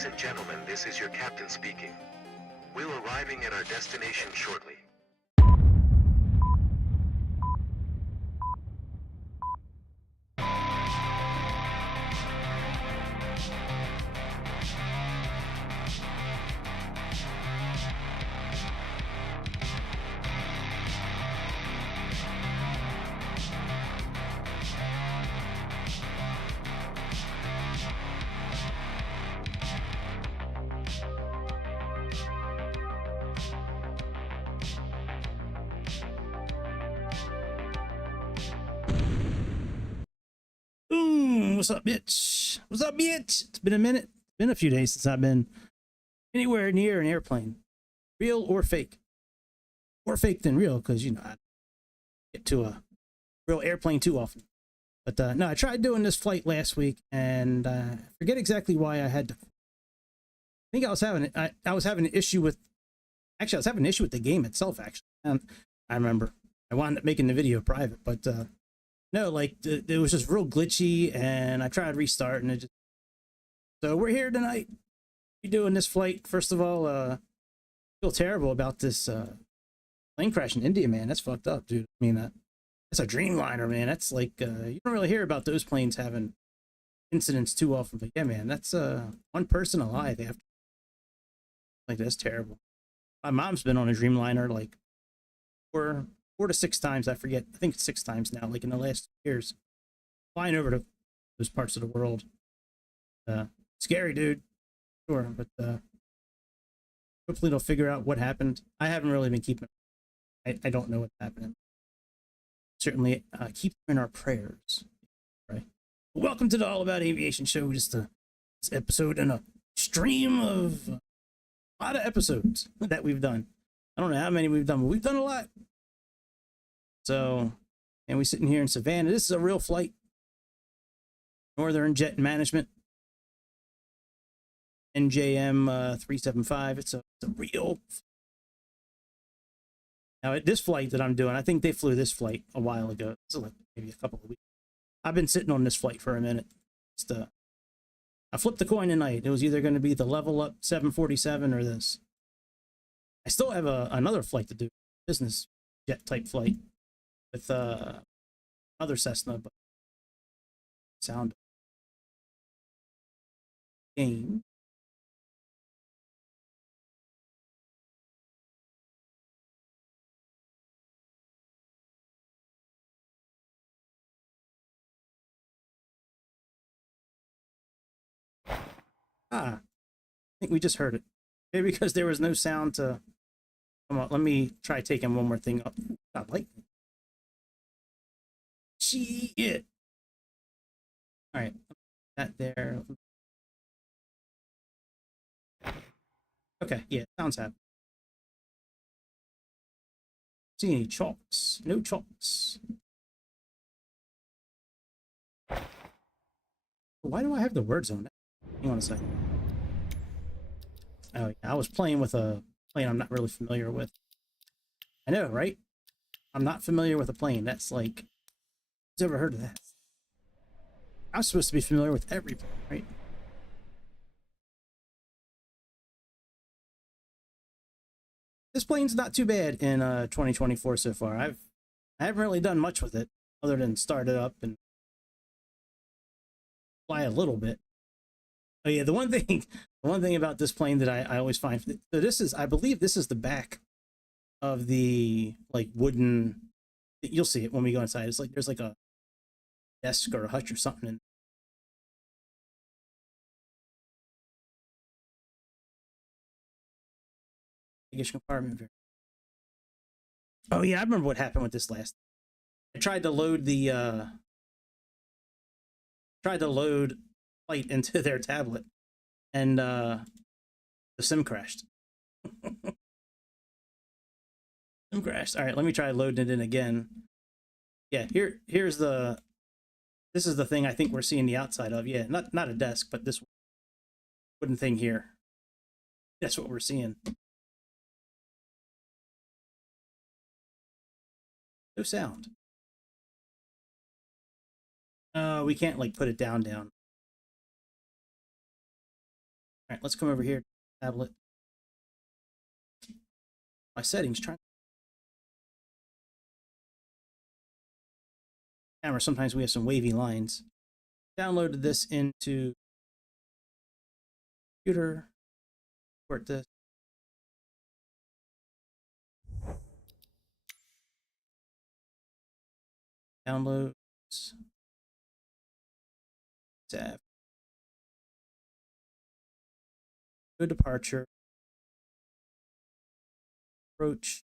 Ladies and gentlemen, this is your captain speaking. We'll arriving at our destination shortly. What's up, bitch? What's up, bitch? It's been a minute. It's been a few days since I've been anywhere near an airplane. Real or fake. More fake than real, because, you know, I get to a real airplane too often. But, no, I tried doing this flight last week, and I forget exactly why I had to. I think I was having an issue with. Actually, I was having an issue with the game itself, actually. I remember. I wound up making the video private, but, no, like, it was just real glitchy, and I tried restart, and it just... So we're here tonight. We're doing this flight. First of all, I feel terrible about this plane crash in India, man. That's fucked up, dude. I mean, that's a Dreamliner, man. That's like, you don't really hear about those planes having incidents too often, but yeah, man, that's one person alive after. Like, that's terrible. My mom's been on a Dreamliner, like, four to 6 times, I forget. I think it's 6 times now, like in the last years. Flying over to those parts of the world. Scary, dude. Sure, but hopefully they'll figure out what happened. I haven't really been keeping. I don't know what's happening. Certainly keep them in our prayers. Right. Welcome to the All About Aviation show. Just this episode in a stream of a lot of episodes that we've done. I don't know how many we've done, but we've done a lot. So, and we're sitting here in Savannah. This is a real flight. Northern Jet Management. NJM 375. It's a real. Now, this flight that I'm doing, I think they flew this flight a while ago. It's like maybe a couple of weeks. I've been sitting on this flight for a minute. I flipped the coin tonight. It was either going to be the level up 747 or this. I still have another flight to do, business jet type flight. With other Cessna, but sound game. I think we just heard it. Maybe because there was no sound to. Come on, let me try taking one more thing up. I like it. Shit. All right, that there. Okay, yeah, sounds happy. See any chalks? No chalks. Why do I have the words on it? Hang on a second. Oh, yeah, I was playing with a plane I'm not really familiar with. I know, right? I'm not familiar with a plane. That's like, who's ever heard of that? I'm supposed to be familiar with every plane, right? This plane's not too bad in 2024 so far. I haven't really done much with it other than start it up and fly a little bit. Oh yeah, the one thing about this plane that I always find, so this is, I believe this is the back of the like wooden, you'll see it when we go inside. It's like there's like a desk or a hutch or something in baggage compartment. Oh yeah, I remember what happened with this last. I tried to load the flight into their tablet, and the SIM crashed. SIM crashed. All right, let me try loading it in again. Yeah, here's the. This is the thing I think we're seeing the outside of. Yeah, not a desk, but this wooden thing here. That's what we're seeing. No sound. We can't like put it down. right, let's come over here. Tablet. My settings trying. Camera. Sometimes we have some wavy lines. Downloaded this into computer. Import this. Downloads. Save. Go departure. Approach.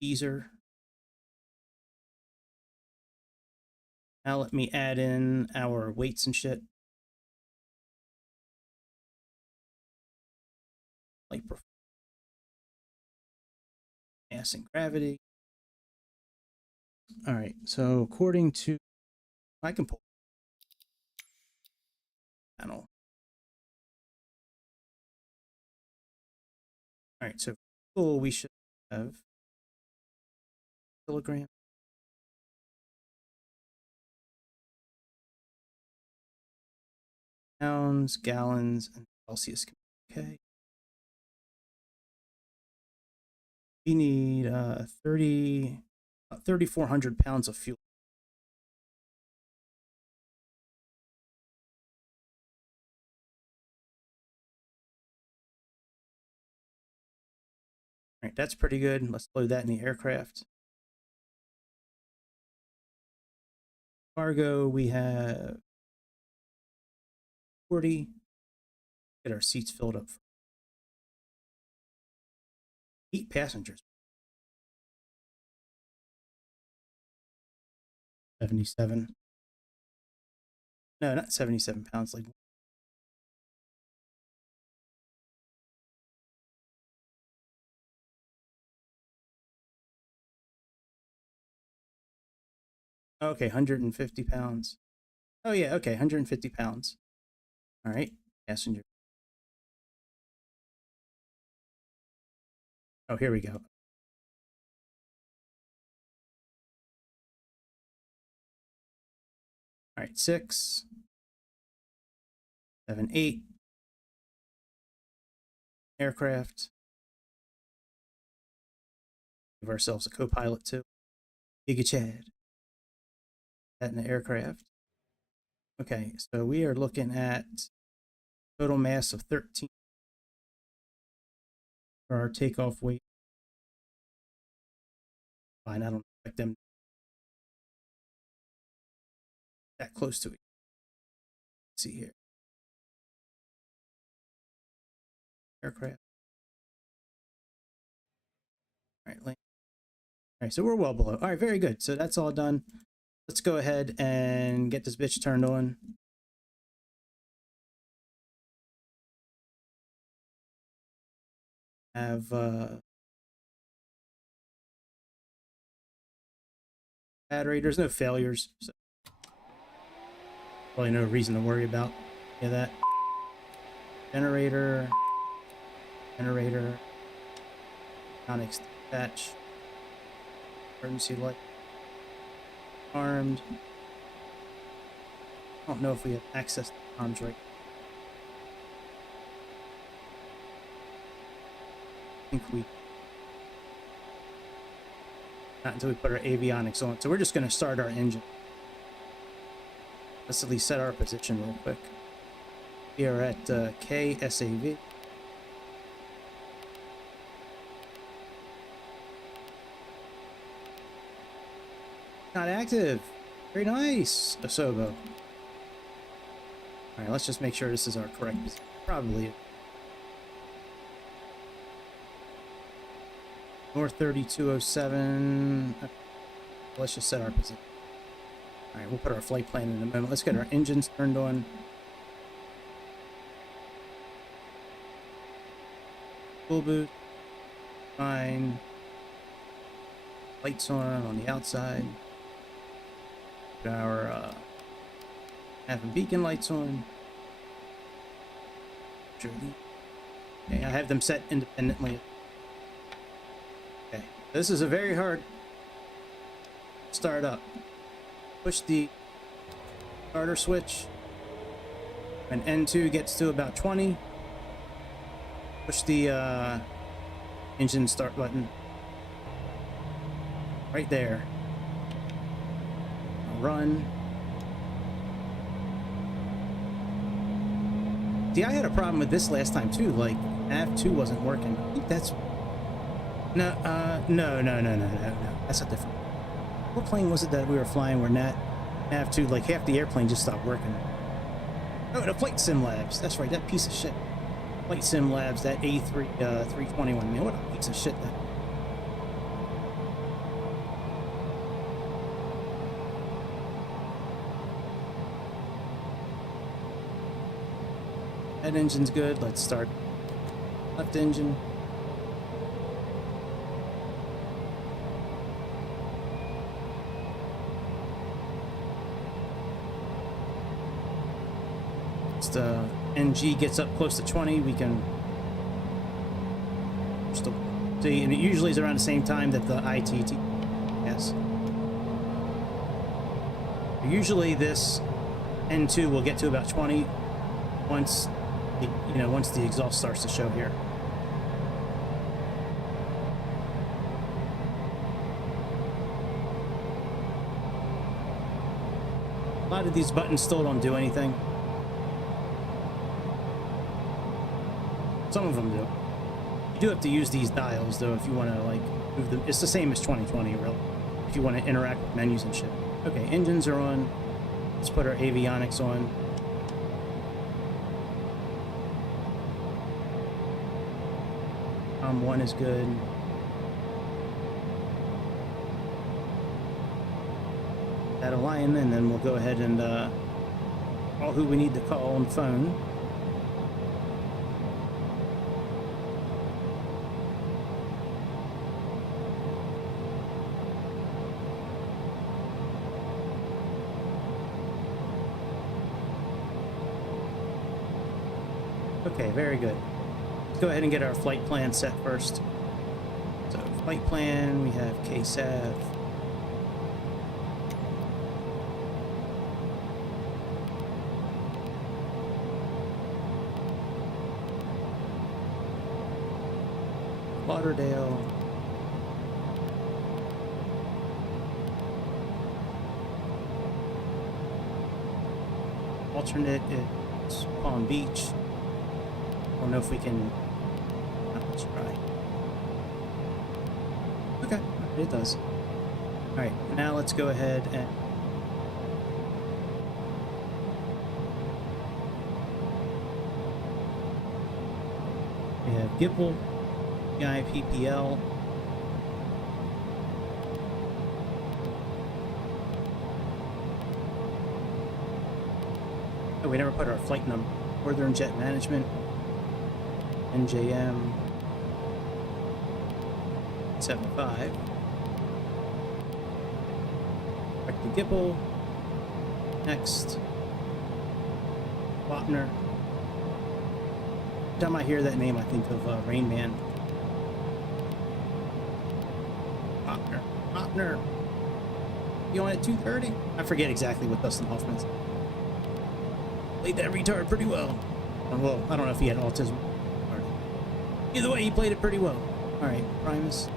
Teaser. Now let me add in our weights and shit. Like mass and gravity. All right, so according to, I can pull panel. All right, so full we should have kilogram. Pounds, gallons, and Celsius. Okay. We need 3,400 pounds of fuel. All right, that's pretty good. Let's load that in the aircraft. Cargo, we have 40. Get our seats filled up. 8 passengers. 77. No, not 77 pounds. Like, okay, 150 pounds. Oh yeah, okay, 150 pounds. All right, passenger. Oh, here we go. All right, 6, 7, 8. Aircraft. Give ourselves a co-pilot too. Giga Chad. That in the aircraft. Okay, so we are looking at total mass of 13 for our takeoff weight. Fine, I don't expect them that close to it. Let's see here. Aircraft. All right, land. All right, so we're well below. All right, very good. So that's all done. Let's go ahead and get this bitch turned on. Have battery. There's no failures, so probably no reason to worry about any of that. Generator. Electronics detach. Emergency light. Armed. I don't know if we have access to comms right. I think we not until we put our avionics on. So we're just going to start our engine. Let's at least set our position real quick. We are at KSAV. Not active. Very nice, Asobo. Alright, let's just make sure this is our correct position. Probably. North 3207. Let's just set our position. Alright, we'll put our flight plan in a moment. Let's get our engines turned on. Full boot. Fine. Lights on the outside. Put our having beacon lights on. Okay, I have them set independently. Okay, this is a very hard start up. Push the starter switch. When N2 gets to about 20, push the engine start button right there. Run. See, I had a problem with this last time too. Like, Nav2 wasn't working. I think that's no. That's a different. What plane was it that we were flying where Nav2, like half the airplane just stopped working? Oh, the Flight Sim Labs. That's right, that piece of shit. Flight Sim Labs, that A321. Man, what a piece of shit that. That engine's good. Let's start left engine. Once NG gets up close to 20, we can still see, and it usually is around the same time that the ITT. Yes. Usually this N2 will get to about 20 once once the exhaust starts to show here. A lot of these buttons still don't do anything. Some of them do. You do have to use these dials though if you want to like move them. It's the same as 2020 really. If you want to interact with menus and shit. Okay, engines are on. Let's put our avionics on. One is good. That alignment, and then we'll go ahead and call who we need to call on the phone. Okay, very good. Let's go ahead and get our flight plan set first. So, flight plan, we have KSAV. Lauderdale. Alternate is Palm Beach. I don't know if we can. Let's try. Okay, it does. All right, now let's go ahead and we have Gipple, PIPPL. Oh, we never put our flight number. Northern Jet Management. NJM 75. Back to Gipple. Next. Wapner. Every time I hear that name, I think of Rain Man. Wapner. You on at 2:30? I forget exactly what Dustin Hoffman's. Played that retard pretty well. Well, I don't know if he had autism. Either way, he played it pretty well. Alright, Primus.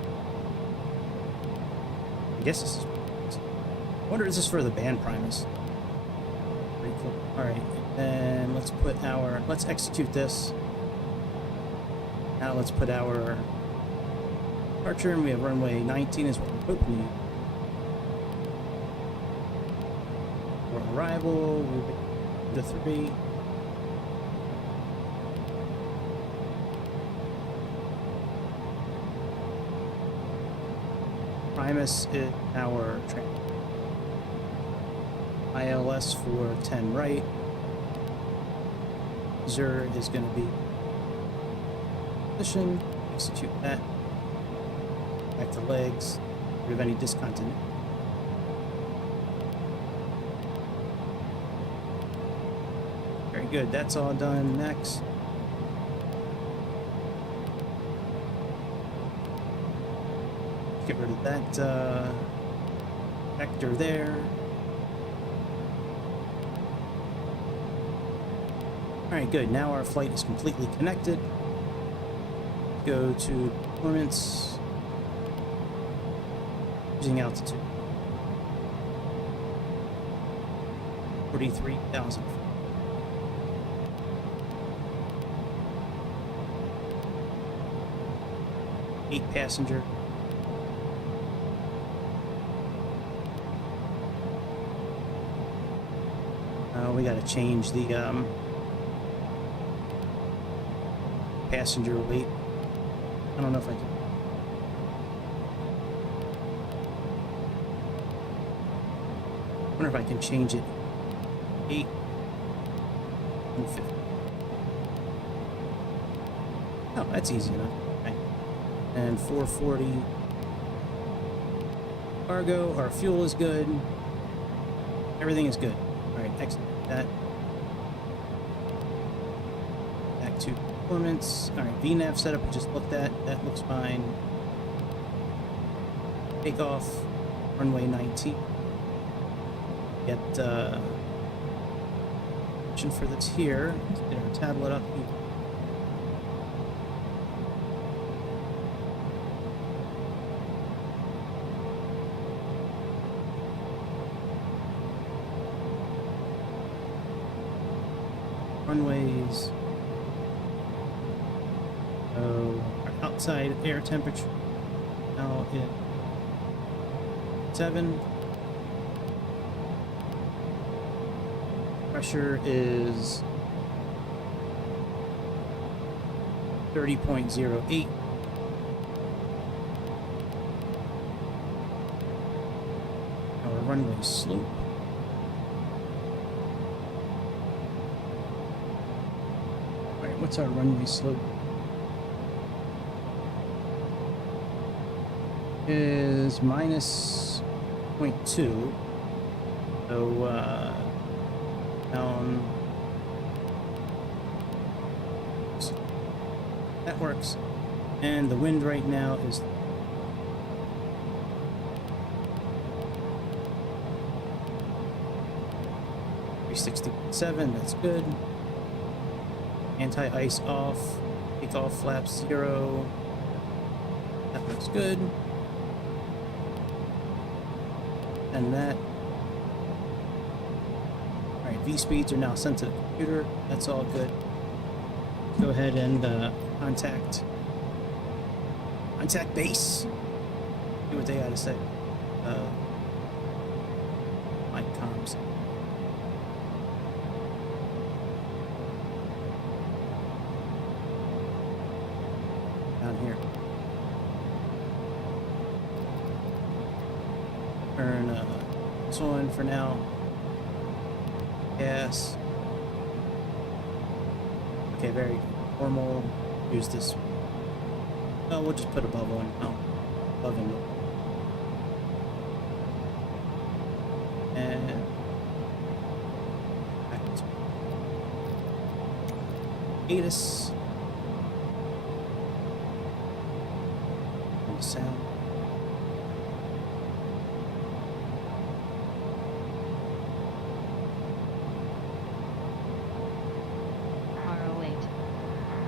I guess this is... I wonder if this is for the band Primus. Pretty cool. Alright, and let's put our... Let's execute this. Now let's put our departure, and we have runway 19 is what we're hoping to. For arrival, we're to 3. Primus is our ILS for 10 right. Zer is going to be position. Execute that. Back to legs. Do we have any discontinuity? Very good. That's all done. Next. Get rid of that vector there. Alright, good. Now our flight is completely connected. Go to performance. Using altitude. 43,000. 8 passenger. We gotta change the passenger weight. I don't know if I can. I wonder if I can change it. 8 and 50. Oh, that's easy enough. Right. And 440 cargo. Our fuel is good. Everything is good. All right, excellent. That back to performance. All right, VNAV setup we just looked at. That looks fine. Takeoff. Runway 19. Get option for this here. Let's get our tablet up here. Runways. So our outside air temperature now is 7. Pressure is 30.08. Our runway slope. Alright, what's our runway slope? Is minus 0.2. So, that works. And the wind right now is 367. That's good. Anti-ice off. Takeoff flaps 0. That looks good. And that. Alright, V-speeds are now sent to the computer. That's all good. Go ahead and contact base. See what they gotta say. My comms. Down here. Turn this on for now. Gas. Okay, very good. Normal. Use this. Oh, we'll just put above on. Oh, above and below. And back to ATIS. And sound.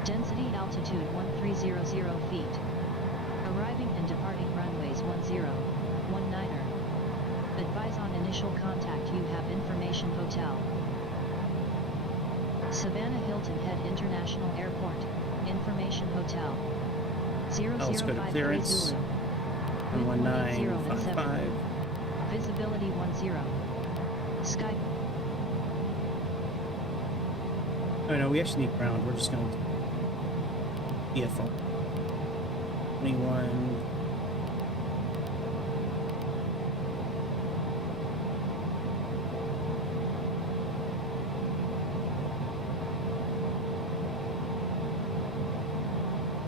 Density altitude 1300 feet. Arriving and departing runways 10, 19er. Advise on initial contact you have information hotel. Savannah Hilton Head International Airport. Information hotel. 0053 let's go to clearance. Zulu. 11955. Visibility 10. Sky. Oh no, we actually need ground. We're just going to EFR 21.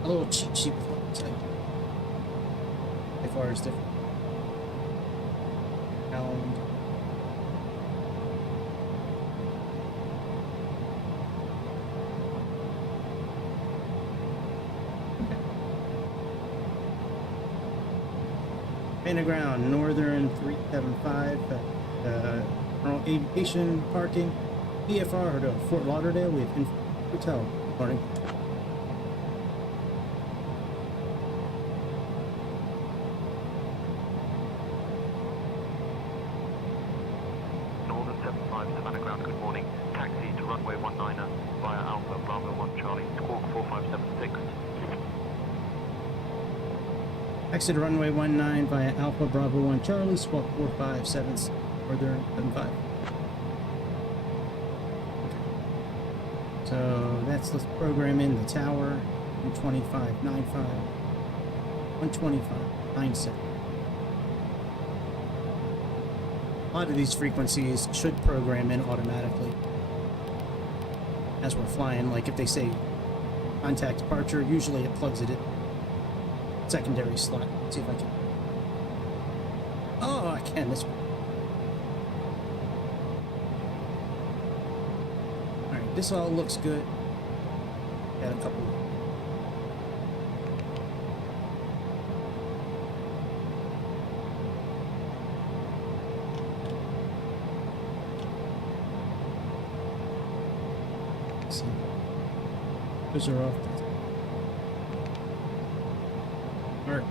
A little cheat sheet before we say EFR is different. Pound. Ground, Northern 375, Aviation parking, EFR to Fort Lauderdale. We have Hotel. Morning. Northern 75 Savannah ground, good morning. Taxi to runway 19er via Alpha Bravo 1 Charlie, squawk 4576. Exit runway 19 via Alpha Bravo 1 Charlie, squawk 457, further 75. So that's, let's program in the tower, 125.95, 125.97. A lot of these frequencies should program in automatically as we're flying. Like if they say contact departure, usually it plugs it in secondary slot. Let's see if I can. Oh, I can this one. Alright, this all looks good. Got a couple. Let's see. Those are off. Arc,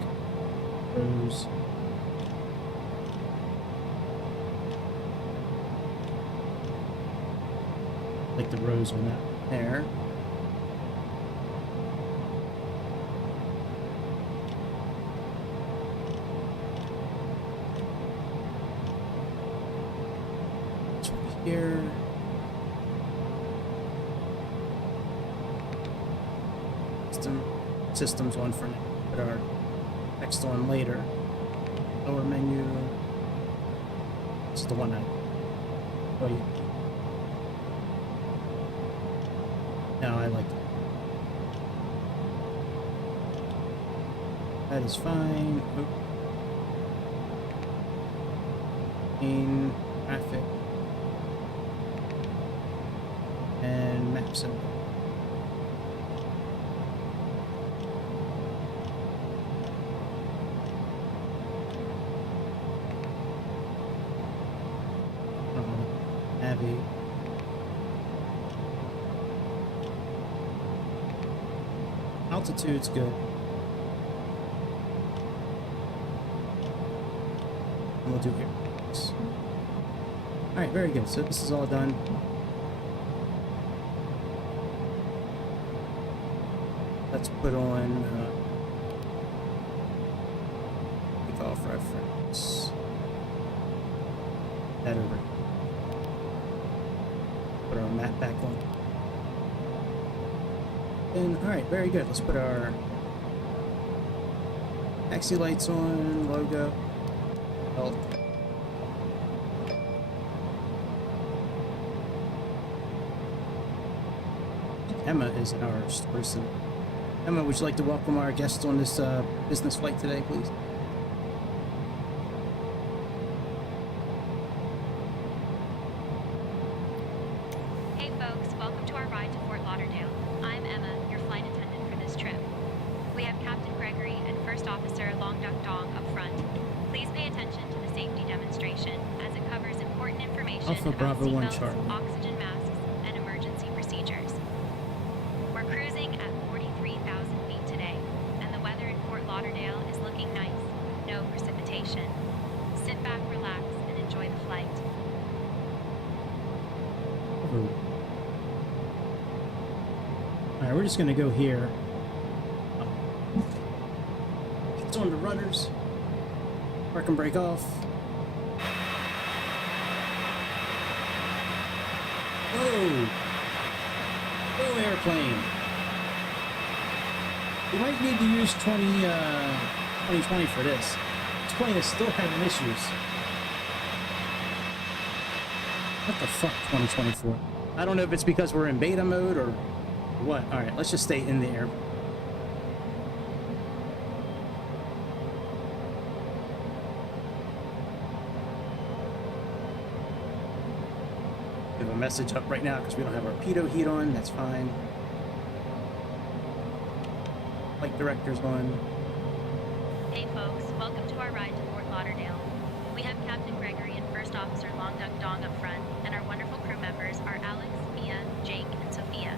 rose, like the rose on that there. This one here. Systems on for now, but our next one later. Lower menu. This is the one I. Oh, yeah. No, I like that. That is fine. Oop. Main traffic and map symbol. Abby. Altitude's good. And we'll do here. Alright, very good. So this is all done. Let's put on takeoff reference. That over. Put our map back on. And alright, very good. Let's put our taxi lights on, logo. Oh. Emma is our person. Emma, would you like to welcome our guests on this business flight today, please? Hey folks, welcome to our ride to Fort Lauderdale. I'm Emma, your flight attendant for this trip. We have Captain Gregory and First Officer Long Duck Dong up front. Please pay attention to the safety demonstration as it covers important information Alpha about Bravo 1 seatbelts, Charlie. oxygen masks, and emergency procedures. We're cruising at 43,000 feet today, and the weather in Fort Lauderdale is looking nice. No precipitation. Sit back, relax, and enjoy the flight. Alright, we're just gonna go here. It's on the rudders. Park and break off. Whoa! Whoa, airplane! We might need to use 2020 for this. This plane is still having issues. What the fuck, 2024? I don't know if it's because we're in beta mode or what. Alright, let's just stay in the air. We have a message up right now because we don't have our pitot heat on. That's fine. Flight director's on. Hey folks, welcome to our ride to Fort Lauderdale. We have Captain Gregory and First Officer Long Duck Dong up front, and our wonderful crew members are Alex, Mia, Jake, and Sophia.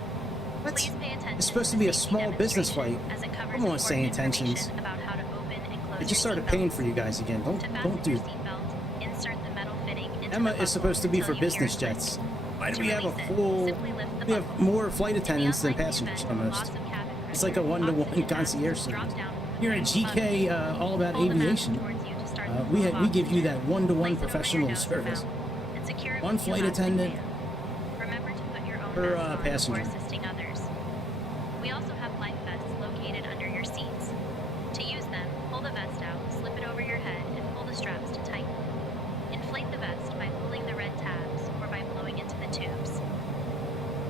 What? Please pay attention It's supposed to the be a safety small business demonstration, flight. as it covers Come on, say important intentions. information about how to open and close I your just started seatbelts. paying for you guys again. To Don't fasten do. your seatbelt, insert the metal fitting into Emma the is supposed to be buckle for until you hear business a click. jets. Why do To we have a release it, full? simply lift the We have buckle. more flight In the attendants than unlikely passengers event of almost. loss of cabin crew, It's like a one-to-one oxygen concierge masks drop service. down from Here the at bottom. GK, all about Pull the mask aviation. towards you to start the We flow of give you oxygen. that one-to-one Place it over your professional nose and service. mouth, and secure it One with the flight elastic attendant band. Remember to put your own per, mask on passenger. before assisting others. We also have life vests located under your seats. To use them, pull the vest out, slip it over your head, and pull the straps to tighten. Inflate the vest by pulling the red tabs or by blowing into the tubes.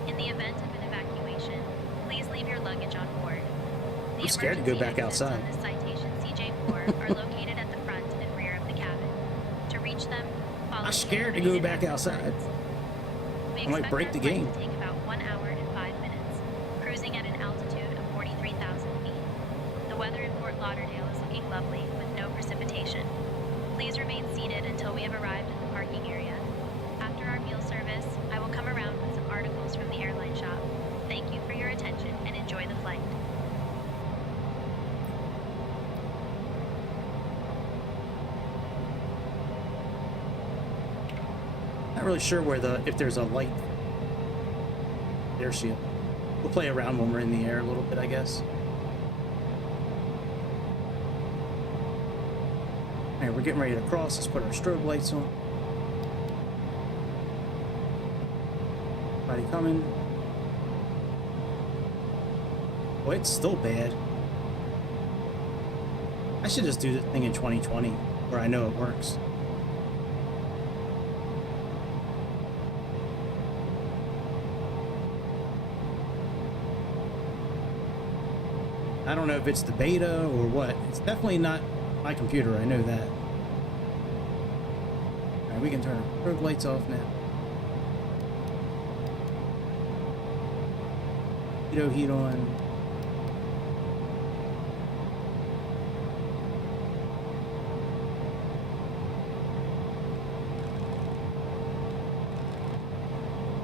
In the event of an evacuation, please leave your luggage on board. The I'm scared to go emergency back exits outside. on this Citation CJ4 are located at the front and rear of the cabin. To reach them, follow I'm the scared to go illuminated back exit outside. signs. We I might expect break our the flight game. to take about 1 hour and 5 minutes, cruising at an altitude of 43,000 feet. The weather in Fort Lauderdale is looking lovely with no precipitation. Please remain seated until we have arrived at the parking area. After our meal service, I will come around with some articles from the airline shop. Thank you for your attention and enjoy the flight. Not really sure where if there's a light air shield. We'll play around when we're in the air a little bit, I guess. Alright, we're getting ready to cross. Let's put our strobe lights on. Anybody coming? Oh, it's still bad. I should just do the thing in 2020 where I know it works. I don't know if it's the beta or what. It's definitely not my computer, I know that. Alright, we can turn our strobe lights off now. Heat on.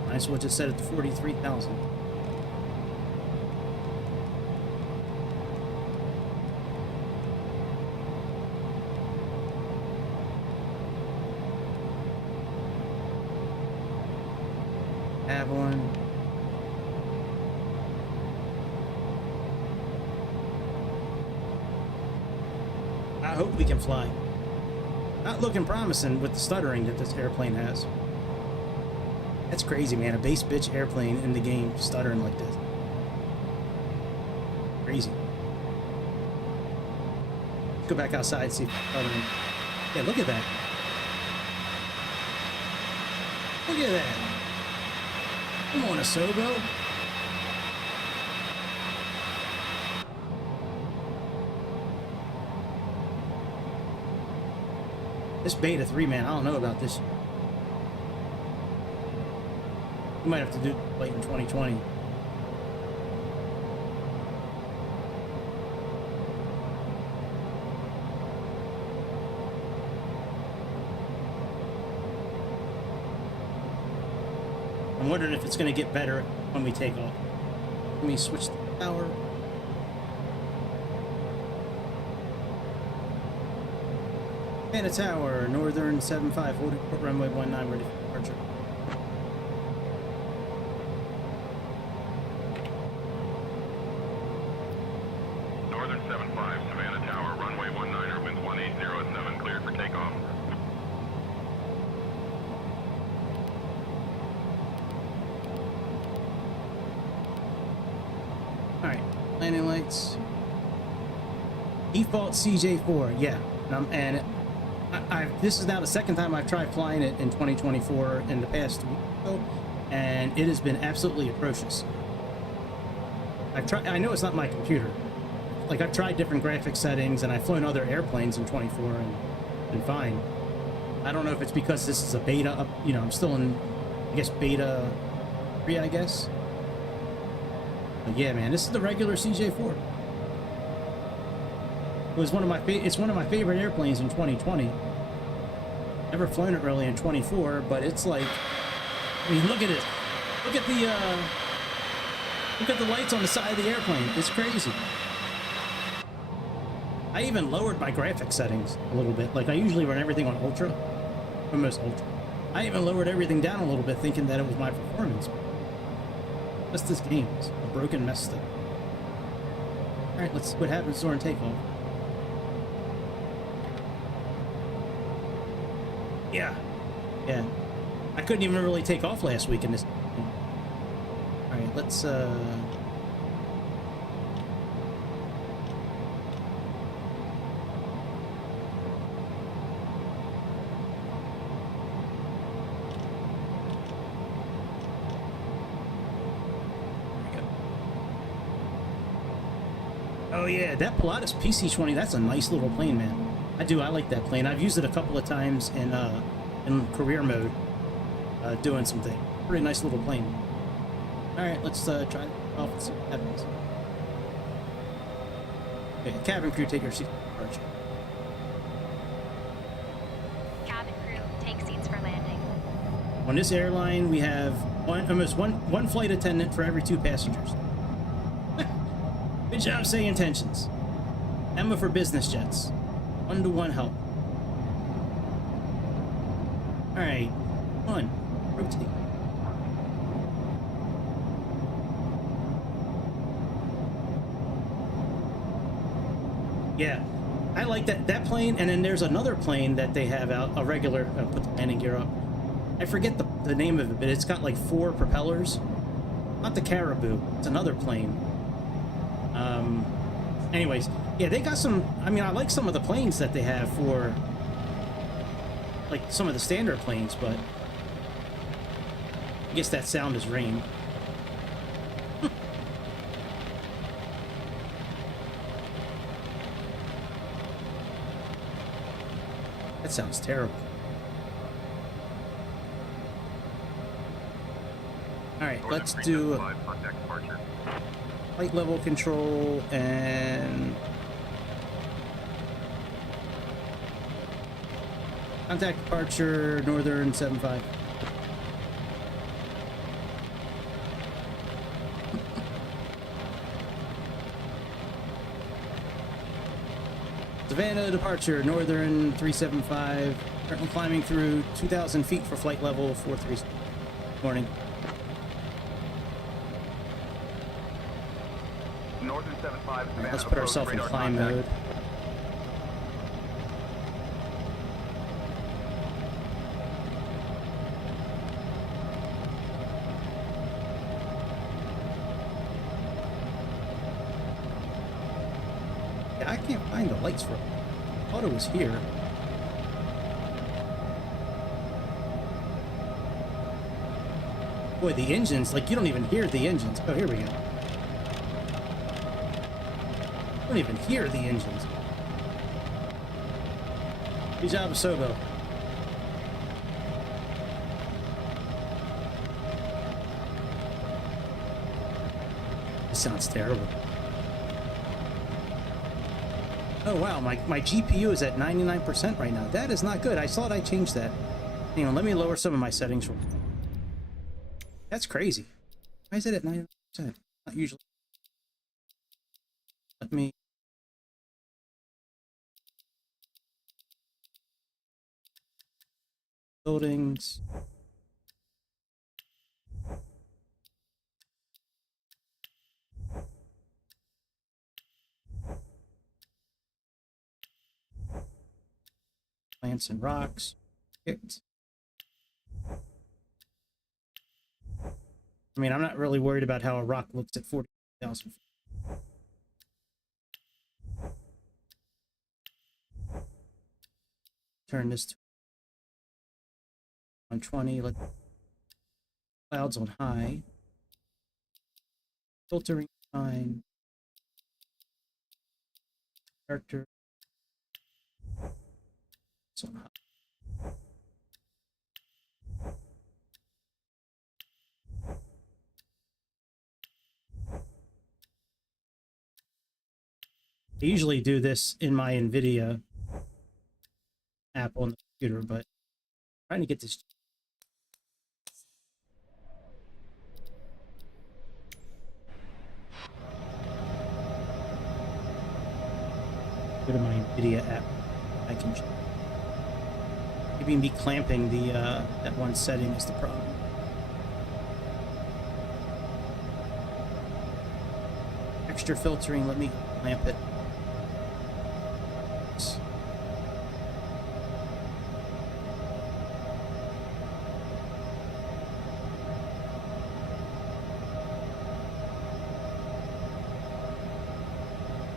Might as well just set it to 43,000. Have one. I hope we can fly. Not looking promising with the stuttering that this airplane has. That's crazy, man. A base bitch airplane in the game stuttering like this. Crazy. Let's go back outside, see if it's stuttering. Yeah, look at that. Look at that. Come on, Asobo. This beta 3, man, I don't know about this. We might have to do it late in 2020. I'm wondering if it's going to get better when we take off. Let me switch the power. Savannah Tower, Northern 75, holding port runway 19, ready for departure. Northern 75, Savannah Tower, runway 19, winds 1807, cleared for takeoff. Alright, landing lights. Default CJ4, yeah. This is now the second time I've tried flying it in 2024 in the past week or so, and it has been absolutely atrocious. I know it's not my computer. Like, I've tried different graphics settings, and I've flown other airplanes in 24 and been fine. I don't know if it's because this is a beta up, you know, I'm still in, I guess, beta 3, I guess. But yeah, man, this is the regular CJ4. It was it's one of my favorite airplanes in 2020. Never flown it really in 24, but it's like, I mean, look at it. Look at the Look at the lights on the side of the airplane. It's crazy. I even lowered my graphic settings a little bit. Like, I usually run everything on ultra, almost ultra. I even lowered everything down a little bit, thinking that it was my performance. Just this game is a broken mess thing. All right, let's see what happens during takeoff. Yeah. I couldn't even really take off last week in this. All right, let's Oh yeah, that Pilatus PC-20, that's a nice little plane, man. I like that plane. I've used it a couple of times in career mode, doing something. Pretty nice little plane. All right, let's try it off and see what happens. Okay, cabin crew, take your seat for departure. Cabin crew, take seats for landing. On this airline, we have almost one flight attendant for every 2 passengers. Good job saying intentions. Emma for business jets. 1-to-1 help. Alright. 1. Rotate. Yeah. I like that plane, and then there's another plane that they have out, a regular, put the landing gear up. I forget the name of it, but it's got like 4 propellers. Not the Caribou. It's another plane. Anyways, yeah, they got some, I mean, I like some of the planes that they have for, like, some of the standard planes, but I guess that sound is rain. That sounds terrible. Alright, let's do flight level control and contact departure Northern 75. Savannah departure Northern 375. Currently climbing through 2,000 feet for flight level 43. Morning. Northern 75, Savannah. Let's put ourselves in climb mode. Yeah, I can't find the lights for it. I thought it was here. Boy, the engines, like, you don't even hear the engines. Oh, here we go. I don't even hear the engines. Good job, Sobo. This sounds terrible. Oh wow, my GPU is at 99% right now. That is not good. I thought I changed that. Hang on, let me lower some of my settings. That's crazy. Why is it at 99%? Not usually. Let me... Buildings. Plants and rocks. Picked. I mean, I'm not really worried about how a rock looks at 40,000 feet. Turn this to 120. Let clouds on high. Filtering fine. Character. It's on high. I usually do this in my NVIDIA app on the computer, but I'm trying to get this. Go to my NVIDIA app. I can maybe me clamping the that one setting is the problem. Extra filtering, let me clamp it.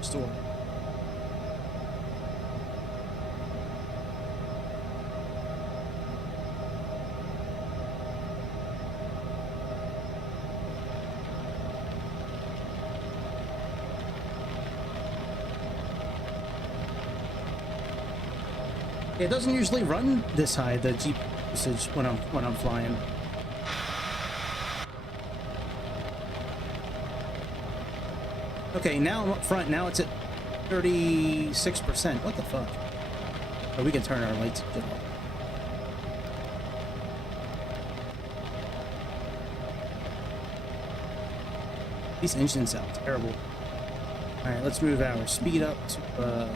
Store. It doesn't usually run this high, the GPU usage, when I'm flying. Okay, now I'm up front. Now it's at 36%. What the fuck? Oh, we can turn our lights off. These engines sound terrible. All right, let's move our speed up to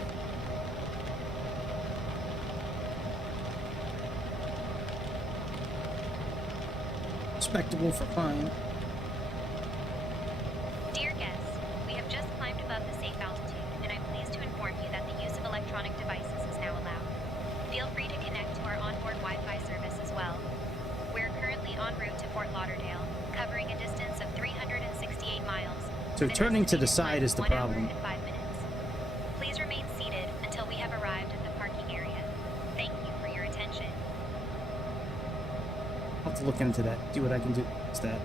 respectable for flying. Dear guests, we have just climbed above the safe altitude, and I'm pleased to inform you that the use of electronic devices is now allowed. Feel free to connect to our onboard Wi-Fi service as well. We're currently en route to Fort Lauderdale, covering a distance of 368 miles. So turning to the side is the problem. 1 hour and 5 minutes. Please remain seated until we have arrived at the parking area. Thank you for your attention. I'll have to look into that, see what I can do with that.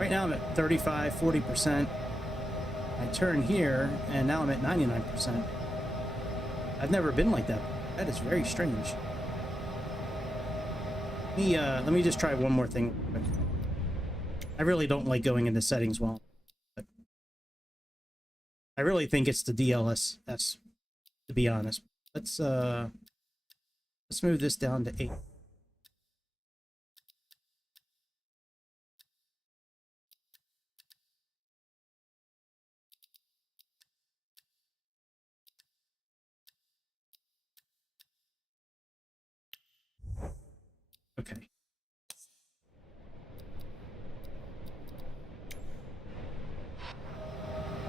Right now I'm at 35, 40%. I turn here, and now I'm at 99%. I've never been like that. That is very strange. Let me just try one more thing. I really don't like going into settings well, but I really think it's the DLSS, to be honest. Let's move this down to 8. Okay.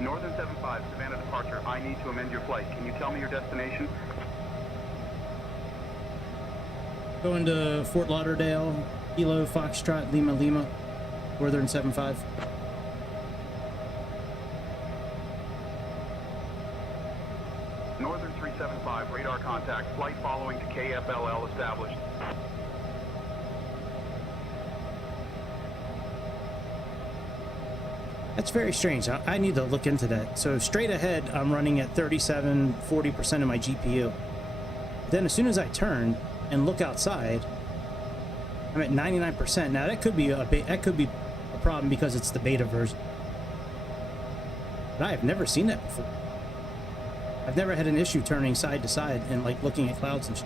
Northern 75, Savannah departure. I need to amend your flight. Can you tell me your destination? Going to Fort Lauderdale, Kilo Foxtrot, Lima Lima, Northern 75. Northern 375, radar contact. Flight following to KFLL established. That's very strange. I need to look into that. So straight ahead, I'm running at 37, 40% of my GPU. Then as soon as I turn and look outside, I'm at 99%. Now that could be a problem because it's the beta version. But I have never seen that before. I've never had an issue turning side to side and like looking at clouds and shit.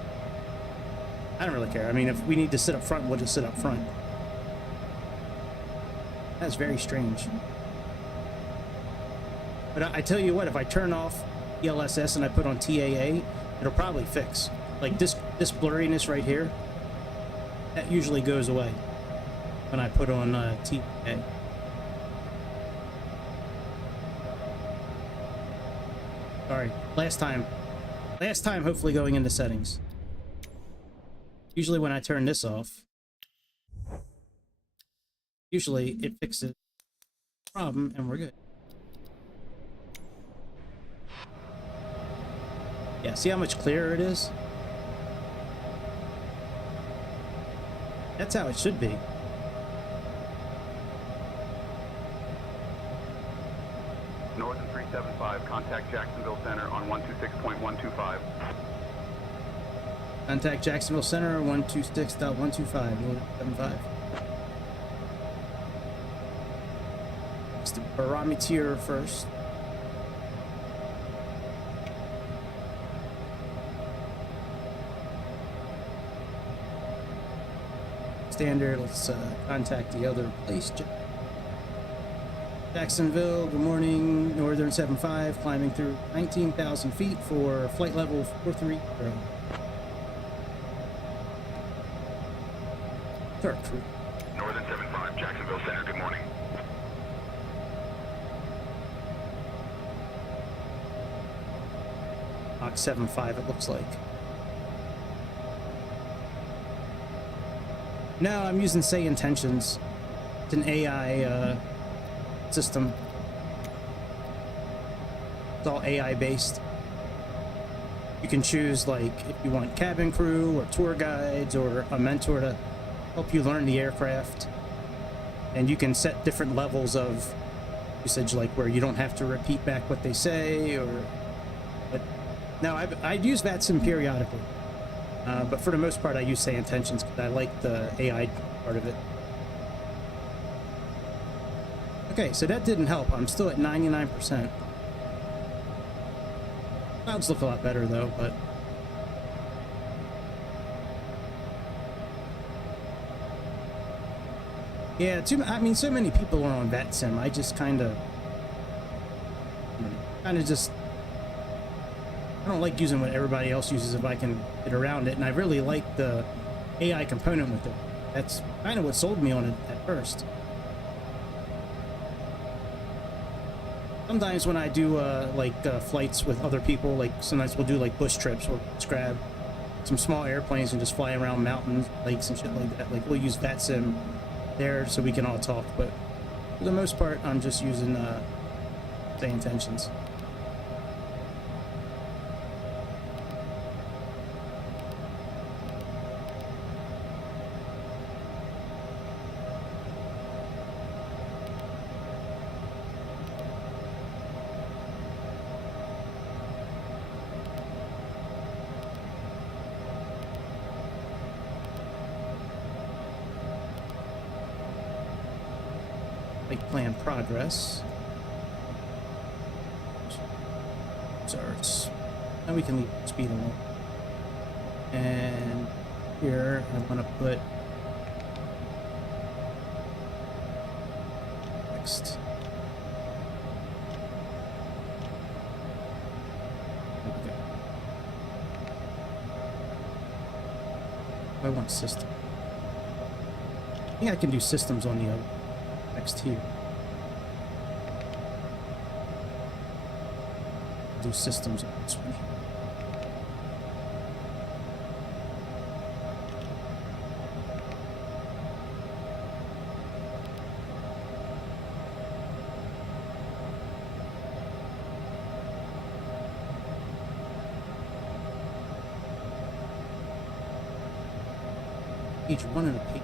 I don't really care. I mean, if we need to sit up front, we'll just sit up front. That's very strange. But I tell you what, if I turn off ELSS and I put on TAA, it'll probably fix. Like this blurriness right here, that usually goes away when I put on TAA. Sorry, last time hopefully going into settings. Usually when I turn this off, usually it fixes the problem and we're good. Yeah, see how much clearer it is? That's how it should be. Northern 375, contact Jacksonville Center on 126.125. Contact Jacksonville Center, 126.125, 75. It's the barometer first. Standard, let's contact the other place. Jacksonville, good morning. Northern 75, climbing through 19,000 feet for flight level 430. Sorry, crew. Northern 75, Jacksonville Center, good morning. Mach 75, it looks like. No, I'm using Say Intentions. It's an AI system. It's all AI based. You can choose, like, if you want cabin crew or tour guides or a mentor to help you learn the aircraft. And you can set different levels of usage, like where you don't have to repeat back what they say, or... But no, I'd use VATSIM periodically. But for the most part, I use Say Intentions because I like the AI part of it. Okay, so that didn't help. I'm still at 99%. Clouds look a lot better though, but... Yeah, I mean, so many people are on VATSIM. I just kind of just... I don't like using what everybody else uses if I can get around it, and I really like the AI component with it. That's kind of what sold me on it at first. Sometimes when I do flights with other people, like sometimes we'll do like bush trips, we'll just grab some small airplanes and just fly around mountains, lakes and shit like that. Like we'll use VATSIM there so we can all talk, but for the most part I'm just using Say Intentions. Plan progress. Starts. Now we can leave speed alone. And here I want to put next. Okay. I want system. I think I can do systems on the other next here. Do systems on this one. Each one in a page.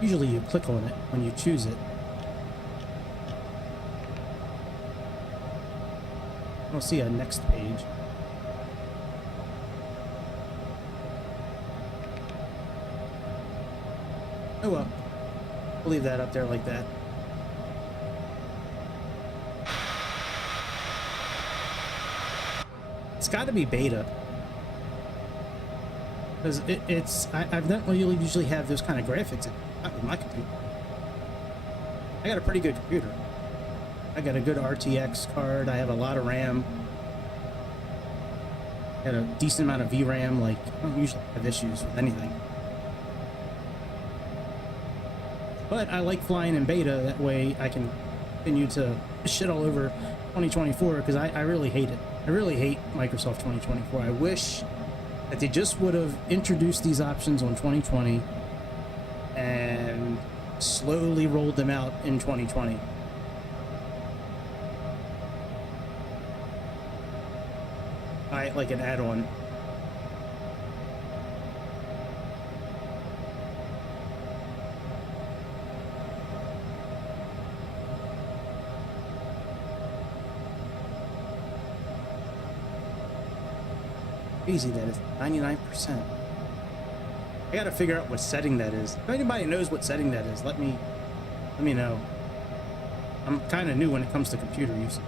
Usually you click on it when you choose it. I don't see a next page. Oh well. We'll leave that up there like that. It's got to be beta. Because I've not really usually have those kind of graphics with my computer. I got a pretty good computer. I got a good RTX card. I have a lot of RAM. I got a decent amount of VRAM. Like, I don't usually have issues with anything. But I like flying in beta. That way I can continue to shit all over 2024 because I really hate it. I really hate Microsoft 2024. I wish that they just would have introduced these options on 2020 and slowly rolled them out in 2020. Like an add-on. Crazy that is 99%. I gotta figure out what setting that is. If anybody knows what setting that is, let me know. I'm kind of new when it comes to computer use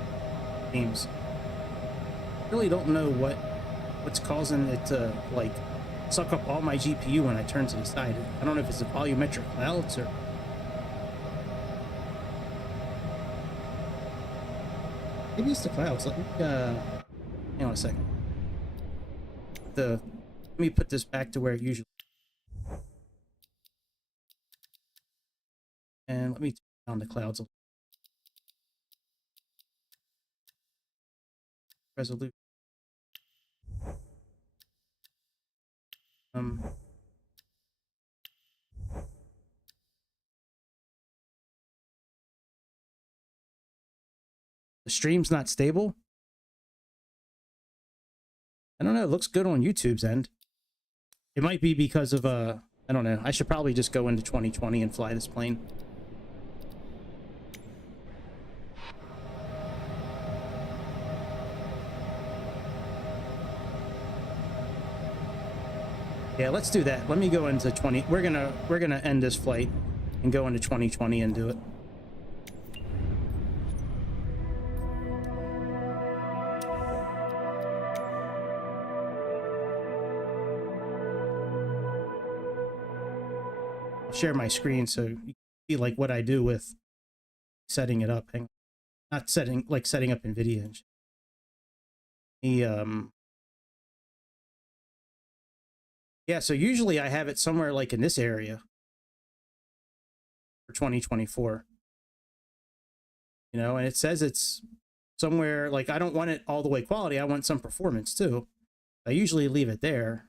games. Really don't know what's causing it to like suck up all my GPU when I turn to the side. I don't know if it's the volumetric clouds or maybe it's the clouds. Let me hang on a second. Let me put this back to where it usually, and let me turn down the clouds a little. Resolution. The stream's not stable. I don't know. It looks good on YouTube's end. It might be because of I don't know. I should probably just go into 2020 and fly this plane. Yeah, let's do that. Let me go into 20. We're gonna end this flight and go into 2020 and do it. I'll share my screen so you can see like what I do with setting it up. Not setting up NVIDIA and shit. Yeah, so usually I have it somewhere like in this area for 2024. You know, and it says it's somewhere like I don't want it all the way quality. I want some performance too. I usually leave it there.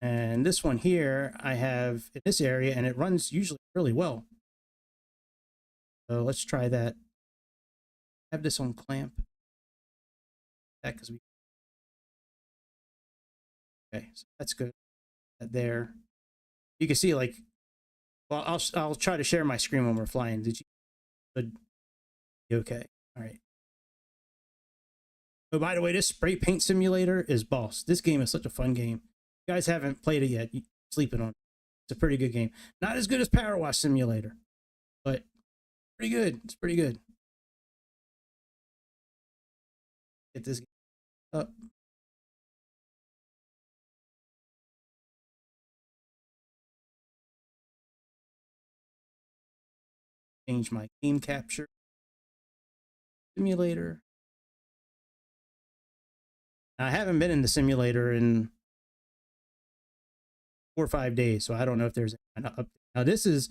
And this one here I have in this area and it runs usually really well. So let's try that. Have this on clamp. That because we okay, so that's good. There, you can see like, well, I'll try to share my screen when we're flying. Did you? Okay, all right. Oh, by the way, this spray paint simulator is boss. This game is such a fun game. If you guys haven't played it yet, you're sleeping on it. It's a pretty good game. Not as good as Power Wash Simulator, but pretty good. It's pretty good. Get this game up. Change my game capture simulator. Now, I haven't been in the simulator in 4 or 5 days, so I don't know if there's an update. Now this is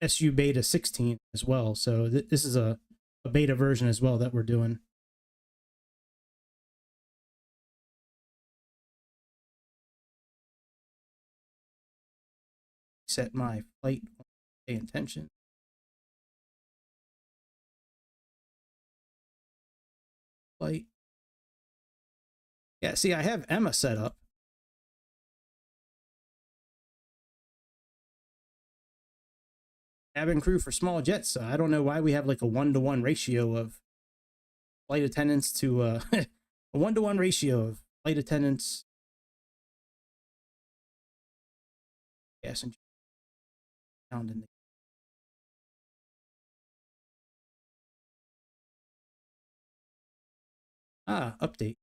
SU beta 16 as well, so this is a beta version as well that we're doing. Set my flight, pay attention. Flight. Yeah, see, I have Emma set up. Cabin crew for small jets. So I don't know why we have like a 1-to-1 ratio of flight attendants to a 1-to-1 ratio of flight attendants. Passenger. Found in the update.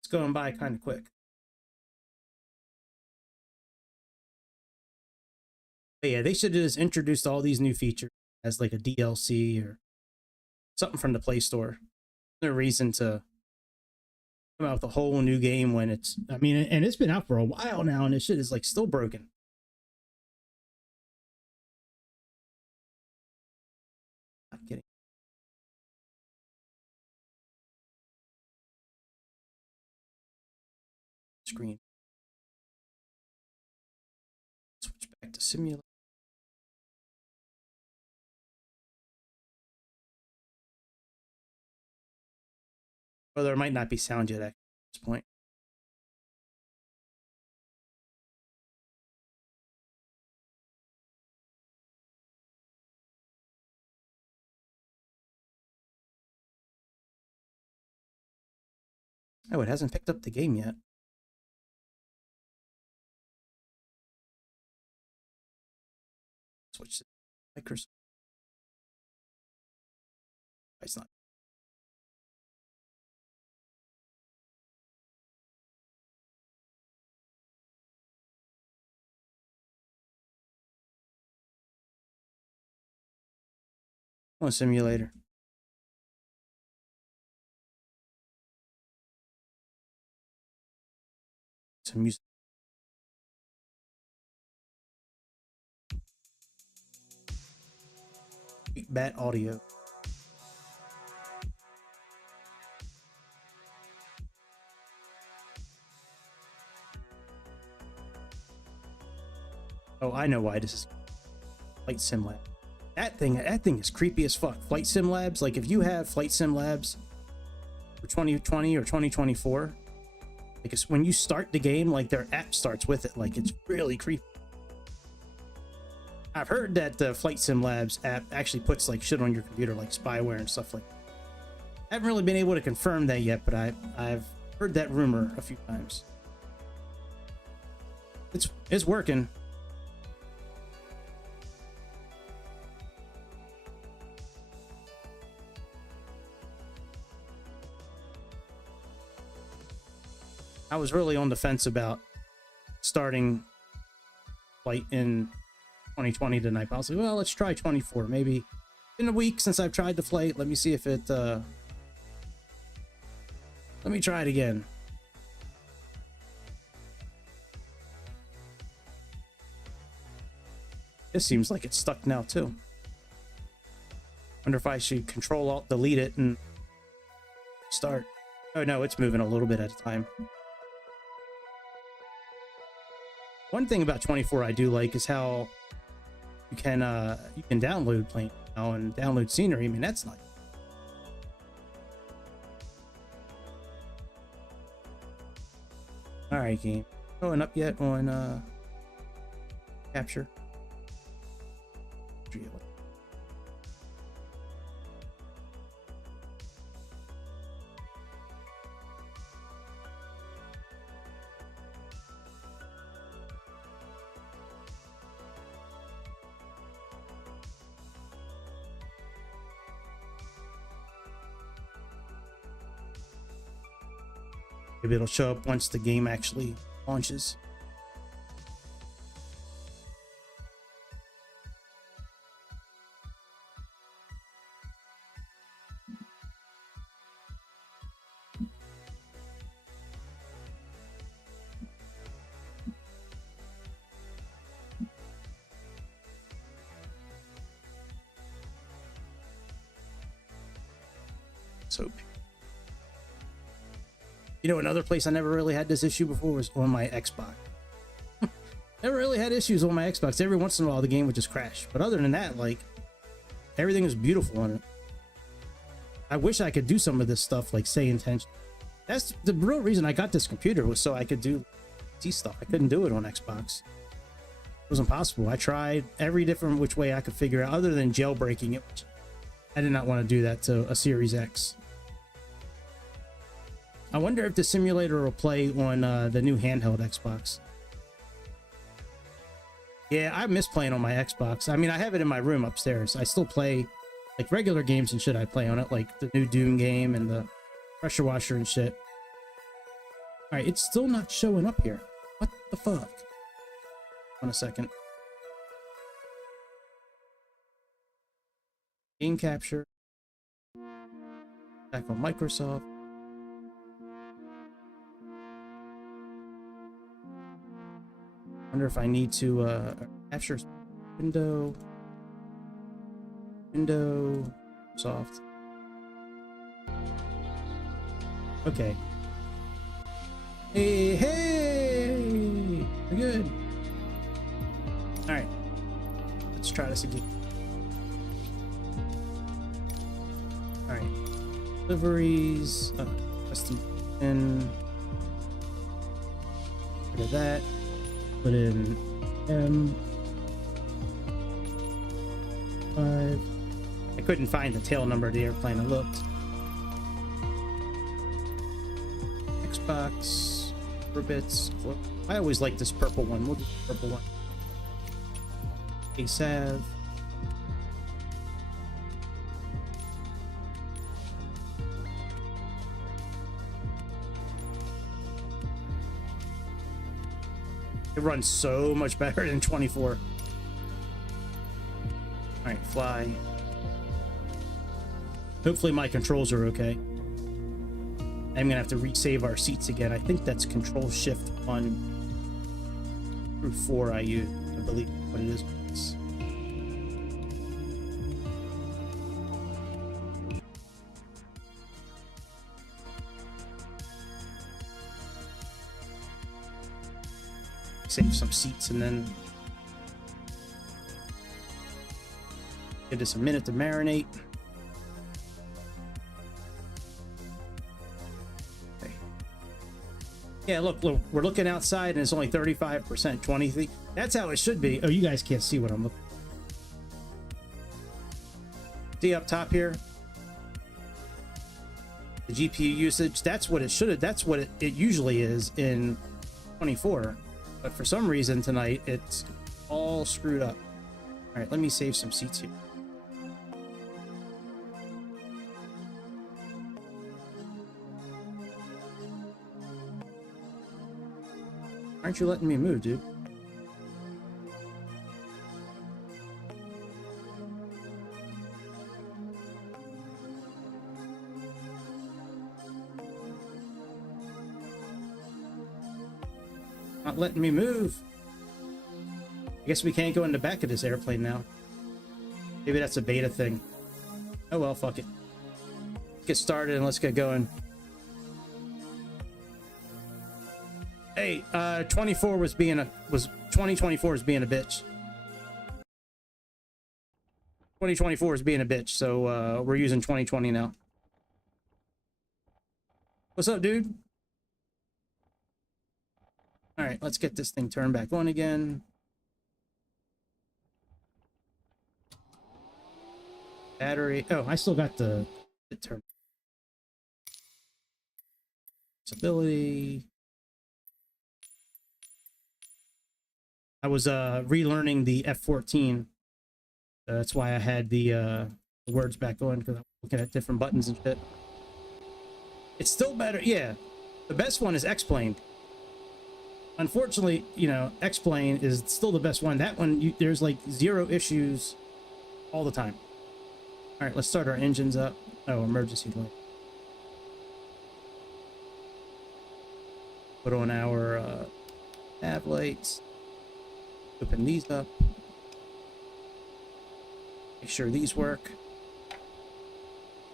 It's going by kind of quick. But yeah, they should have just introduced all these new features as like a DLC or something from the Play Store. No reason to come out with a whole new game when it's, I mean, and it's been out for a while now and this shit is like still broken. Not kidding. Screen. Switch back to simulator. Or there might not be sound yet at this point. Oh, it hasn't picked up the game yet. Switch to Microsoft. It's not. On simulator. Some music. Bat audio. Oh, I know why this is Flight Sim Lab. That thing is creepy as fuck. Flight Sim Labs, like if you have Flight Sim Labs for 2020 or 2024, like it's when you start the game, like their app starts with it, like it's really creepy. I've heard that the Flight Sim Labs app actually puts like shit on your computer, like spyware and stuff like that. I haven't really been able to confirm that yet, but I've heard that rumor a few times. It's working. I was really on the fence about starting Flight in 2020 tonight. I was like, well, let's try 24. Maybe in a week since I've tried the flight. Let me see if it, let me try it again. This seems like it's stuck now too. Wonder if I should Control Alt delete it and start. Oh no, it's moving a little bit at a time. One thing about 24 I do like is how you can download plane now and download scenery. I mean, that's nice. All right, game. Going up yet on capture? Maybe it'll show up once the game actually launches. So, you know, another place I never really had this issue before was on my Xbox. Never really had issues on my Xbox. Every once in a while the game would just crash. But other than that, like, everything was beautiful on it. I wish I could do some of this stuff, like say intention. That's the real reason I got this computer, was so I could do stuff. I couldn't do it on Xbox. It was impossible. I tried every different which way I could figure out, other than jailbreaking it, which I did not want to do that to a Series X. I wonder if the simulator will play on the new handheld Xbox. Yeah, I miss playing on my Xbox. I mean, I have it in my room upstairs. I still play like regular games and shit. I play on it, like the new Doom game and the pressure washer and shit. All right, it's still not showing up here. What the fuck? On a second. Game capture. Back on Microsoft. Wonder if I need to capture window soft. Okay. Hey, we're good. All right, let's try this again. All right, deliveries, custom in. Rid of that. Put in M5. I couldn't find the tail number of the airplane. I looked. box, bits. I always like this purple one. We'll do the purple one. A salve. It runs so much better than 24. All right, fly. Hopefully my controls are okay. I'm gonna have to resave our seats again. I think that's Control Shift 1 through 4 I use. I believe what it is. Save some seats and then give this a minute to marinate. Okay. Yeah, look, we're looking outside and it's only 35%, 20. That's how it should be. Oh, you guys can't see what I'm looking. See up top here? The GPU usage, that's what it should have, that's what it usually is in 24. But for some reason tonight, it's all screwed up. All right, let me save some seats here. Aren't you letting me move, dude? Not letting me move. I guess we can't go in the back of this airplane now. Maybe that's a beta thing. Oh well, fuck it. Get started and let's get going. Hey, 2024 was being a bitch. 2024 is being a bitch, so we're using 2020 now. What's up, dude? All right, let's get this thing turned back on again. Battery. Oh, I still got the turn. Stability. I was relearning the F14. That's why I had the words back on, because I'm looking at different buttons and shit. It's still better. Yeah, the best one is X-Plane. Unfortunately, you know, X-Plane is still the best one. That one, there's like 0 issues all the time. All right, let's start our engines up. Oh, emergency light. Put on our nav lights. Open these up. Make sure these work.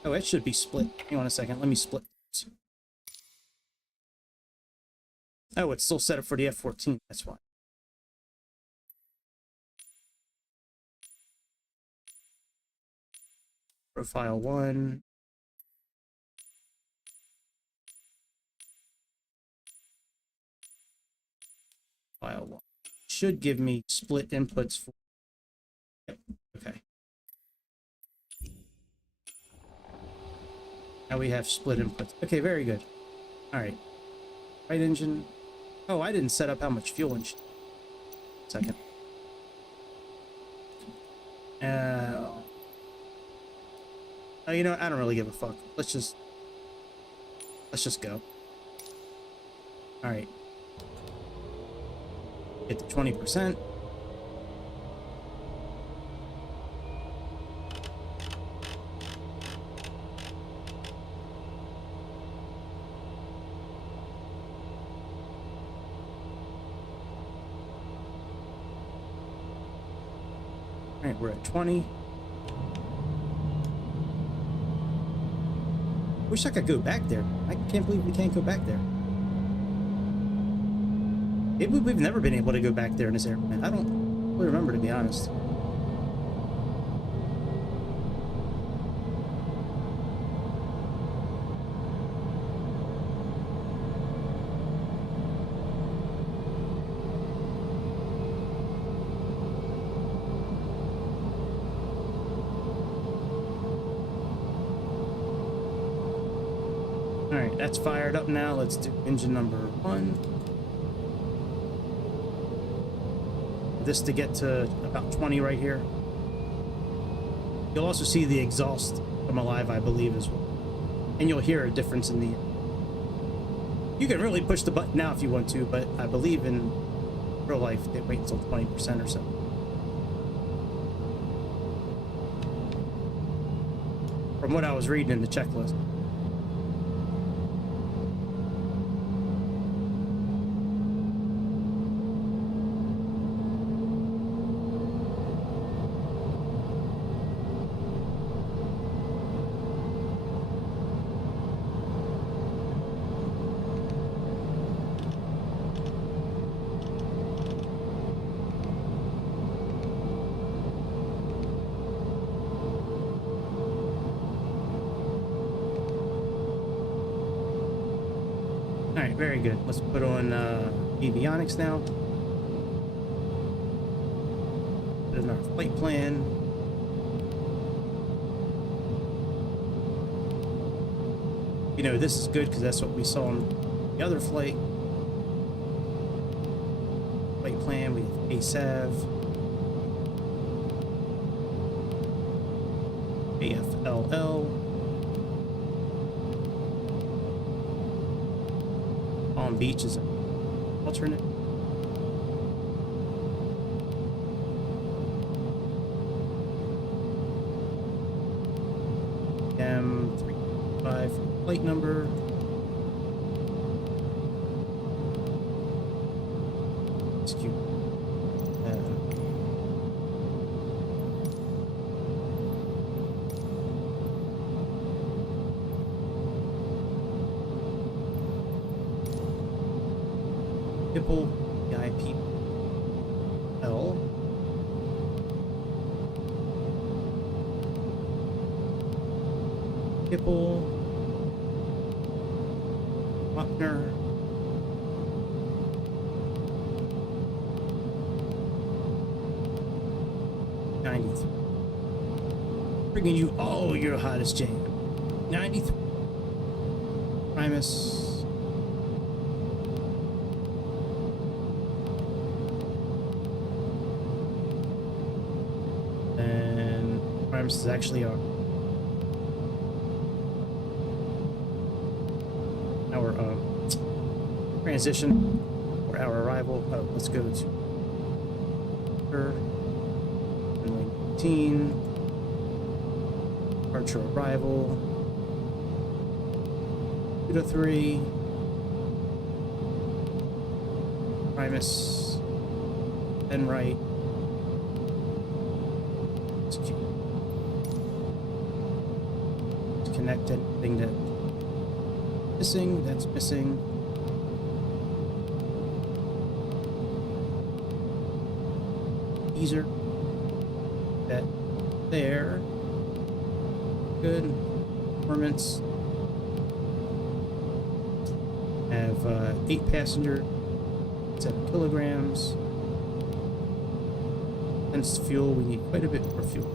Oh, it should be split. Hang on a second. Let me split this. Oh, it's still set up for the F14. That's why. Profile 1. Profile 1. Should give me split inputs for. Yep. Okay. Now we have split inputs. Okay, very good. All right. Right engine. Oh, I didn't set up how much fuel and shit. Second. Oh, you know what? I don't really give a fuck. Let's just go. All right. Hit the 20%. All right, we're at 20. Wish I could go back there. I can't believe we can't go back there. Maybe we've never been able to go back there in this airplane. I don't really remember, to be honest. All All right, that's fired up now. Let's do engine number 1. This to get to about 20 right here. You'll also see the exhaust come alive, I believe, as well. And you'll hear a difference in the... You can really push the button now if you want to, but I believe in real life they wait until 20% or so. From what I was reading in the checklist. Alright, very good. Let's put on avionics now. Put in our flight plan. You know, this is good because that's what we saw on the other flight. Flight plan, we have ASAV, AFLL. Palm Beach is an alternate. M35 plate number. It's cute. Hipple, IPL. Hipple, Wapner, bringing you all your hottest jam. 93. Primus. Primus is actually our transition or our arrival. Oh, let's go to 19. Departure arrival. 2 to 3. Primus. Then right. Connect anything that's missing, that's missing. Teaser. That there. Good. Performance. Have 8 passenger, 7 kilograms. And it's fuel, we need quite a bit more fuel.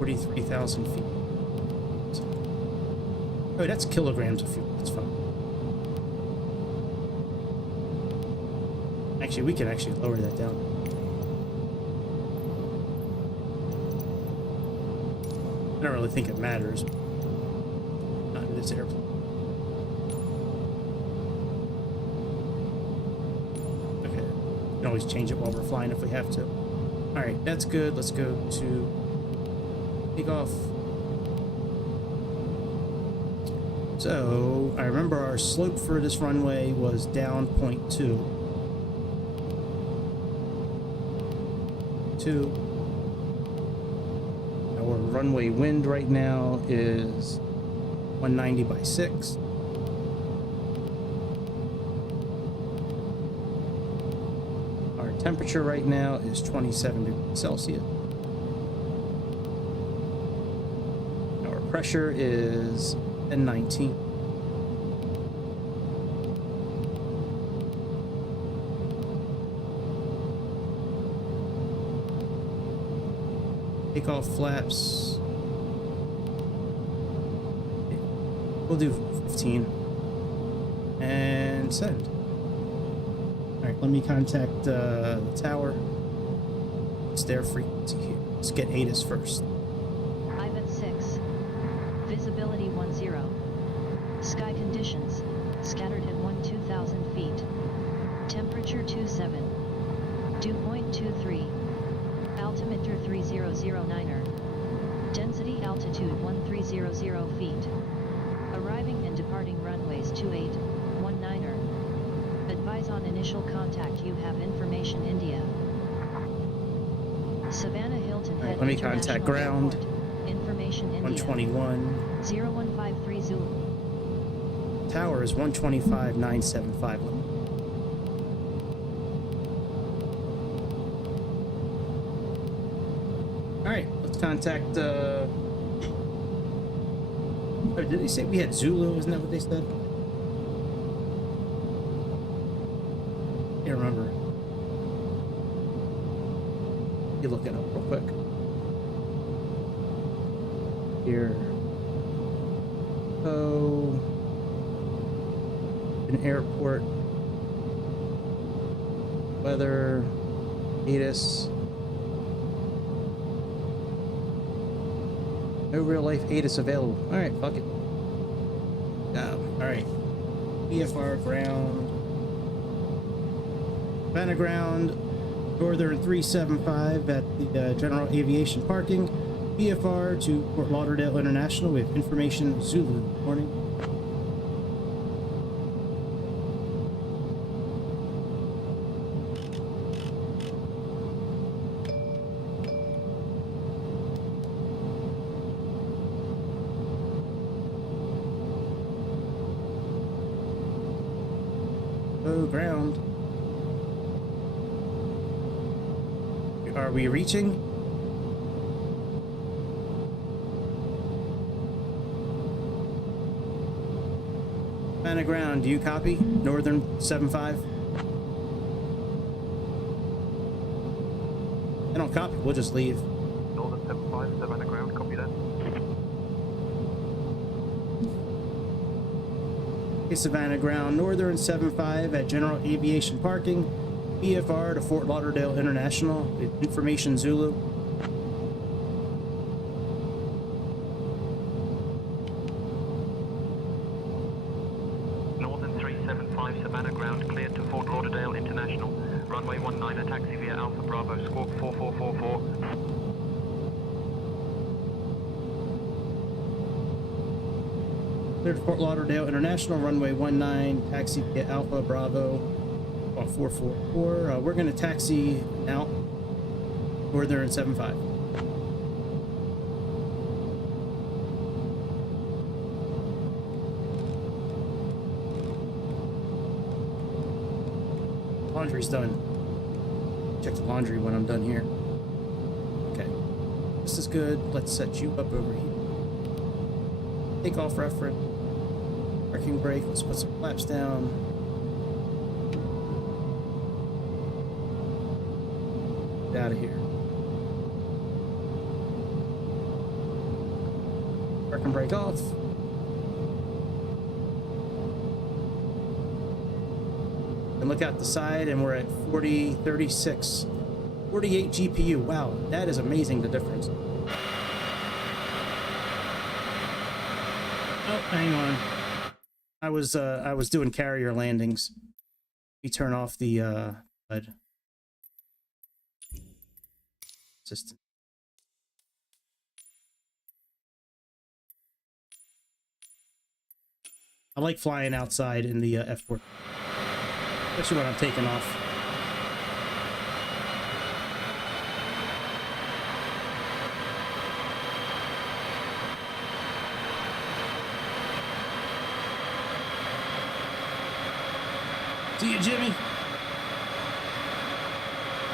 $43,000 feet. Oh, that's kilograms of fuel. That's fine. Actually, we can actually lower that down. I don't really think it matters. Not in this airplane. Okay. We can always change it while we're flying if we have to. Alright, that's good. Let's go to takeoff. So, I remember our slope for this runway was down 0.2. Our runway wind right now is 190 by 6. Our temperature right now is 27 degrees Celsius. Our pressure is 1019. Take off flaps. We'll do 15. And send. Alright, let me contact the tower. It's their frequency here. Let's get ATIS first. I'm at 6. Visibility 10. Sky conditions. Scattered at 2000 feet. Temperature 27. Dew point 23. Altimeter 3009er. Density altitude 1300 feet. Arriving and departing runways 28, 19er. Advise on initial contact. You have information India. Savannah Hilton Head. Let me contact ground. Airport. Information India. 121. 0153 Zulu. Tower is 125.975. Alright, let's contact oh, did they say we had Zulu? Isn't that what they said? Can't remember. You look it up real quick. Here. Oh, an airport. Weather. ATIS. No real life ATIS available. Alright, fuck it. Alright. BFR ground. Savannah ground. Northern 375 at the General Aviation Parking. BFR to Fort Lauderdale International with information Zulu. Morning. Oh, ground. Are we reaching? Savannah ground, do you copy? Northern 75. I don't copy, we'll just leave. Northern 75, Savannah ground, copy that. Okay, Savannah ground, Northern 75 at General Aviation Parking. BFR to Fort Lauderdale International with information Zulu. Northern 375, Savannah ground, cleared to Fort Lauderdale International. Runway 19, taxi via Alpha Bravo, squawk 4444. Cleared to Fort Lauderdale International, runway 19, taxi via Alpha Bravo, 444. We're going to taxi out Northern 75. Laundry's done. Check the laundry when I'm done here. Okay. This is good. Let's set you up over here. Take off reference. Parking brake. Let's put some flaps down. Get out of here. Parking brake off. And look out the side, and we're at 40, 36, 48 GPU. Wow, that is amazing, the difference. Oh, hang on. I was doing carrier landings. Let me turn off the HUD system. I like flying outside in the F4, especially when I'm taking off. See you, Jimmy.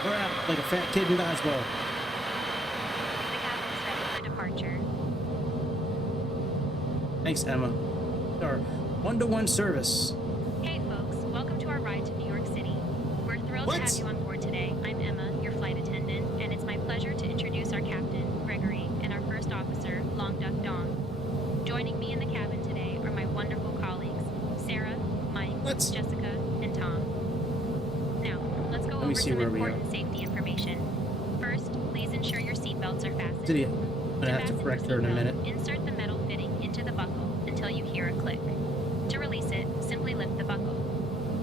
We're out like a fat kid in dodgeball. The cabin is ready for departure. Thanks, Emma. Our one-to-one service. Hey folks, welcome to our ride to New York City. We're thrilled to have you on board today. I'm Emma, your flight attendant, and it's my pleasure to introduce our captain, Gregory. over see some where we are. important safety information. First, please ensure your seatbelts are fastened. Idiot. I'm gonna have to correct her in a minute. Insert the metal fitting into the buckle until you hear a click. To release it, simply lift the buckle.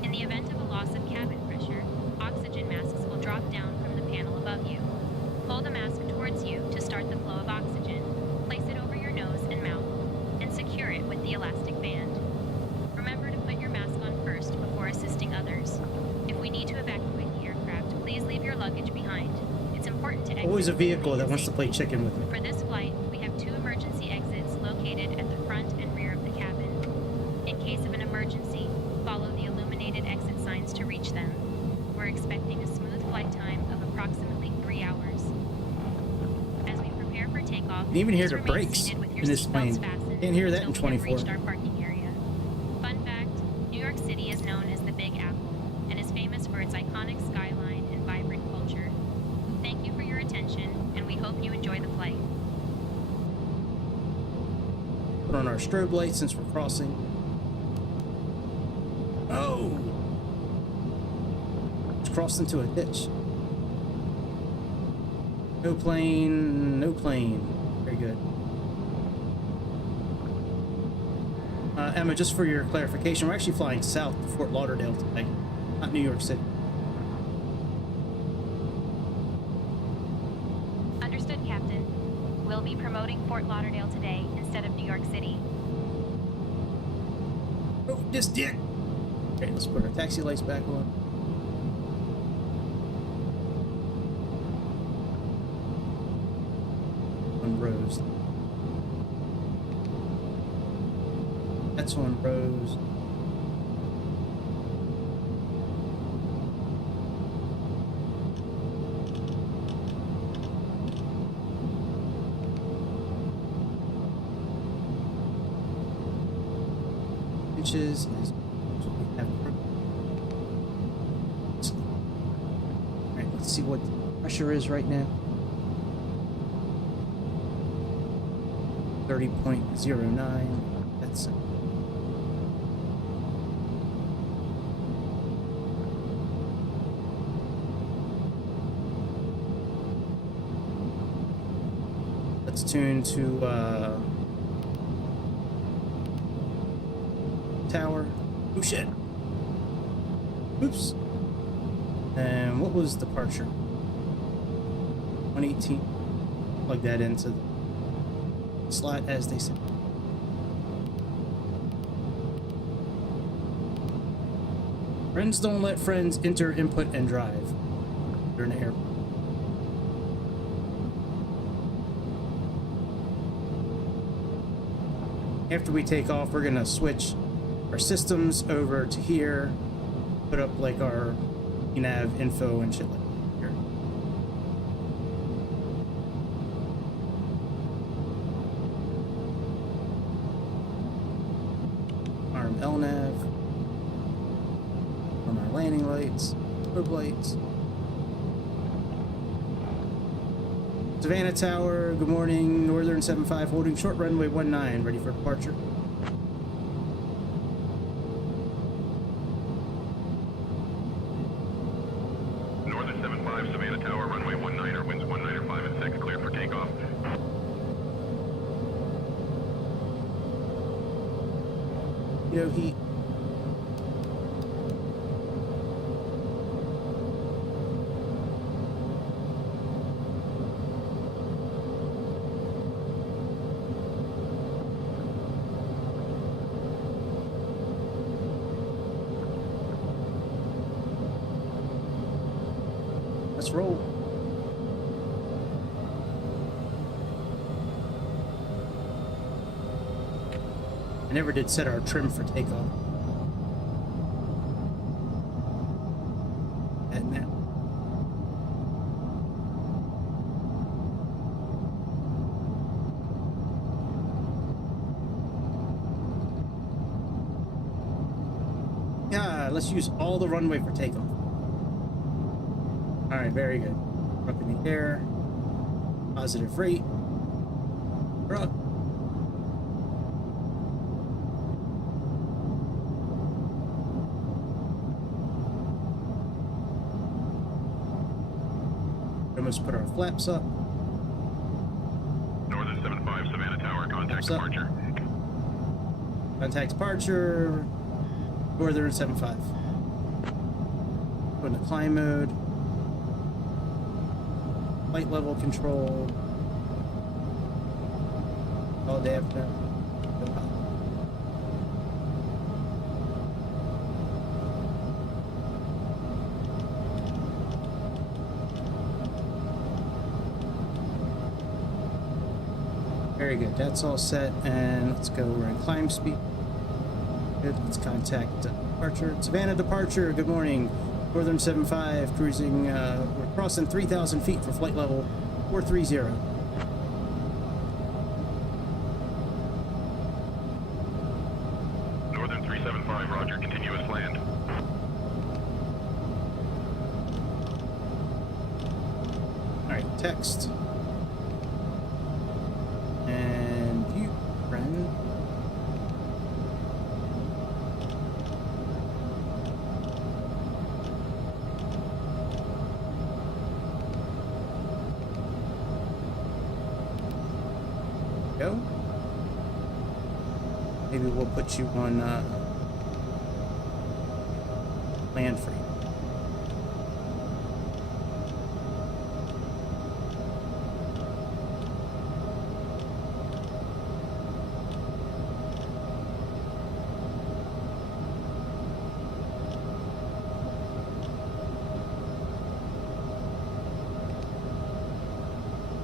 In the event of a loss of cabin pressure, oxygen masks will drop down from the panel above you. Pull the mask towards you to start the flow of oxygen. Place it over your nose and mouth, and secure it with the elastic band. Remember to put your mask on first before assisting others. If we need to evacuate the aircraft, please leave your luggage behind. It's important to exit Always a vehicle that wants to safely. play chicken with me. For this flight, we have 2 emergency exits located at the front and rear of the cabin. In case of an emergency, follow the illuminated exit signs to reach them. We're expecting a smooth flight time of approximately 3 hours. As we prepare for takeoff, You can even hear please the remain brakes seated with your in this seatbelts plane. fastened Can't hear that in until we have 24. reached our parking area. Fun fact, New York City is known as the Big Apple and is famous for its iconic skyline and vibrant culture. Thank you for your attention, and we hope you enjoy the flight. Put on our strobe lights since we're crossing. Oh! Just crossed into a ditch. No plane, no plane. Very good. Emma, just for your clarification, we're actually flying south to Fort Lauderdale today, not New York City. Understood, Captain. We'll be promoting Fort Lauderdale today instead of New York City. Oh, this dick! Okay, let's put our taxi lights back on. On Rose. That's on Rose. Inches is what we have. Alright, let's see what the pressure is right now. 30.09. That's let's tune to tower. Oh shit. Oops. And what was departure? 118. Plug that into the slot as they said. Friends don't let friends enter, input, and drive. They're in the airport. After we take off, we're gonna switch our systems over to here, put up like our nav info and shit like that here. Arm LNAV on our landing lights, strobe lights. Savannah Tower, good morning. Northern 75 holding short runway 19, ready for departure. Northern 75, Savannah Tower, runway 19er, winds 195 and 6, clear for takeoff. You know, heat. Let's roll. I never did set our trim for takeoff. And now. Yeah, let's use all the runway for takeoff. Alright, very good. Up in the air. Positive rate. We're up. Almost put our flaps up. Northern 75, Savannah Tower, contact Flaps up. departure. Contact departure. Northern 75. Go into climb mode. Flight level control. All day after. Very good. That's all set, and let's go. We're in climb speed. Good. Let's contact departure. Savannah departure. Good morning. Northern 75 cruising. We're crossing 3,000 feet for flight level 430. Northern 375, roger, continuous land. All right. Text. And view, friend. Go. Maybe we'll put you on land free.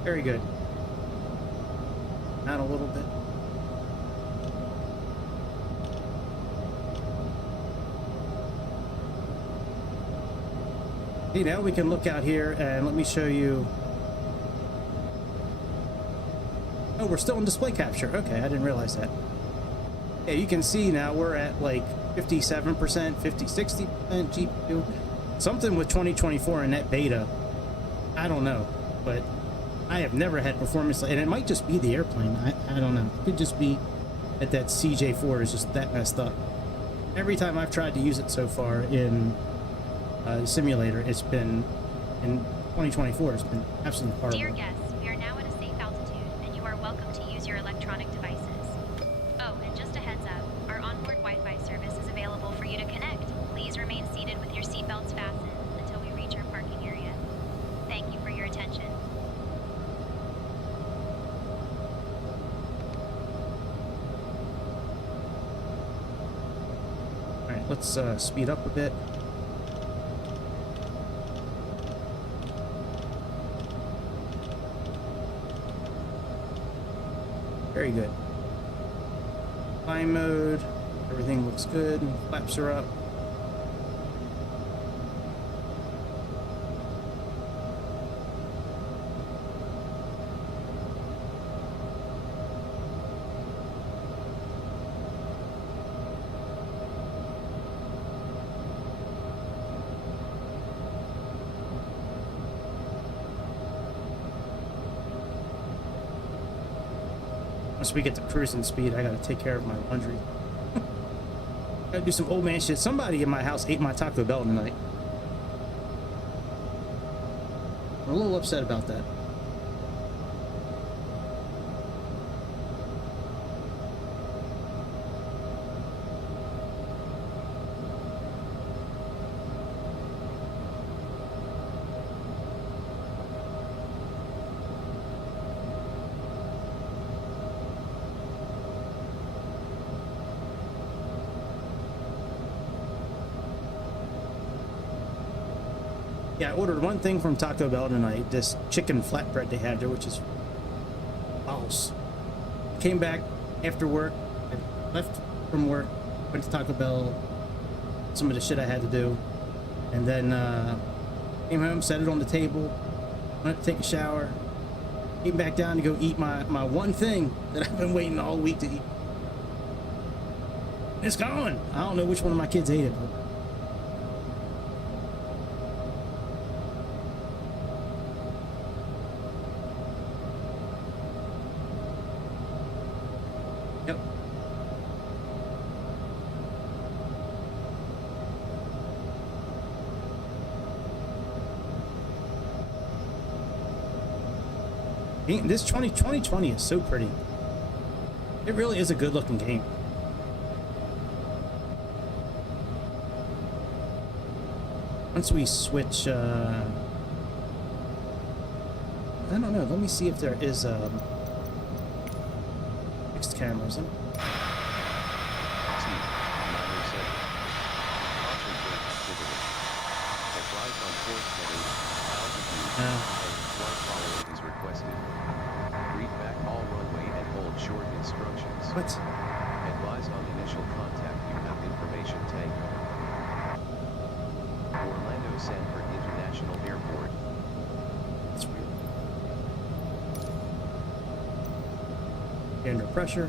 Very good. Down a little bit. Okay, now we can look out here and let me show you. Oh, we're still in display capture. Okay, I didn't realize that. Yeah, you can see now we're at like 57%, 50-60% GPU. Something with 2024 in that beta. I don't know, but I have never had performance, and it might just be the airplane. I don't know. It could just be that CJ4 is just that messed up. Every time I've tried to use it so far in the simulator, it's been, in 2024, it's been absolutely horrible. Dear guests, we are now at a safe altitude, and you are welcome to use your electronic devices. Oh, and just a heads up, our onboard Wi-Fi service is available for you to connect. Please remain seated with your seatbelts fastened until we reach our parking area. Thank you for your attention. All right, let's speed up a bit. Very good. Climb mode. Everything looks good. Flaps are up. Once we get to cruising speed, I gotta take care of my laundry. Gotta do some old man shit. Somebody in my house ate my Taco Bell tonight. I'm a little upset about that. Yeah, I ordered one thing from Taco Bell tonight, this chicken flatbread they had there, which is false. Came back after work, I left from work, went to Taco Bell, some of the shit I had to do, and then came home, set it on the table, went to take a shower, came back down to go eat my one thing that I've been waiting all week to eat. It's gone! I don't know which one of my kids ate it, but yep. This 2020 is so pretty. It really is a good looking game. Once we switch, I don't know. Let me see if there is fixed cameras. What? Advise on initial contact. You have information tank. Orlando Sanford International Airport. That's weird. Under pressure.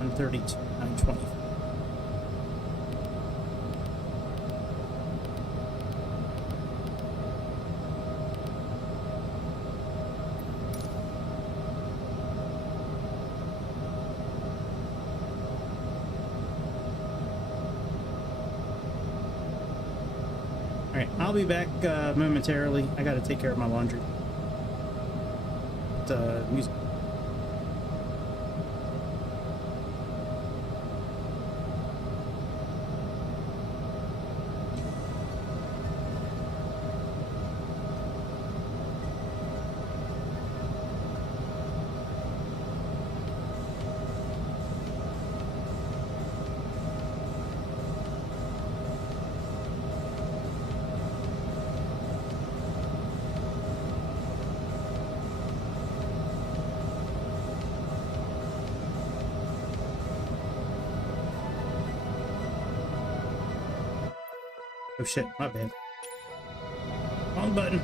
$132, $920. Alright, I'll be back momentarily. I gotta take care of my laundry. Music. Oh shit, my bad. Wrong button.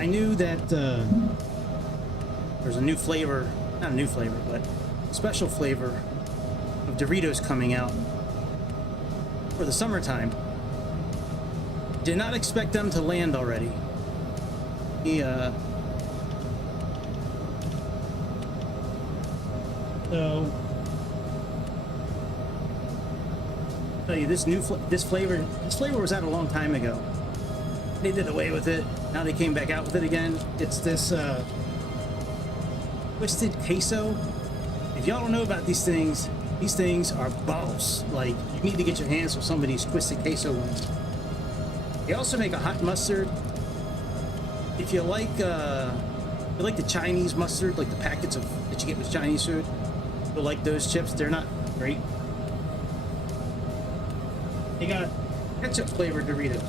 I knew that there's a new flavor, not a new flavor, but a special flavor of Doritos coming out for the summertime. Did not expect them to land already. So I'll tell you, this flavor was out a long time ago. They did away with it. Now they came back out with it again. It's this twisted queso. If y'all don't know about these things are boss. Like, you need to get your hands on some of these twisted queso ones. They also make a hot mustard. If you like the Chinese mustard, like the packets that you get with Chinese food, you'll like those chips. They're not great. They got ketchup flavored Doritos.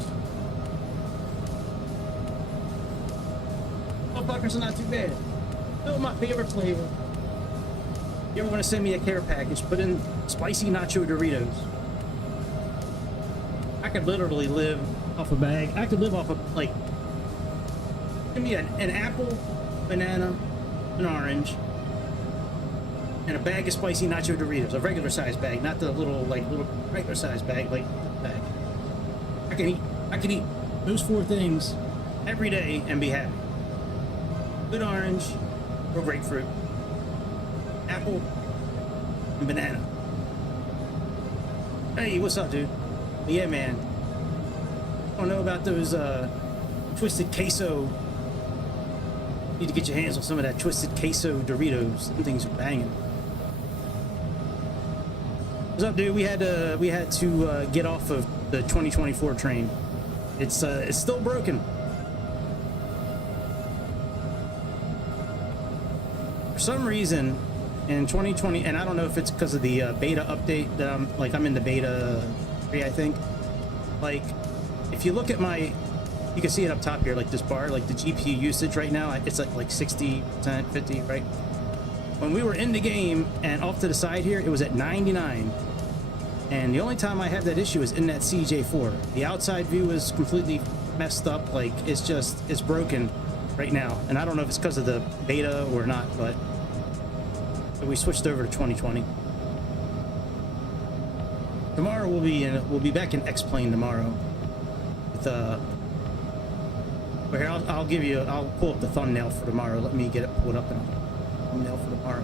Motherfuckers are not too bad. Still my favorite flavor. If you ever want to send me a care package, put in spicy nacho Doritos. I could literally live off a bag. I could live off of, like, give me an apple, banana, an orange, and a bag of spicy nacho Doritos. A regular size bag, not the little regular size bag, like bag. I can eat those 4 things every day and be happy. Good orange or grapefruit, apple, and banana. Hey, what's up, dude? But yeah, man. I don't know about those twisted queso. Need to get your hands on some of that twisted queso Doritos. Them things are banging. What's up, dude? We had to get off of the 2024 train. It's still broken. For some reason, in 2020, and I don't know if it's because of the beta update that I'm in the beta 3, I think. Like, if you look at you can see it up top here, like this bar, like the GPU usage right now, it's like 60%, 50, right? When we were in the game and off to the side here, it was at 99. And the only time I had that issue is in that CJ4. The outside view is completely messed up. Like, it's broken right now. And I don't know if it's because of the beta or not, but we switched over to 2020. Tomorrow we'll be back in X-Plane tomorrow. With here, I'll pull up the thumbnail for tomorrow. Let me get it pulled up in a thumbnail for tomorrow.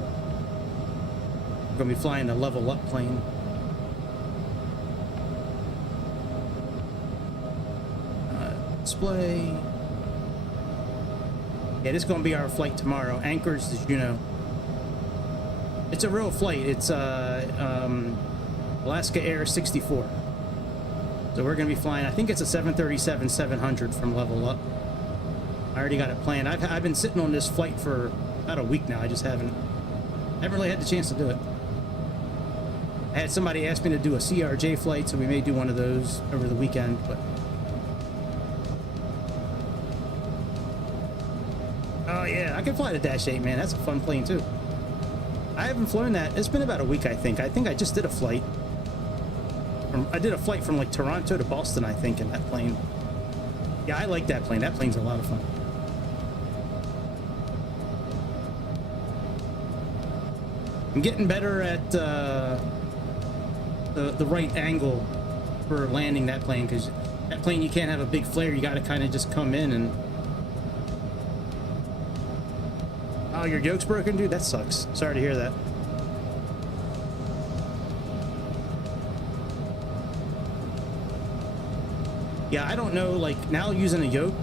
We're gonna be flying a level up plane. Display. Yeah, this is gonna be our flight tomorrow. Anchorage to Juneau. It's a real flight. It's Alaska Air 64. So we're gonna be flying. I think it's a 737-700 from level up. I already got it planned. I've been sitting on this flight for about a week now. I just haven't really had the chance to do it. I had somebody ask me to do a CRJ flight, so we may do one of those over the weekend. But oh yeah, I can fly the Dash 8, man. That's a fun plane too. I haven't flown that. It's been about a week, I think. I think I just did a flight. I did a flight from like Toronto to Boston, I think, in that plane. Yeah, I like that plane. That plane's a lot of fun. I'm getting better at the right angle for landing that plane, because that plane, you can't have a big flare. You got to kind of just come in and... Oh, your yoke's broken, dude? That sucks. Sorry to hear that. Yeah, I don't know, like, now using a yoke,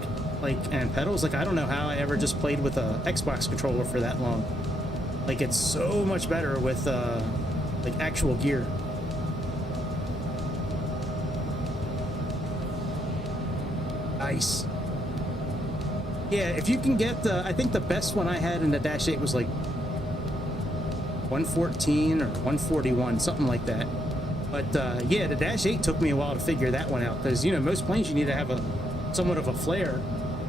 like, and pedals, like, I don't know how I ever just played with a Xbox controller for that long. Like, it's so much better with, like, actual gear. Nice. Yeah, if you can get the, I think the best one I had in the Dash 8 was like 114 or 141, something like that. But yeah, the Dash 8 took me a while to figure that one out, because, you know, most planes you need to have a somewhat of a flare.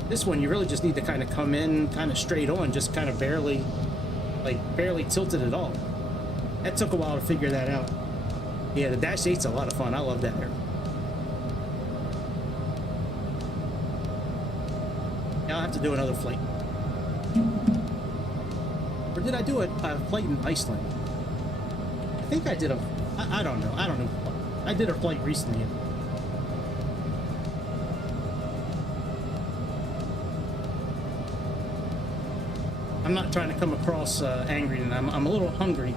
This one you really just need to kind of come in kind of straight on, just kind of barely tilted at all. That took a while to figure that out. Yeah, the Dash 8's a lot of fun. I love that air. Yeah, I'll have to do another flight. Or did I do a flight in Iceland? I think I did a... I don't know. I don't know. I did a flight recently. I'm not trying to come across angry, and I'm a little hungry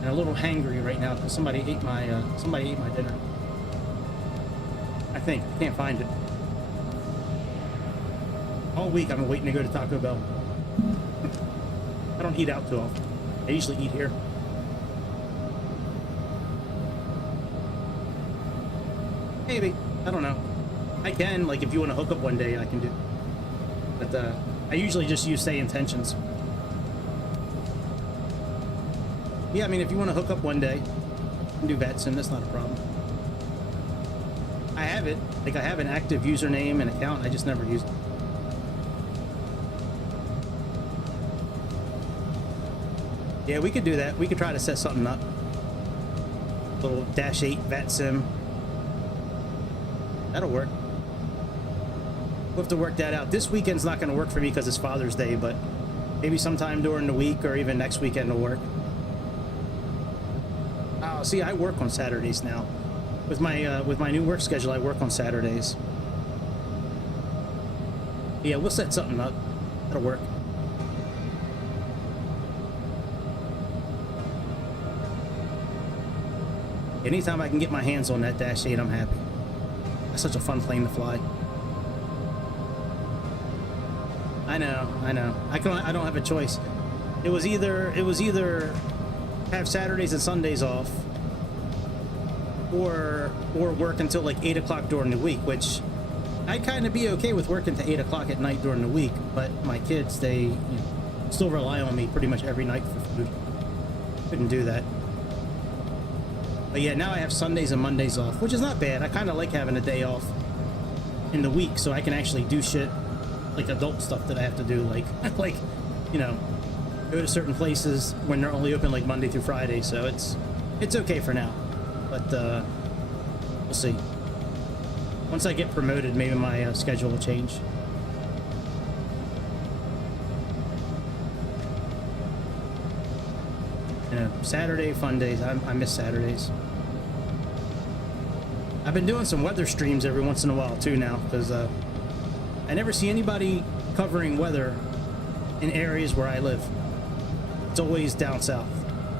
and a little hangry right now because somebody ate my dinner. I think I can't find it. All week I've been waiting to go to Taco Bell. I don't eat out too often. I usually eat here. Maybe. I don't know. I can, like, if you want to hook up one day, I can do. But I usually just use Say Intentions. Yeah, I mean, if you want to hook up one day, you can do VetSim, that's not a problem. I have it. Like, I have an active username and account, I just never use it. Yeah, we could do that. We could try to set something up. Little -8 VetSim. That'll work. We'll have to work that out. This weekend's not going to work for me because it's Father's Day, but maybe sometime during the week or even next weekend will work. Oh, see, I work on Saturdays now. With my new work schedule, I work on Saturdays. Yeah, we'll set something up. That'll work. Anytime I can get my hands on that -8, I'm happy. That's such a fun plane to fly. I know. I don't have a choice. It was either have Saturdays and Sundays off, or work until like 8 o'clock during the week, which I'd kind of be okay with working to 8 o'clock at night during the week. But my kids, they still rely on me pretty much every night for food. Couldn't do that. But yeah, now I have Sundays and Mondays off, which is not bad. I kind of like having a day off in the week so I can actually do shit, like adult stuff that I have to do, like go to certain places when they're only open like Monday through Friday. So it's okay for now, but we'll see. Once I get promoted, maybe my schedule will change. Saturday fun days. I miss Saturdays. I've been doing some weather streams every once in a while too now, because I never see anybody covering weather in areas where I live. It's always down south.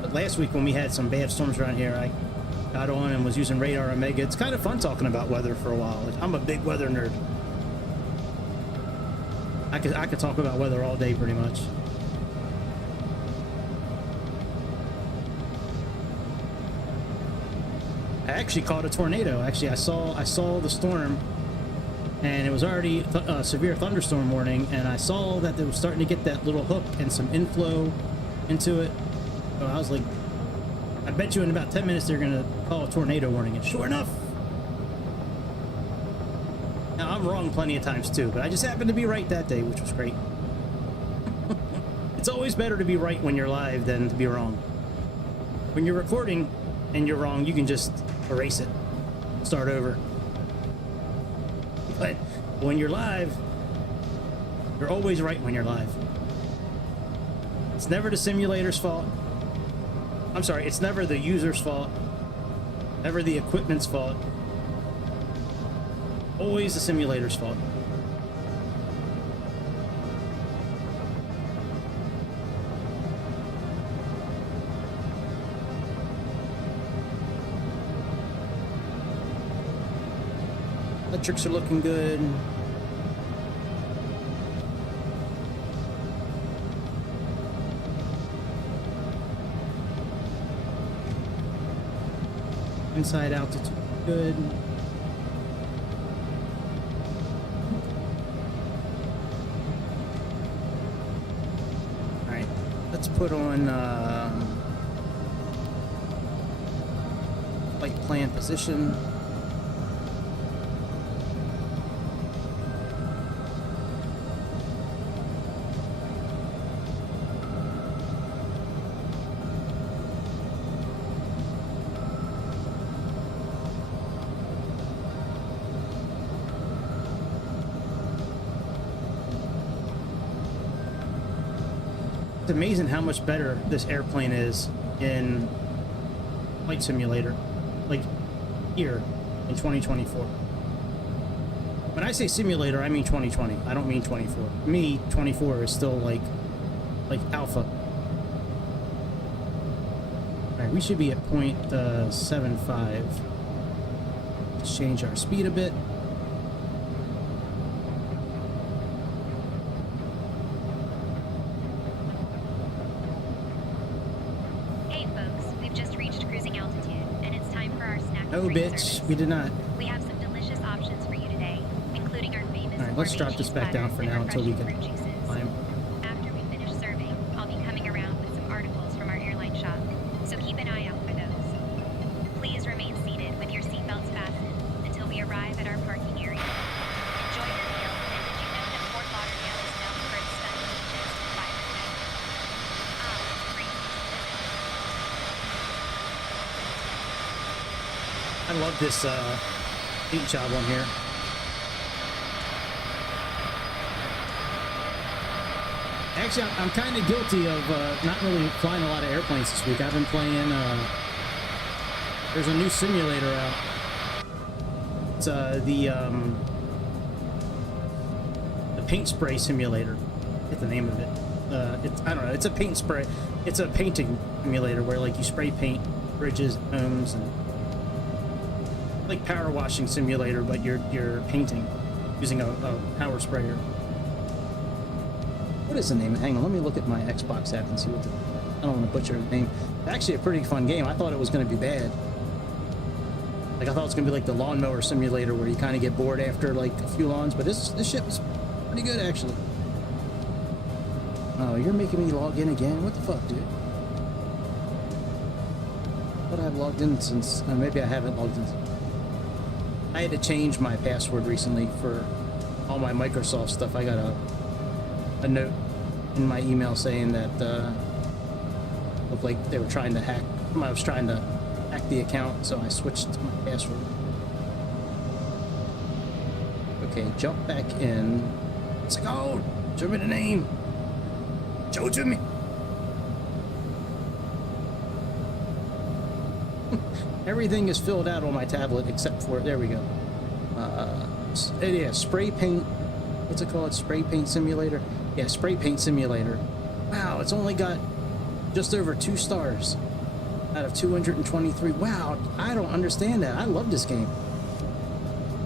But last week when we had some bad storms around here, I got on and was using Radar Omega. It's kind of fun talking about weather for a while. Like, I'm a big weather nerd. I could talk about weather all day pretty much. I actually caught a tornado. Actually, I saw the storm, and it was already a severe thunderstorm warning, and I saw that it was starting to get that little hook and some inflow into it. So I was like, I bet you in about 10 minutes they're gonna call a tornado warning, and sure enough. Now, I'm wrong plenty of times too, but I just happened to be right that day, which was great. It's always better to be right when you're live than to be wrong. When you're recording and you're wrong, you can just erase it, start over. But when you're live, you're always right when you're live. It's never the simulator's fault. I'm sorry, it's never the user's fault, never the equipment's fault. Always the simulator's fault. Electrics are looking good. Inside altitude good. All right, let's put on flight plan position. It's amazing how much better this airplane is in Flight Simulator, like here in 2024. When I say simulator, I mean 2020. I don't mean 24. Me, 24 is still like alpha. All right, we should be at 0.75. Let's change our speed a bit. Hey folks, we've just reached cruising altitude, and it's time for our snack. Oh, bitch, we did not. We have some delicious options for you today, including our famous. All right, let's drop this back down for now until we can climb. After we finish serving, I'll be coming around with some articles from our airline shop, so keep an eye out for those. Please remain seated with your seatbelts fastened until we arrive at our parking area. Enjoy your meal, and did you know that Fort Lauderdale is known for its stunning beaches and vibrant nightlife? It's a great place to visit. I love this paint job on here. Actually, I'm kind of guilty of not really flying a lot of airplanes this week. I've been playing, there's a new simulator out. It's the paint spray simulator. I forget the name of it. I don't know, it's a paint spray. It's a painting simulator where like you spray paint bridges, homes, and like power washing simulator, but you're painting using a power sprayer. What is the name? Hang on, let me look at my Xbox app and see what I don't want to butcher the name. It's actually a pretty fun game. I thought it was going to be bad. Like I thought it was going to be like the lawnmower simulator where you kind of get bored after like a few lawns, but this shit was pretty good actually. Oh, you're making me log in again? What the fuck, dude? I thought I've logged in since, maybe I haven't logged in. I had to change my password recently for all my Microsoft stuff. I got a note in my email saying that of like they were trying to hack. I was trying to hack the account, so I switched my password. Okay, jump back in. It's like, oh, show me the name. Show it to me. Everything is filled out on my tablet except for, there we go. Yeah, spray paint. What's it called? Spray paint simulator? Yeah, spray paint simulator. Wow, it's only got just over 2 stars out of 223. Wow, I don't understand that. I love this game.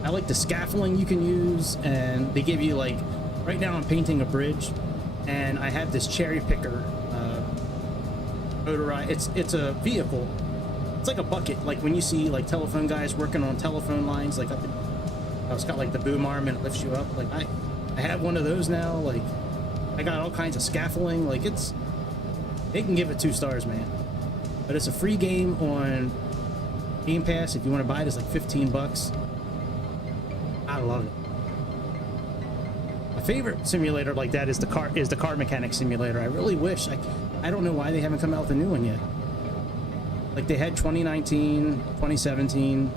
I like the scaffolding you can use, and they give you like, right now I'm painting a bridge, and I have this cherry picker motorized. It's a vehicle. It's like a bucket, like when you see like telephone guys working on telephone lines, like up in, it's got like the boom arm and it lifts you up. Like I have one of those now. Like I got all kinds of scaffolding. Like they can give it 2 stars, man. But it's a free game on Game Pass. If you want to buy it, it's like $15. I love it. My favorite simulator like that is the car mechanic simulator. I really wish, I don't know why they haven't come out with a new one yet. Like they had 2019, 2017.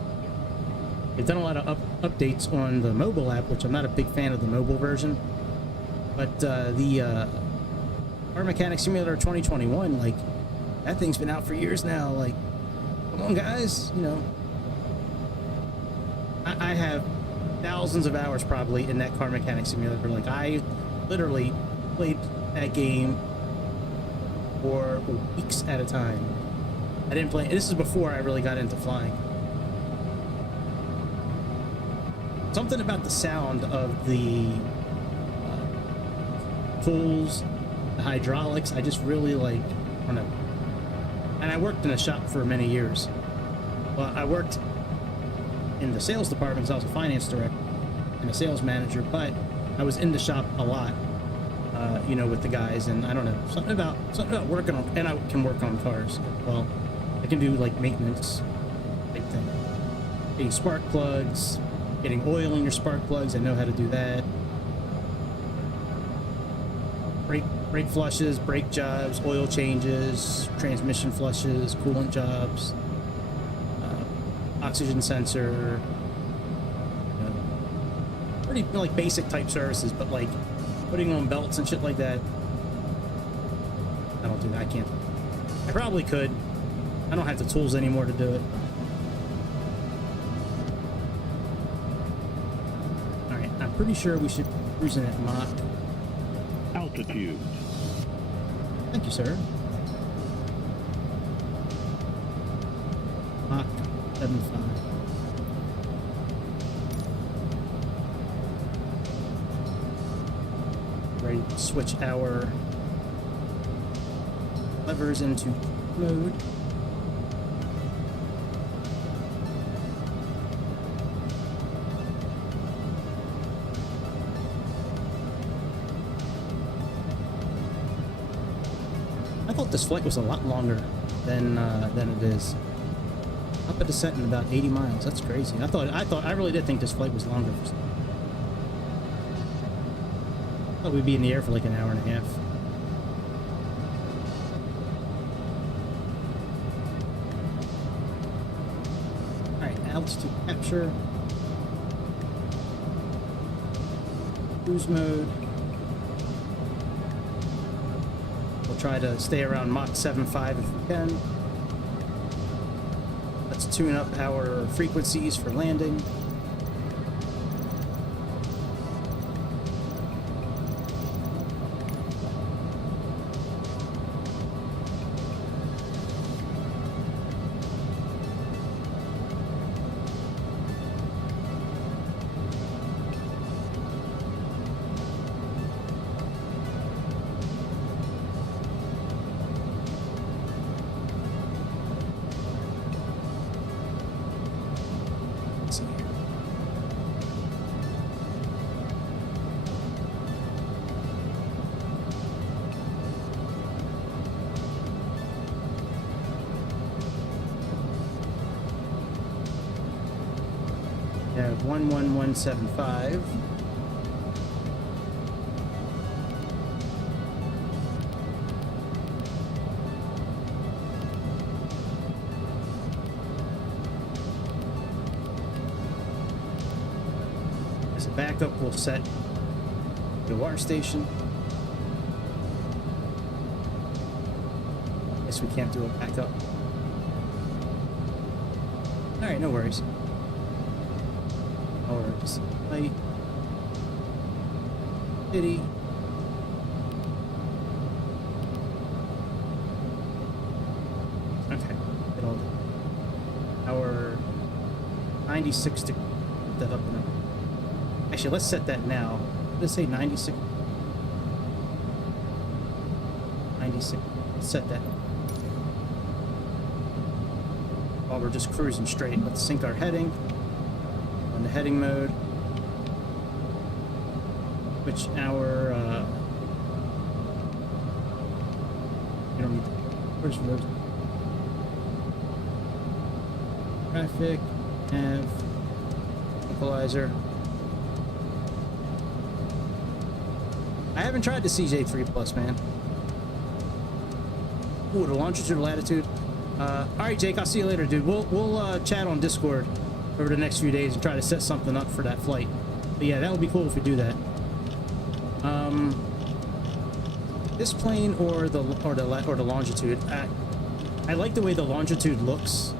They've done a lot of updates on the mobile app, which I'm not a big fan of the mobile version. But the Car Mechanic Simulator 2021, like that thing's been out for years now. Like, come on, guys, you know. I have thousands of hours probably in that Car Mechanic Simulator. Like I literally played that game for weeks at a time. I didn't play. This is before I really got into flying. Something about the sound of the tools, the hydraulics, I just really like. I don't know. And I worked in a shop for many years. Well, I worked in the sales department, so I was a finance director and a sales manager, but I was in the shop a lot, you know, with the guys, and I don't know, something about working on, and I can work on cars. Well, I can do like maintenance type thing. Getting spark plugs, getting oil in your spark plugs, I know how to do that. Brake flushes, brake jobs, oil changes, transmission flushes, coolant jobs, oxygen sensor, pretty like basic type services, but like putting on belts and shit like that. do that. I can't. I probably could. I don't have the tools anymore to do it. Alright, I'm pretty sure we should cruise in at Mach. Altitude. Thank you, sir. Mach 75. Ready to switch our levers into mode. I thought this flight was a lot longer than it is. Up a descent in about 80 miles. That's crazy. I really did think this flight was longer. I thought we'd be in the air for like an hour and a half. Alright, altitude capture. Cruise mode. We'll try to stay around Mach 7.5 if we can. Let's tune up our frequencies for landing. We have 11175. As a backup, we'll set the water station. Guess we can't do a backup. Alright, no worries. Hours. Light. Pity. Okay. Get all that. Hour 96 to put that up now. Actually, let's set that now. Let's say 96. 96. Let's set that. While we're just cruising straight, let's sync our heading. On the heading mode, which our you don't need to, where's the road? Traffic, nav, equalizer. I haven't tried the CJ4 Plus, man. Ooh, the longitude, latitude. All right, Jake, I'll see you later, dude. We'll chat on Discord over the next few days and try to set something up for that flight. But yeah, that would be cool if we do that. This plane or the longitude. I like the way the longitude looks,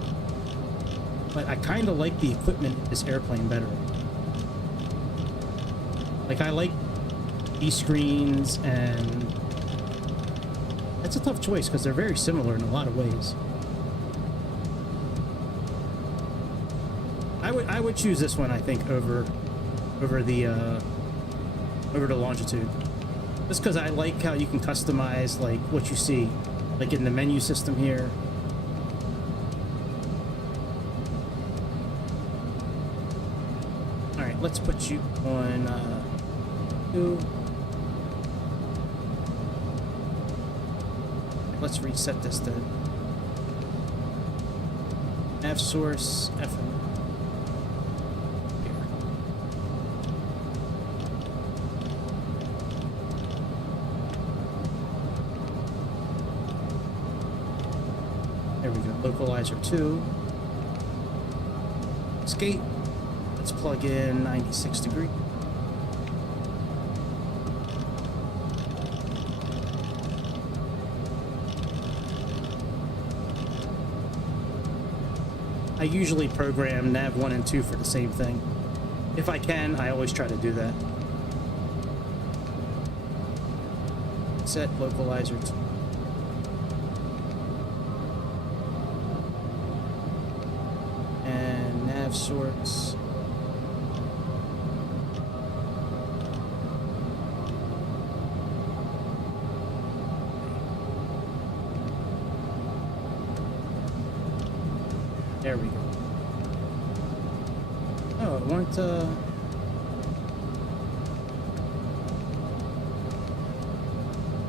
but I kind of like the equipment in this airplane better. Like, I like these screens, and that's a tough choice because they're very similar in a lot of ways. I would choose this one, I think, over the longitude, just because I like how you can customize like what you see, like in the menu system here. All right, let's put you on 2. Let's reset this then. Nav source F. There we go. Localizer 2. Escape. Let's plug in 96 degree. I usually program nav 1 and 2 for the same thing. If I can, I always try to do that. Set localizer. And nav sorts. There we go. Oh, it weren't,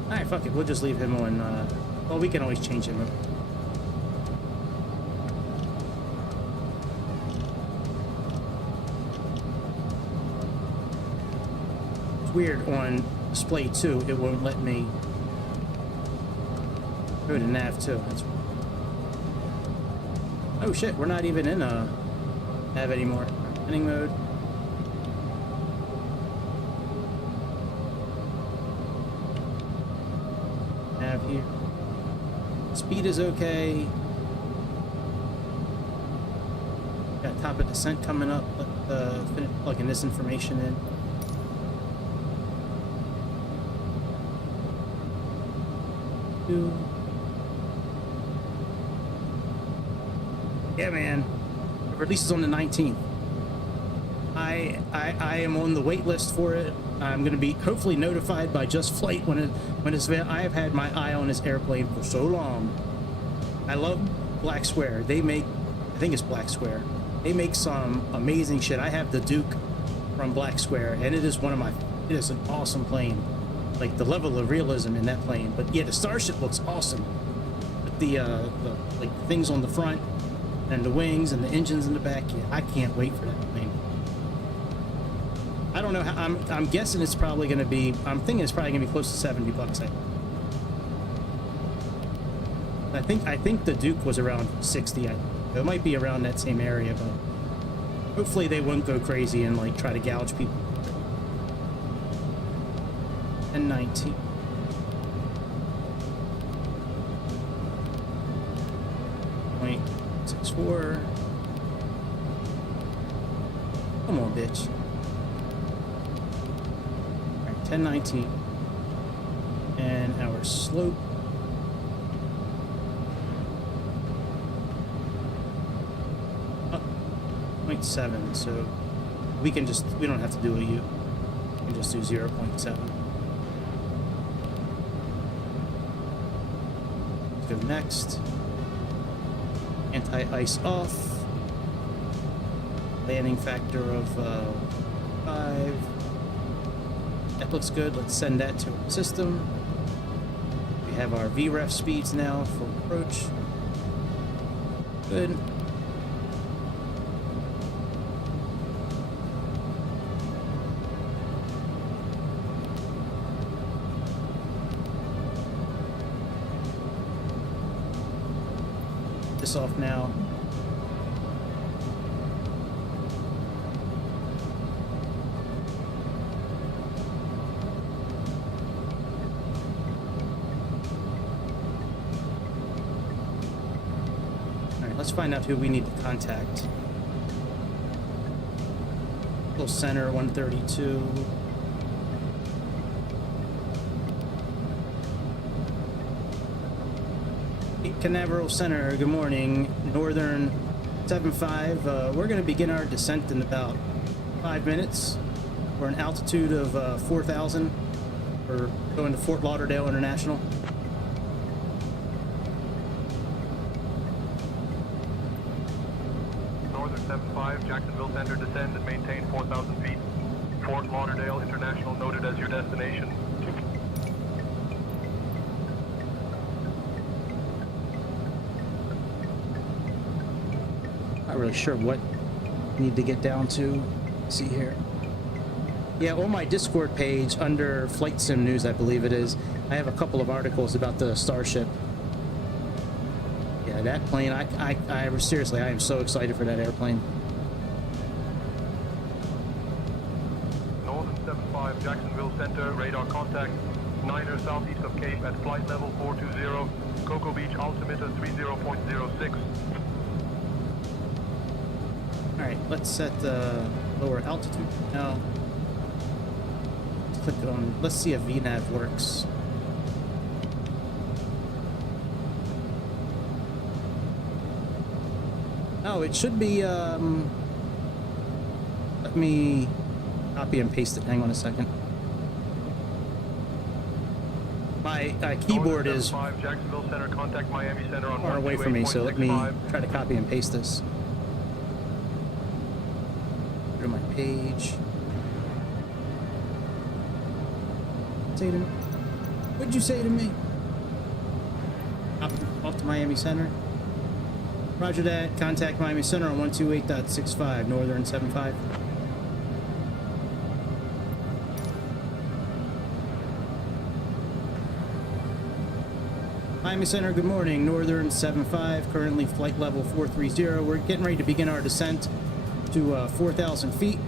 Alright, fuck it. We'll just leave him on, well, we can always change him. It's weird, on display 2, it won't let me go to nav 2. That's weird. Oh shit, we're not even in nav anymore. Running mode. Nav here. Speed is okay. Got top of descent coming up. Finish plugging this information in. Yeah, man. It releases on the 19th. I am on the wait list for it. I'm going to be hopefully notified by Just Flight when it's available. I have had my eye on this airplane for so long. I love Black Square. They make, I think it's Black Square. They make some amazing shit. I have the Duke from Black Square, and it is it is an awesome plane. Like the level of realism in that plane. But yeah, the Starship looks awesome. But the like things on the front and the wings and the engines in the back, yeah, I can't wait for that plane. I don't know how, I'm guessing it's probably going to be, I'm thinking it's probably going to be close to $70. I think the Duke was around 60. It might be around that same area, but hopefully they won't go crazy and like try to gouge people. And 19. .64. Come on, bitch. 1019, and our slope up 0.7, so we don't have to do a U, we can just do 0.7. Let's go next. Anti-ice off, landing factor of 5. That looks good. Let's send that to our system. We have our VREF speeds now for approach. Good. This off now. Let's find out who we need to contact. Little Center 132. Canaveral Center, good morning. Northern 75. We're going to begin our descent in about 5 minutes. We're an altitude of 4,000. We're going to Fort Lauderdale International. Northern 75, Jacksonville Center, descend and maintain 4,000 feet. Fort Lauderdale International noted as your destination. Not really sure what I need to get down to. Let's see here. Yeah, on my Discord page under Flight Sim News, I believe it is, I have a couple of articles about the Starship. Yeah, that plane, seriously, I am so excited for that airplane. Northern 75, Jacksonville Center, radar contact, 9er southeast of Cape at flight level 420, Cocoa Beach altimeter 30.06. Alright, let's set the lower altitude now. Let's click it on, let's see if VNAV works. Oh, it should be, let me copy and paste it. Hang on a second. My keyboard is Jacksonville Center, contact Miami Center on far away from me, so let me try to copy and paste this. Go to my page. Say to me. What'd you say to me? Off to Miami Center. Roger that. Contact Miami Center on 128.65, Northern 75. Miami Center, good morning. Northern 75, currently flight level 430. We're getting ready to begin our descent to 4,000 feet.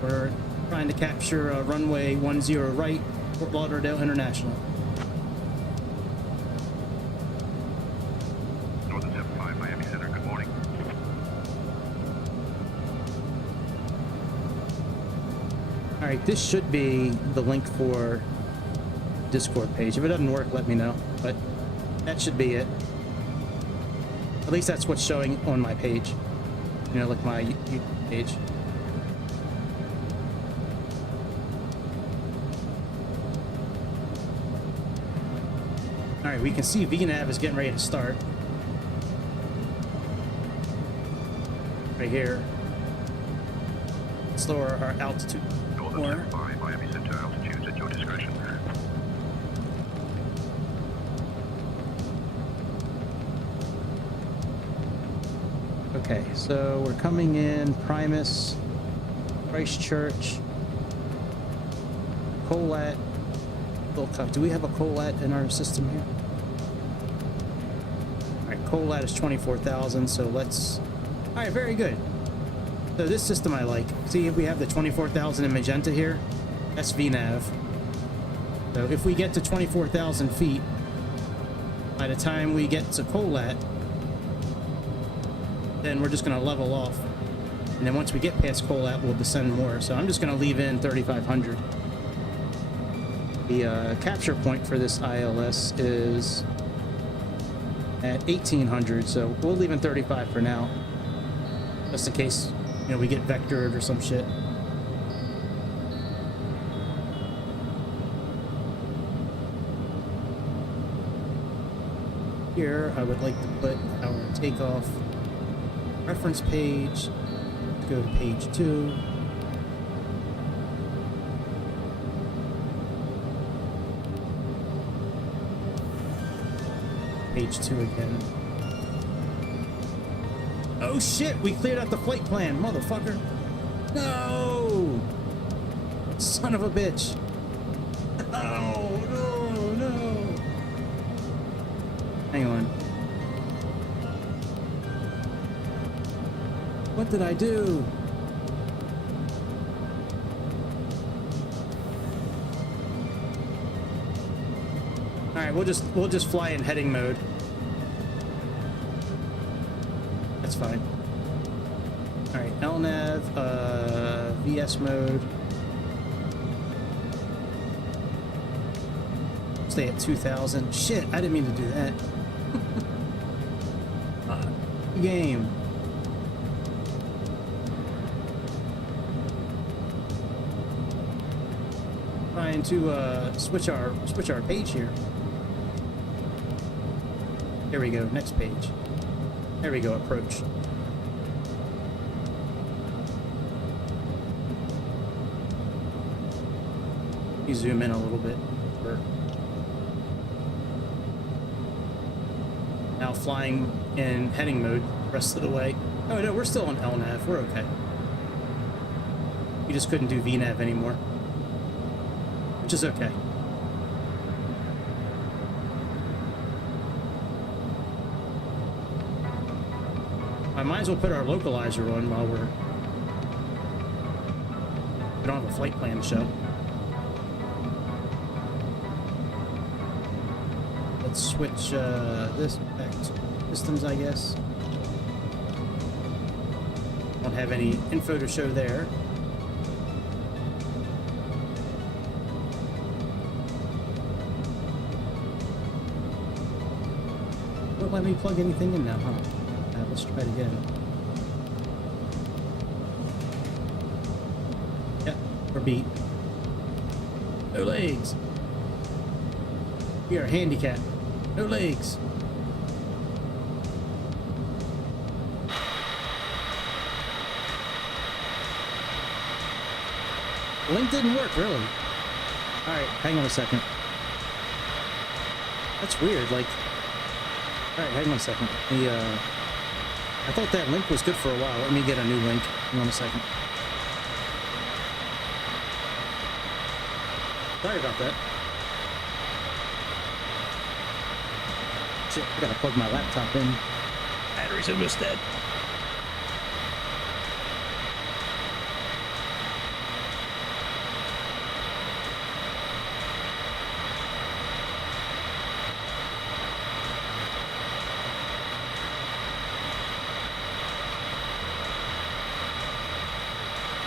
We're trying to capture runway 10 right, Fort Lauderdale International. Northern 75, Miami Center, good morning. All right, this should be the link for Discord page. If it doesn't work, let me know, but that should be it. At least that's what's showing on my page. You know, like my YouTube page. All right, we can see VNAV is getting ready to start. Right here. Let's lower our altitude Northern more. 75, Miami Center, altitudes at your discretion. Okay, so we're coming in Primus, Christchurch, Colat. Do we have a Colat in our system here? All right, Colat is 24,000, so let's... All right, very good. So this system I like. See, we have the 24,000 in magenta here. That's VNAV. So if we get to 24,000 feet, by the time we get to Colat, then we're just going to level off. And then once we get past Colat, we'll descend more. So I'm just going to leave in 3,500. The capture point for this ILS is at 1,800, so we'll leave in 35 for now. Just in case, you know, we get vectored or some shit. Here, I would like to put our takeoff reference page. Go to page 2. Page 2 again. Oh shit, we cleared out the flight plan, motherfucker. No! Son of a bitch. Oh, no. Hang on. What did I do? All right, we'll just fly in heading mode. That's fine. All right, LNAV, VS mode. Stay at 2,000. Shit, I didn't mean to do that. Game. Trying to switch our page here. There we go. Next page. There we go. Approach. You zoom in a little bit. Now flying in heading mode the rest of the way. Oh no, we're still on LNAV. We're okay. We just couldn't do VNAV anymore, which is okay. I might as well put our localizer on while we don't have a flight plan to show. Let's switch this back to systems, I guess. Don't have any info to show there. Won't let me plug anything in now, huh? Let's try it again. Yeah, we're beat. No legs. We are handicapped. No legs. Link didn't work, really. Alright, hang on a second. That's weird, like... Alright, hang on a second. I thought that link was good for a while. Let me get a new link. Hang on a second. Sorry about that. Shit, I gotta plug my laptop in. Battery's almost dead.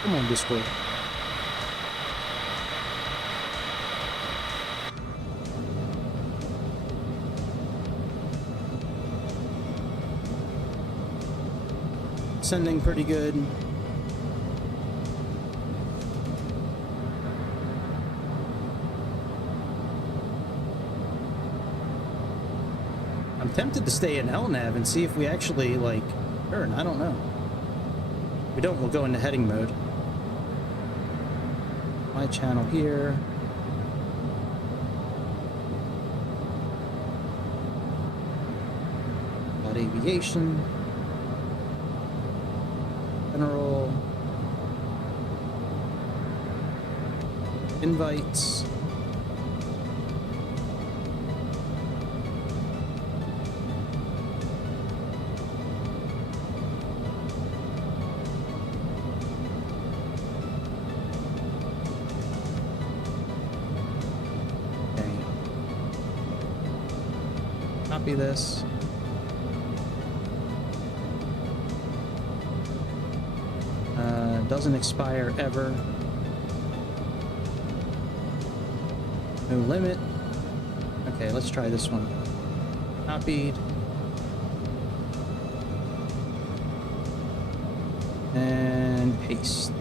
Come on, Discord. Sending pretty good. I'm tempted to stay in LNAV and see if we actually, like, turn. I don't know. If we don't, we'll go into heading mode. My channel here. About aviation. General. Invites. Copy this. Doesn't expire ever. No limit. Okay, let's try this one. Copied. And paste.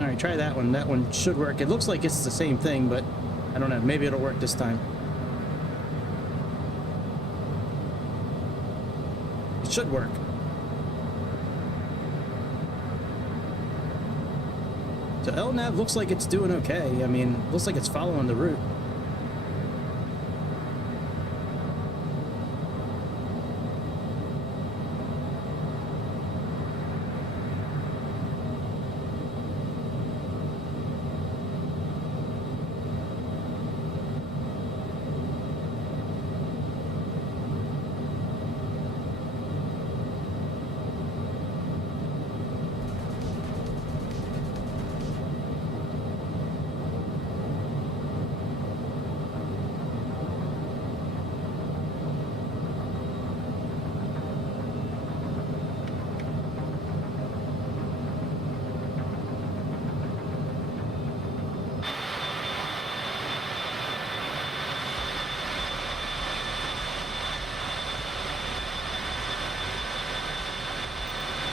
Alright, try that one. That one should work. It looks like it's the same thing, but I don't know. Maybe it'll work this time. It should work. So LNAV looks like it's doing okay. I mean, looks like it's following the route.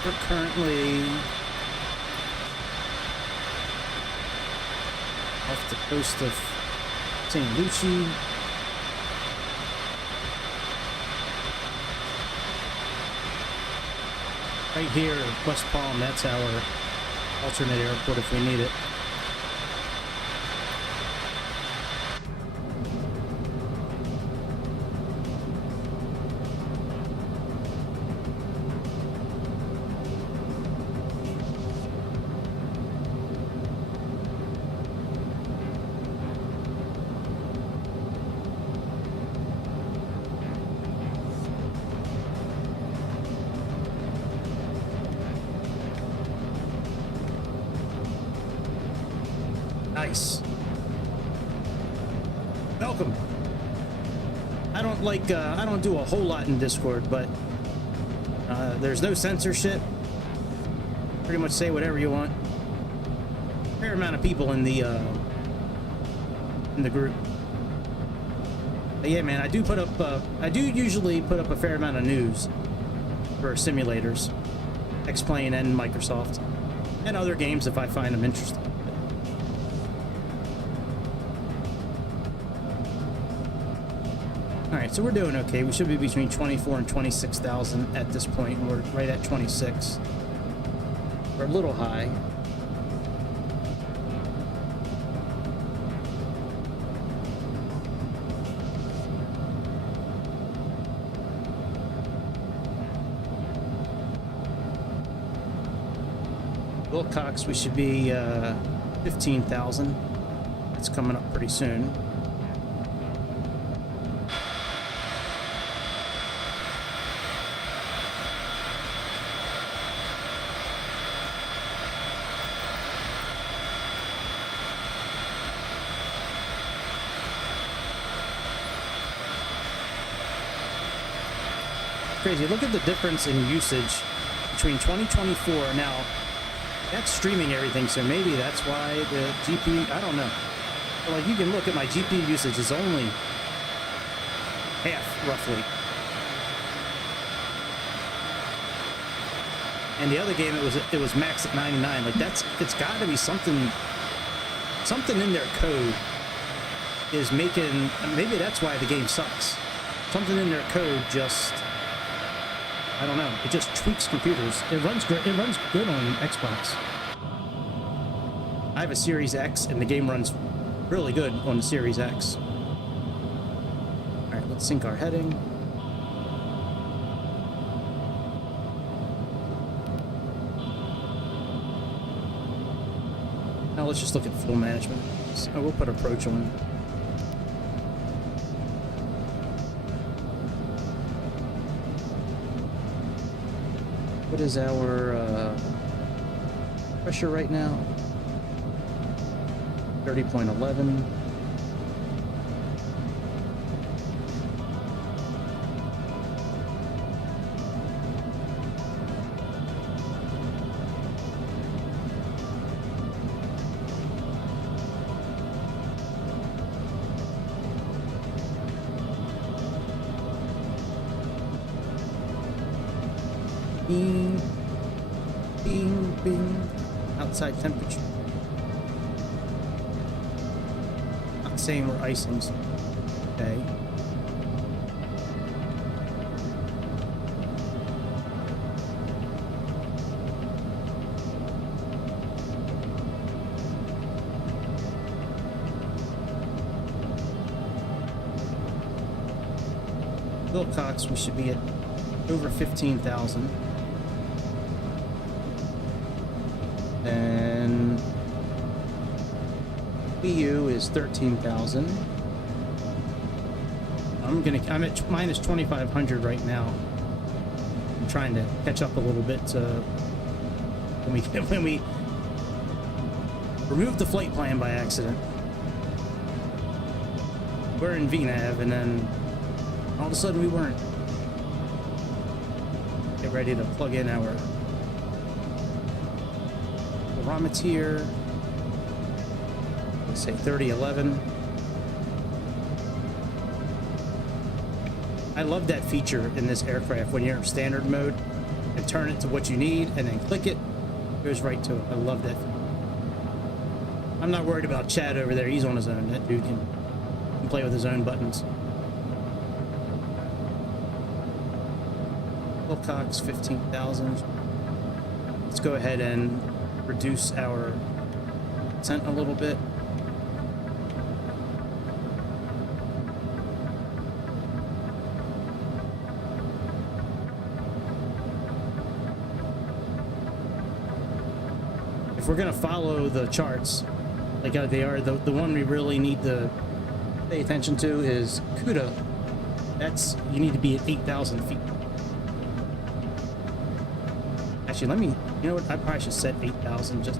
We're currently off the coast of St. Lucie. Right here at West Palm, that's our alternate airport if we need it. Nice. Welcome. I I don't do a whole lot in Discord, but there's no censorship. Pretty much say whatever you want. Fair amount of people in the group. But yeah, man, I do usually put up a fair amount of news for simulators, X-Plane and Microsoft, and other games if I find them interesting. All right, so we're doing okay. We should be between 24 and 26,000 at this point, and we're right at 26. We're a little high. Wilcox, we should be 15,000. It's coming up pretty soon. Crazy. Look at the difference in usage between 2024 now. That's streaming everything, so maybe that's why the GPU, I don't know. But like, you can look at my GPU usage is only half, roughly. And the other game, it was max at 99. Like, it's got to be something in their code is making, maybe that's why the game sucks. Something in their code just, I don't know. It just tweaks computers. It runs great. It runs good on Xbox. I have a Series X, and the game runs really good on the Series X. All right, let's sync our heading. Now let's just look at fuel management. So we'll put approach on. What is our pressure right now? 30.11. Bing, bing, bing. Outside temperature. Not saying we're icing. Okay. Wilcox, we should be at over 15,000. And BU is 13,000. I'm at minus 2,500 right now. I'm trying to catch up a little bit when we removed the flight plan by accident. We're in VNAV, and then all of a sudden we weren't. Get ready to plug in our barometer. Let's say 3011. I love that feature in this aircraft when you're in standard mode and turn it to what you need and then click it, it goes right to it. I love that. I'm not worried about Chad over there. He's on his own. That dude can play with his own buttons. Wilcox 15,000. Let's go ahead and reduce our descent a little bit. If we're gonna follow the charts like they are, the one we really need to pay attention to is CUDA. That's, you need to be at 8,000 feet. Actually, let me, you know what, I probably should set 8,000 just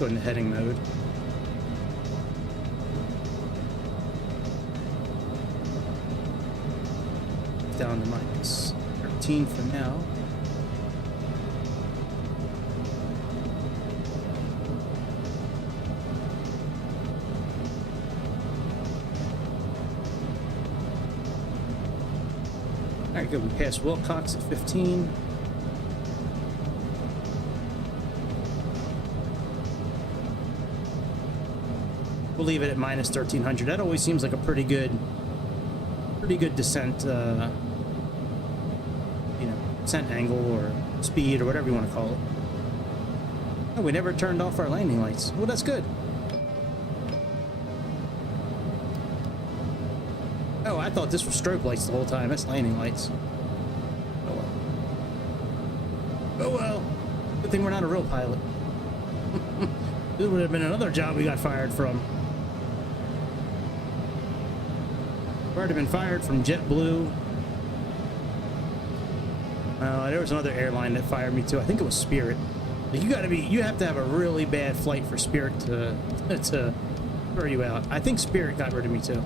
go into heading mode. Down to minus 13 for now. All right, good. We passed Wilcox at 15. We'll leave it at minus 1300. That always seems like a pretty good descent, you know, descent angle or speed or whatever you want to call it. Oh, we never turned off our landing lights. Well, that's good. Oh, I thought this was strobe lights the whole time. That's landing lights. Oh well. Oh well. Good thing we're not a real pilot. This would have been another job we got fired from. I've already been fired from JetBlue. There was another airline that fired me too. I think it was Spirit. Like, you have to have a really bad flight for Spirit to throw you out. I think Spirit got rid of me too.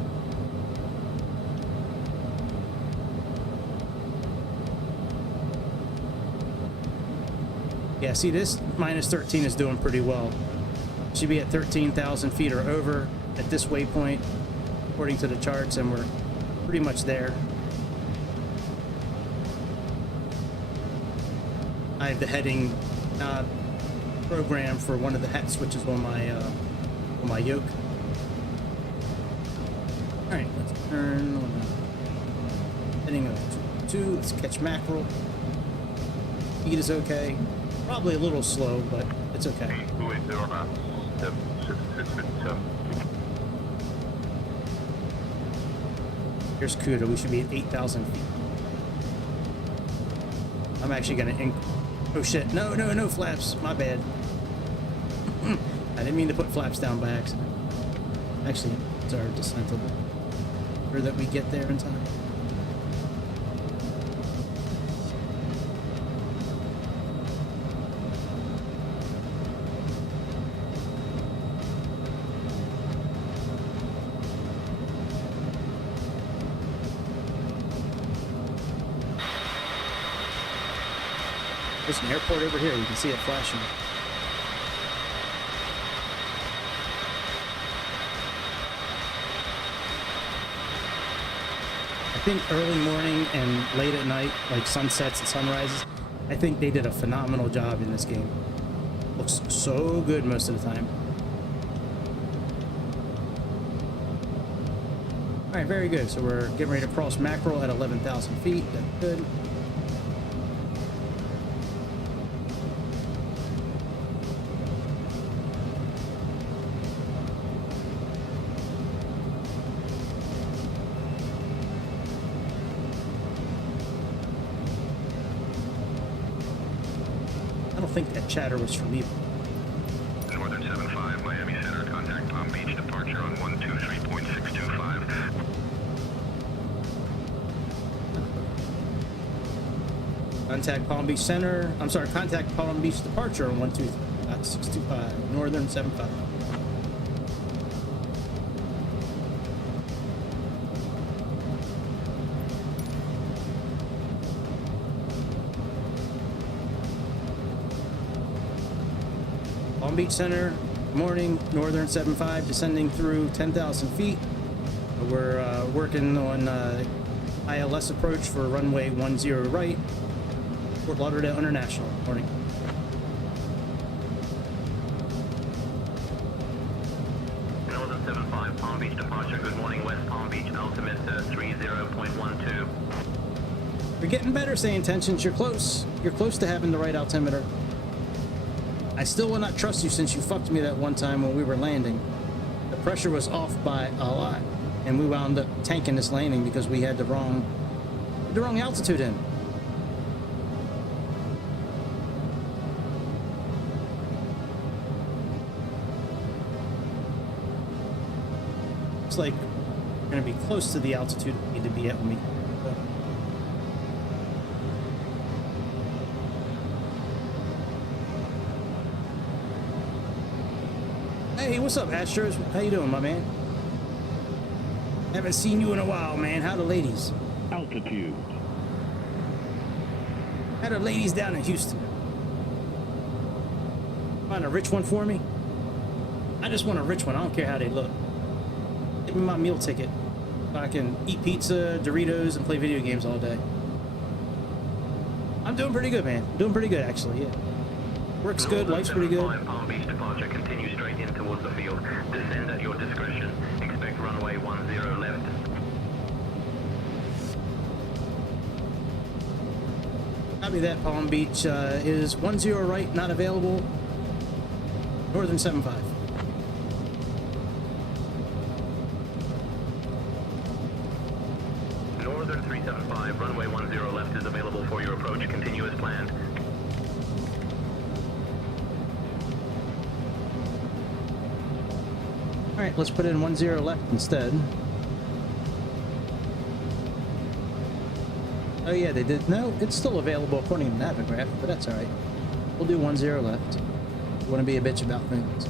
Yeah, see, this minus 13 is doing pretty well. Should be at 13,000 feet or over at this waypoint, according to the charts, and we're pretty much there. I have the heading program for one of the hat switches on my yoke. All right, let's turn on the heading of 2. Let's catch mackerel. Speed is okay. Probably a little slow, but it's okay. Here's CUDA. We should be at 8,000 feet. I'm actually gonna oh shit! No flaps. My bad. I didn't mean to put flaps down by accident. Actually, it's our descent a little. Sure that we get there in time. There's an airport over here. You can see it flashing. I think early morning and late at night, like sunsets and sunrises, I think they did a phenomenal job in this game. Looks so good most of the time. All right, very good. So we're getting ready to cross mackerel at 11,000 feet. That's good. I don't think that chatter was from me. Northern 75, Miami Center, contact Palm Beach, departure on 123.625. Contact Palm Beach Center. I'm sorry, contact Palm Beach departure on 123.625, Northern 75. Palm Beach Center, morning, Northern 75, descending through 10,000 feet. We're working on ILS approach for runway 10 right, Fort Lauderdale International. Morning. Northern 75, Palm Beach departure. Good morning, West Palm Beach, altimeter 30.12. You're getting better, saying tensions. You're close. You're close to having the right altimeter. I still will not trust you since you fucked me that one time when we were landing. The pressure was off by a lot, and we wound up tanking this landing because we had the wrong altitude in. Looks like we're going to be close to the altitude we need to be at when we go. Hey, what's up, Astros? How you doing, my man? Haven't seen you in a while, man. How the ladies? Altitude. How the ladies down in Houston? Find a rich one for me? I just want a rich one. I don't care how they look. Give me my meal ticket so I can eat pizza, Doritos, and play video games all day. I'm doing pretty good, man. I'm doing pretty good, actually, yeah. Work's good, life's pretty good. Palm Beach departure, continue straight in towards the field. Descend at your discretion. Expect runway 10 left. Copy that, Palm Beach. Is 10 right, not available. Northern 75. Northern 375, runway 10 left is available for your approach. Continue as planned. All right, let's put in 10 left instead. Oh yeah, they did. No, it's still available according to Naviggraph, but that's all right. We'll do 10 left. Want to be a bitch about things.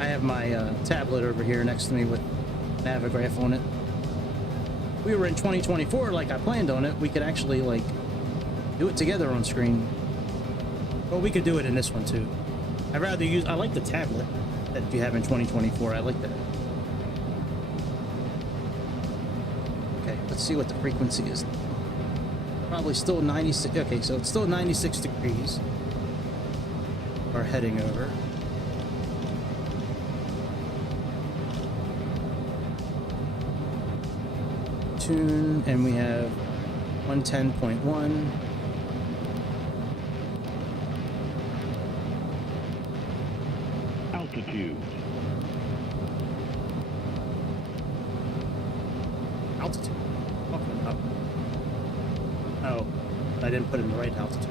I have my tablet over here next to me with Naviggraph on it. If we were in 2024 like I planned on it, we could actually like do it together on screen. Well, we could do it in this one too. I'd rather use, I like the tablet that you have in 2024. I like that. Okay, let's see what the frequency is. Probably still 96. Okay, so it's still 96 degrees. We're heading over. Tune, and we have 110.1. Altitude. Altitude. Talking about. Oh, I didn't put in the right altitude.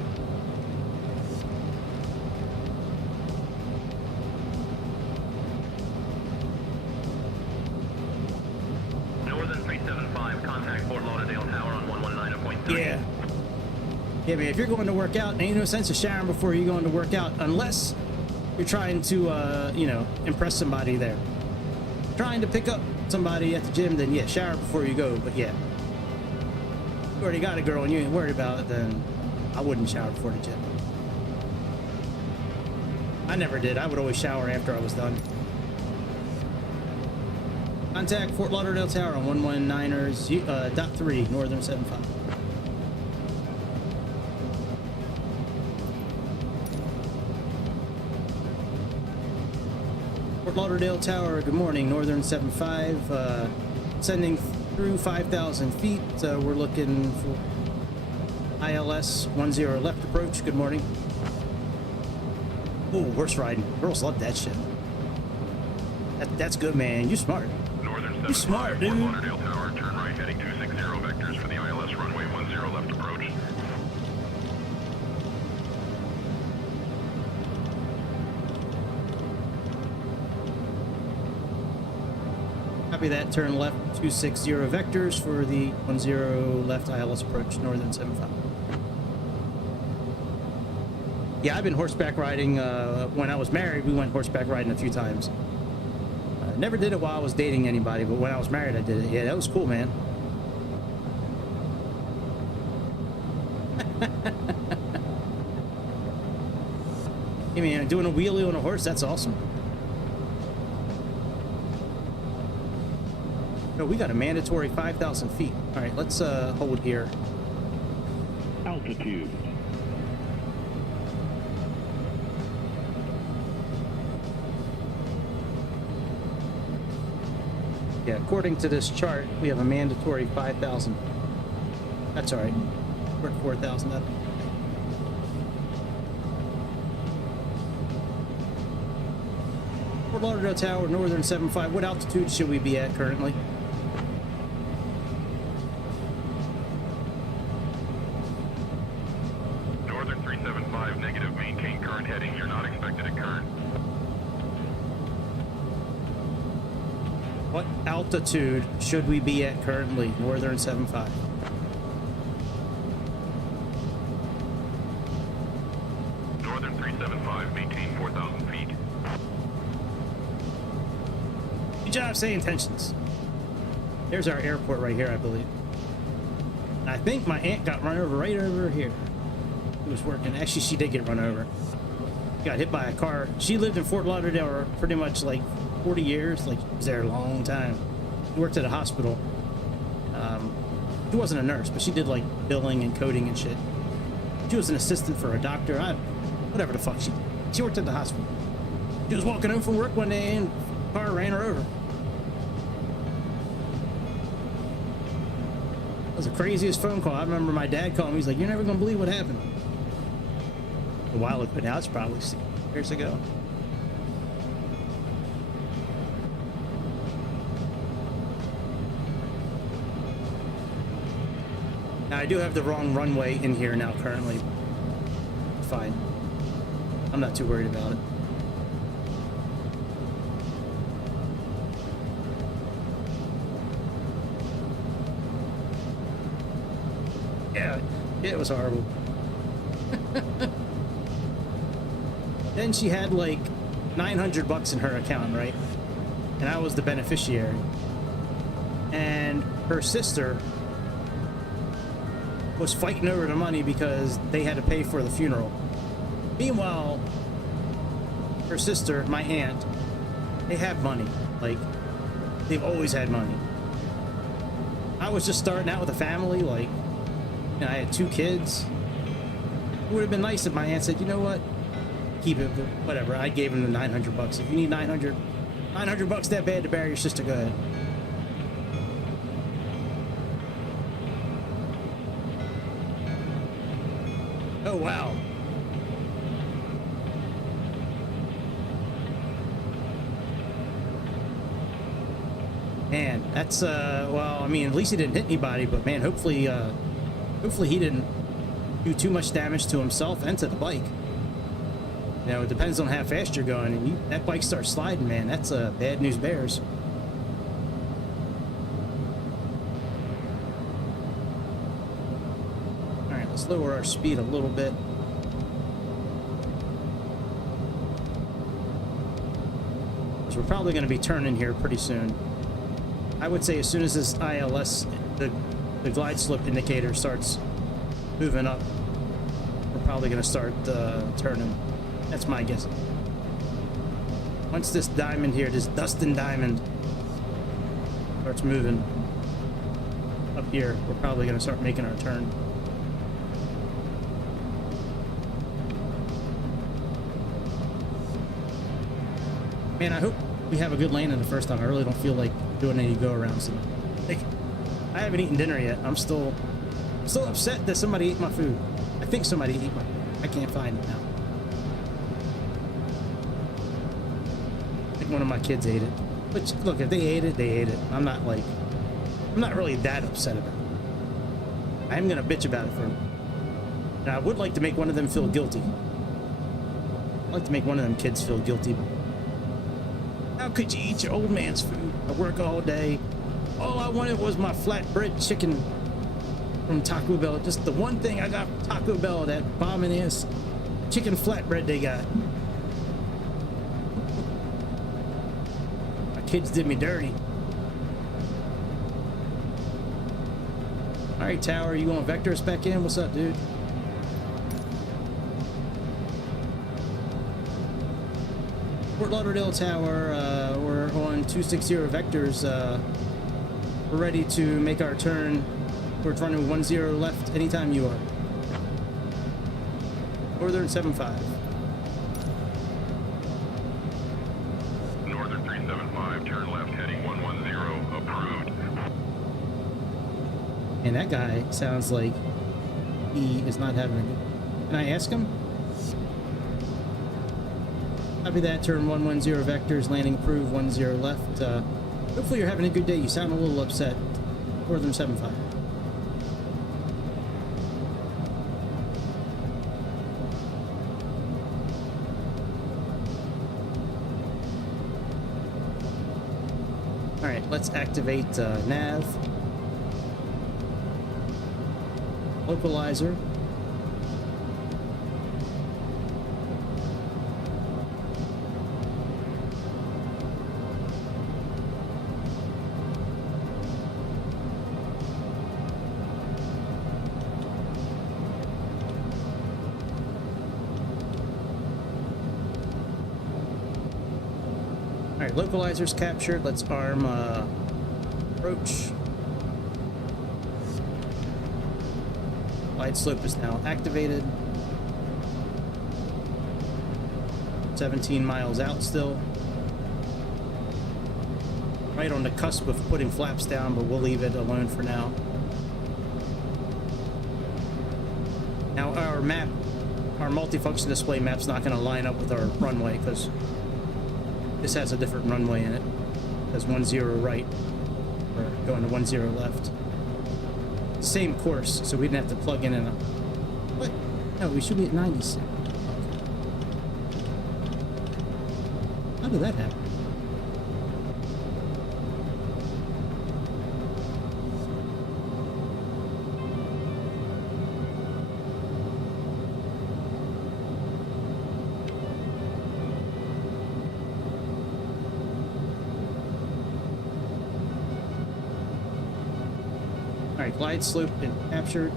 Northern 375, contact Fort Lauderdale Tower on 119.3. Yeah. Yeah, man, if you're going to work out, ain't no sense of showering before you're going to work out unless you're trying to, you know, impress somebody there. Trying to pick up somebody at the gym, then yeah, shower before you go. But yeah, you already got a girl and you ain't worried about it, then I wouldn't shower before the gym. I never did. I would always shower after I was done. Contact Fort Lauderdale Tower on 119ers, .3, Northern 75. Fort Lauderdale Tower, good morning, Northern 75, sending through 5,000 feet. We're looking for ILS 10 left approach, good morning. Oh, horse riding. Girls love that shit. That's good, man. You smart. Northern You smart, 75, dude. Fort Lauderdale Tower, turn right heading 260 vectors for the ILS runway 10 left approach. Copy that, turn left 260 vectors for the 10 left ILS approach, Northern 75. Yeah, I've been horseback riding, when I was married, we went horseback riding a few times. Never did it while I was dating anybody, but when I was married, I did it. Yeah, that was cool, man. Hey, man, doing a wheelie on a horse, that's awesome. No, we got a mandatory 5,000 feet. All right, let's hold here. Altitude. Yeah, according to this chart, we have a mandatory 5,000. That's all right. We're at 4,000 up. Fort Lauderdale Tower, Northern 75. What altitude should we be at currently? Northern 375, negative, maintain current heading. You're not expected at current. What altitude should we be at currently? Northern 75. Good job saying intentions. There's our airport right here, I believe. And I think my aunt got run over right over here. It was working. Actually, she did get run over. Got hit by a car. She lived in Fort Lauderdale for pretty much like 40 years. Like, she was there a long time. She worked at a hospital. She wasn't a nurse, but she did like billing and coding and shit. She was an assistant for a doctor. Whatever the fuck she did. She worked at the hospital. She was walking home from work one day and the car ran her over. That was the craziest phone call. I remember my dad calling me. He's like, "You're never gonna believe what happened." A while ago, but now it's probably 6 years ago. Now, I do have the wrong runway in here now currently. Fine. I'm not too worried about it. Yeah, it was horrible. Then she had like $900 in her account, right? And I was the beneficiary. And her sister was fighting over the money because they had to pay for the funeral. Meanwhile, her sister, my aunt, they have money. Like, they've always had money. I was just starting out with a family. Like, you know, I had 2 kids. It would have been nice if my aunt said, "You know what? Keep it, but whatever." I gave him the $900. If you need $900 that bad to bury your sister, go ahead. Oh, wow. Man, that's, well, I mean, at least he didn't hit anybody, but man, hopefully he didn't do too much damage to himself and to the bike. You know, it depends on how fast you're going, and that bike starts sliding, man. That's bad news bears. All right, let's lower our speed a little bit. Because we're probably going to be turning here pretty soon. I would say as soon as this ILS, the glide slope indicator starts moving up, we're probably going to start turning. That's my guess. Once this diamond here, this Dustin diamond, starts moving up here, we're probably going to start making our turn. Man, I hope we have a good landing the first time. I really don't feel like doing any go-arounds. Like, I haven't eaten dinner yet. I'm still upset that somebody ate my food. I think somebody ate my food. I can't find it now. I think one of my kids ate it. But look, if they ate it, they ate it. I'm not really that upset about it. I am gonna bitch about it for them. And I would like to make one of them feel guilty. I'd like to make one of them kids feel guilty. How could you eat your old man's food? I work all day. All I wanted was my flatbread chicken from Taco Bell. Just the one thing I got from Taco Bell, that bombing ass chicken flatbread they got. My kids did me dirty. All right, Tower, you going to vector us back in? What's up, dude? Fort Lauderdale Tower, we're on 260 vectors. We're ready to make our turn. We're running 10 left anytime you are. Northern 75. Northern 375, turn left, heading 110, approved. And that guy sounds like he is not having a good... Can I ask him? Copy that, turn 110 vectors, landing approved, 10 left. Hopefully you're having a good day. You sound a little upset. Northern 75. Alright, let's activate nav. Localizer. Alright, localizers captured. Let's arm approach. Glide slope is now activated. 17 miles out still. Right on the cusp of putting flaps down, but we'll leave it alone for now. Now our map, our multifunction display map's not going to line up with our runway because this has a different runway in it. It has 10 right. We're going to 10 left. Same course, so we didn't have to plug in a... What? No, we should be at 96. How did that happen? Alright, glide slope been captured.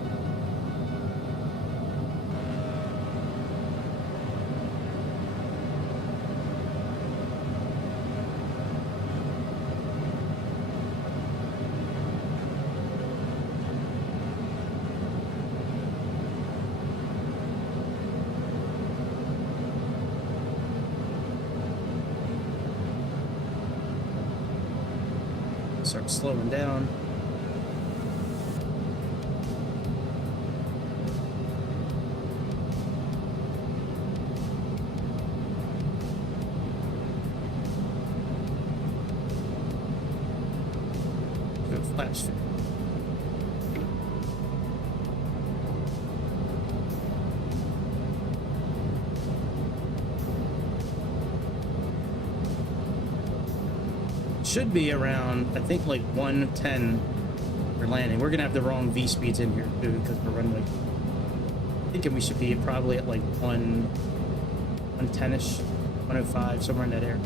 Start slowing down. Flaps. Should be around, I think, like 110 for landing. We're gonna have the wrong V speeds in here too because we're runway. Thinking we should be probably at like 110ish, 105, somewhere in that area.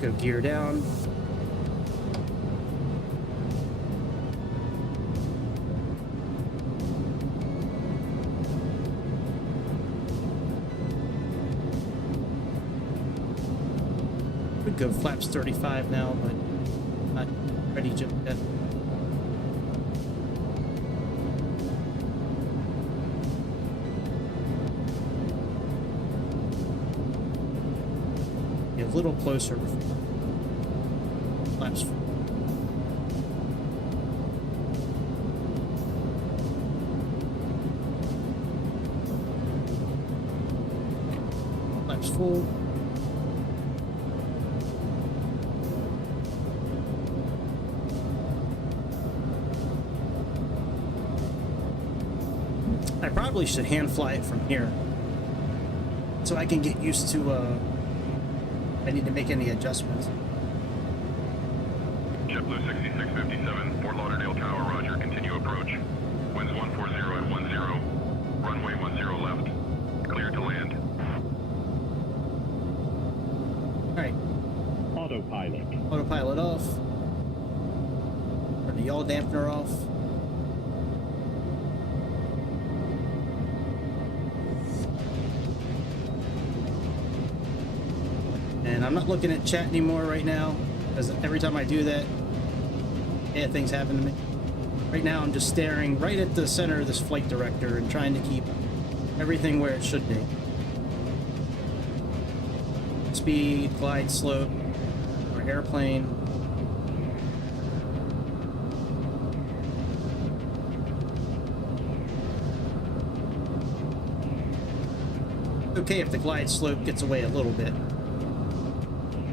Go gear down. Could go flaps 35 now, but not ready just yet. A little closer. Flaps. Flaps full. I probably should hand fly it from here so I can get used to I need to make any adjustments. JetBlue 6657, Fort Lauderdale Tower, roger, continue approach. Winds 140 at 10, runway 10 left, clear to land. Alright. Autopilot. Autopilot off. Turn the yaw dampener off. And I'm not looking at chat anymore right now, because every time I do that, bad things happen to me. Right now I'm just staring right at the center of this flight director and trying to keep everything where it should be. Speed, glide slope, or airplane. It's okay if the glide slope gets away a little bit.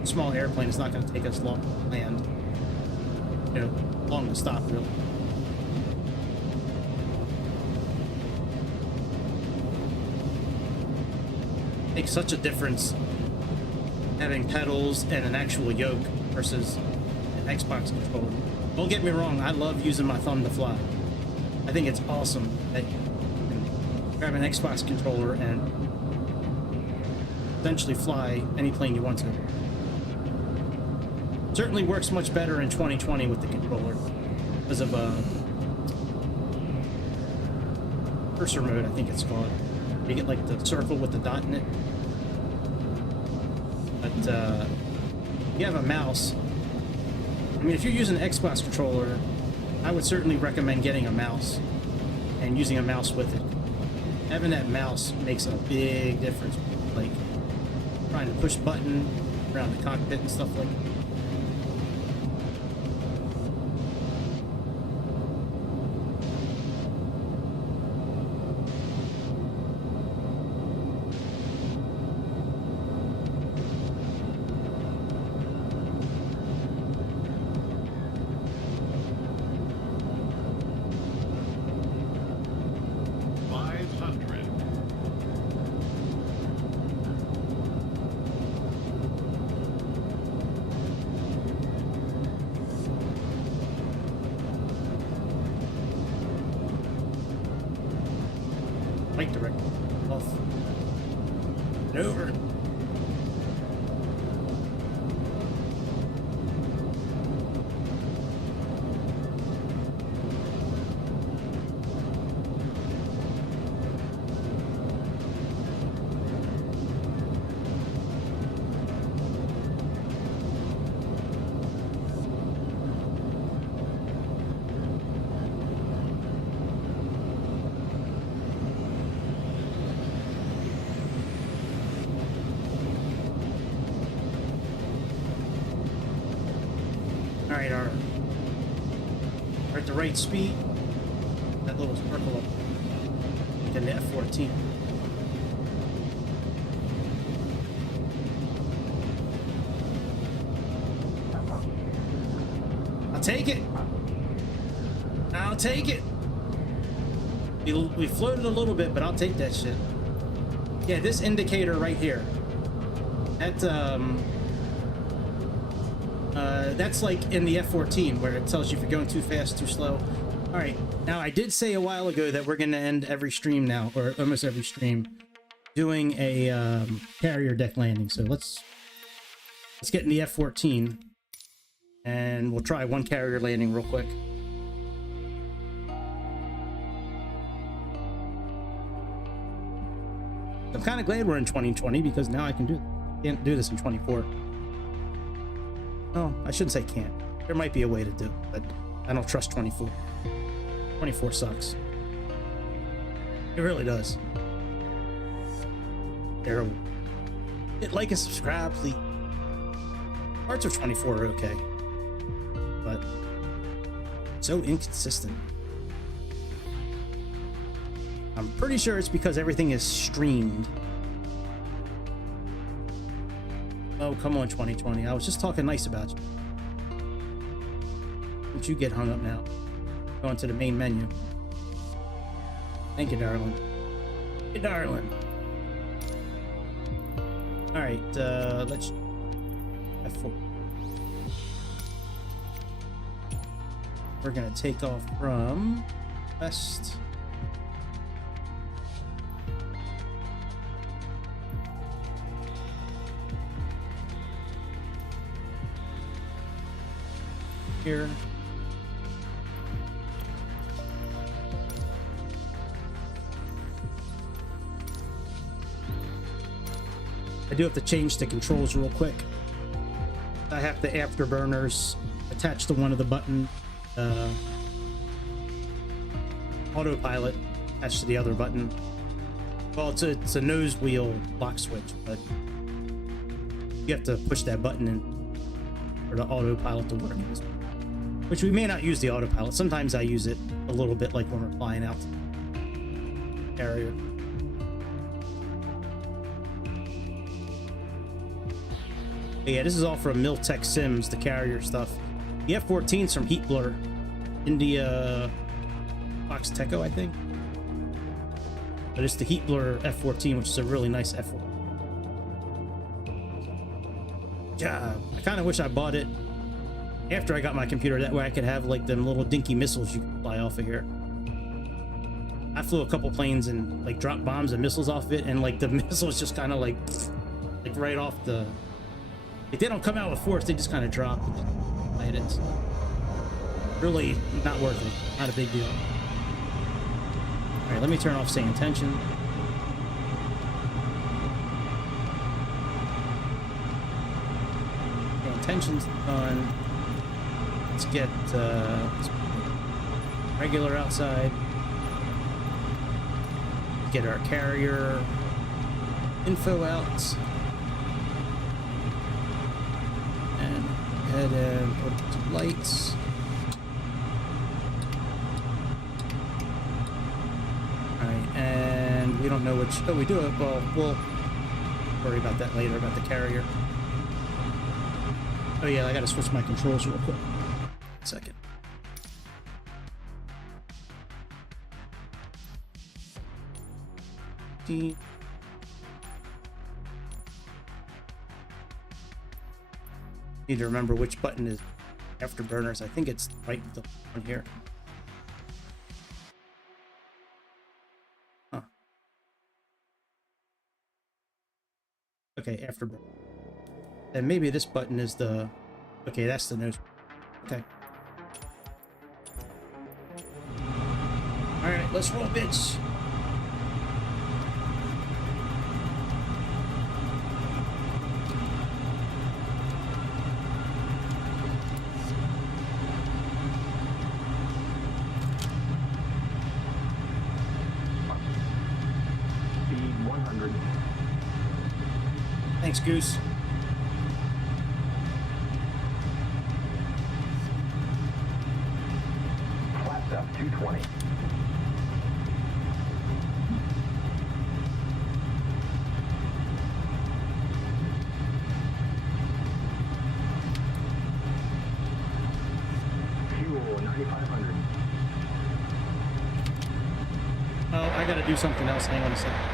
Small airplane is not going to take us long to land, you know, long to stop really. Makes such a difference having pedals and an actual yoke versus an Xbox controller. Don't get me wrong, I love using my thumb to fly. I think it's awesome that you can grab an Xbox controller and essentially fly any plane you want to. Certainly works much better in 2020 with the controller because of cursor mode, I think it's called. You get like the circle with the dot in it. But you have a mouse. I mean, if you're using an Xbox controller, I would certainly recommend getting a mouse and using a mouse with it. Having that mouse makes a big difference. Like trying to push button around the cockpit and stuff like that. Right direct off and over. Alright, we're at the right speed. That little circle up in the F-14. I'll take it. I'll take it. We floated a little bit, but I'll take that shit. Yeah, this indicator right here. That's like in the F-14 where it tells you if you're going too fast, too slow. All right, now I did say a while ago that we're going to end every stream now, or almost every stream, doing a carrier deck landing. So let's get in the F-14 and we'll try one carrier landing real quick. I'm kind of glad we're in 2020 because now I can't do this in 24. Oh, I shouldn't say can't. There might be a way to do it, but I don't trust 24. 24 sucks. It really does. Terrible. Hit like and subscribe, please. Parts of 24 are okay, but so inconsistent. I'm pretty sure it's because everything is streamed. Oh, come on, 2020. I was just talking nice about you. Don't you get hung up now. Going to the main menu. Thank you, darling. Hey, darling. Alright, let's... F4. We're gonna take off from... west. Here. I do have to change the controls real quick. I have the afterburners attached to one of the button, autopilot attached to the other button. Well, it's a nose wheel lock switch, but you have to push that button in for the autopilot to work. Which we may not use the autopilot. Sometimes I use it a little bit, like when we're flying out to the carrier. But yeah, this is all from Miltech Sims, the carrier stuff. The F-14's from Heat Blur, India Fox Teco, I think. But it's the Heat Blur F-14, which is a really nice F-14. Yeah, I kind of wish I bought it after I got my computer. That way I could have like them little dinky missiles you can fly off of here. I flew a couple planes and like dropped bombs and missiles off it, and like the missiles just kind of like right off the If they don't come out with force, they just kind of drop. Light it. Really not worth it. Not a big deal. All right, let me turn off say intention. Okay, intention's done. Let's get regular outside. Get our carrier info out. And go ahead and put some lights. Alright, and we don't know which... Oh, we do it. Well, we'll worry about that later, about the carrier. Oh yeah, I gotta switch my controls real quick. Second. Need to remember which button is afterburners. I think it's right the one here. Huh. Okay, afterburner. And maybe this button is the... Okay, that's the nose. Okay. Alright, let's roll, bitch. Speed 100. Thanks, Goose. Flaps up 220. Fuel 9500. Oh, I gotta do something else. Hang on a second.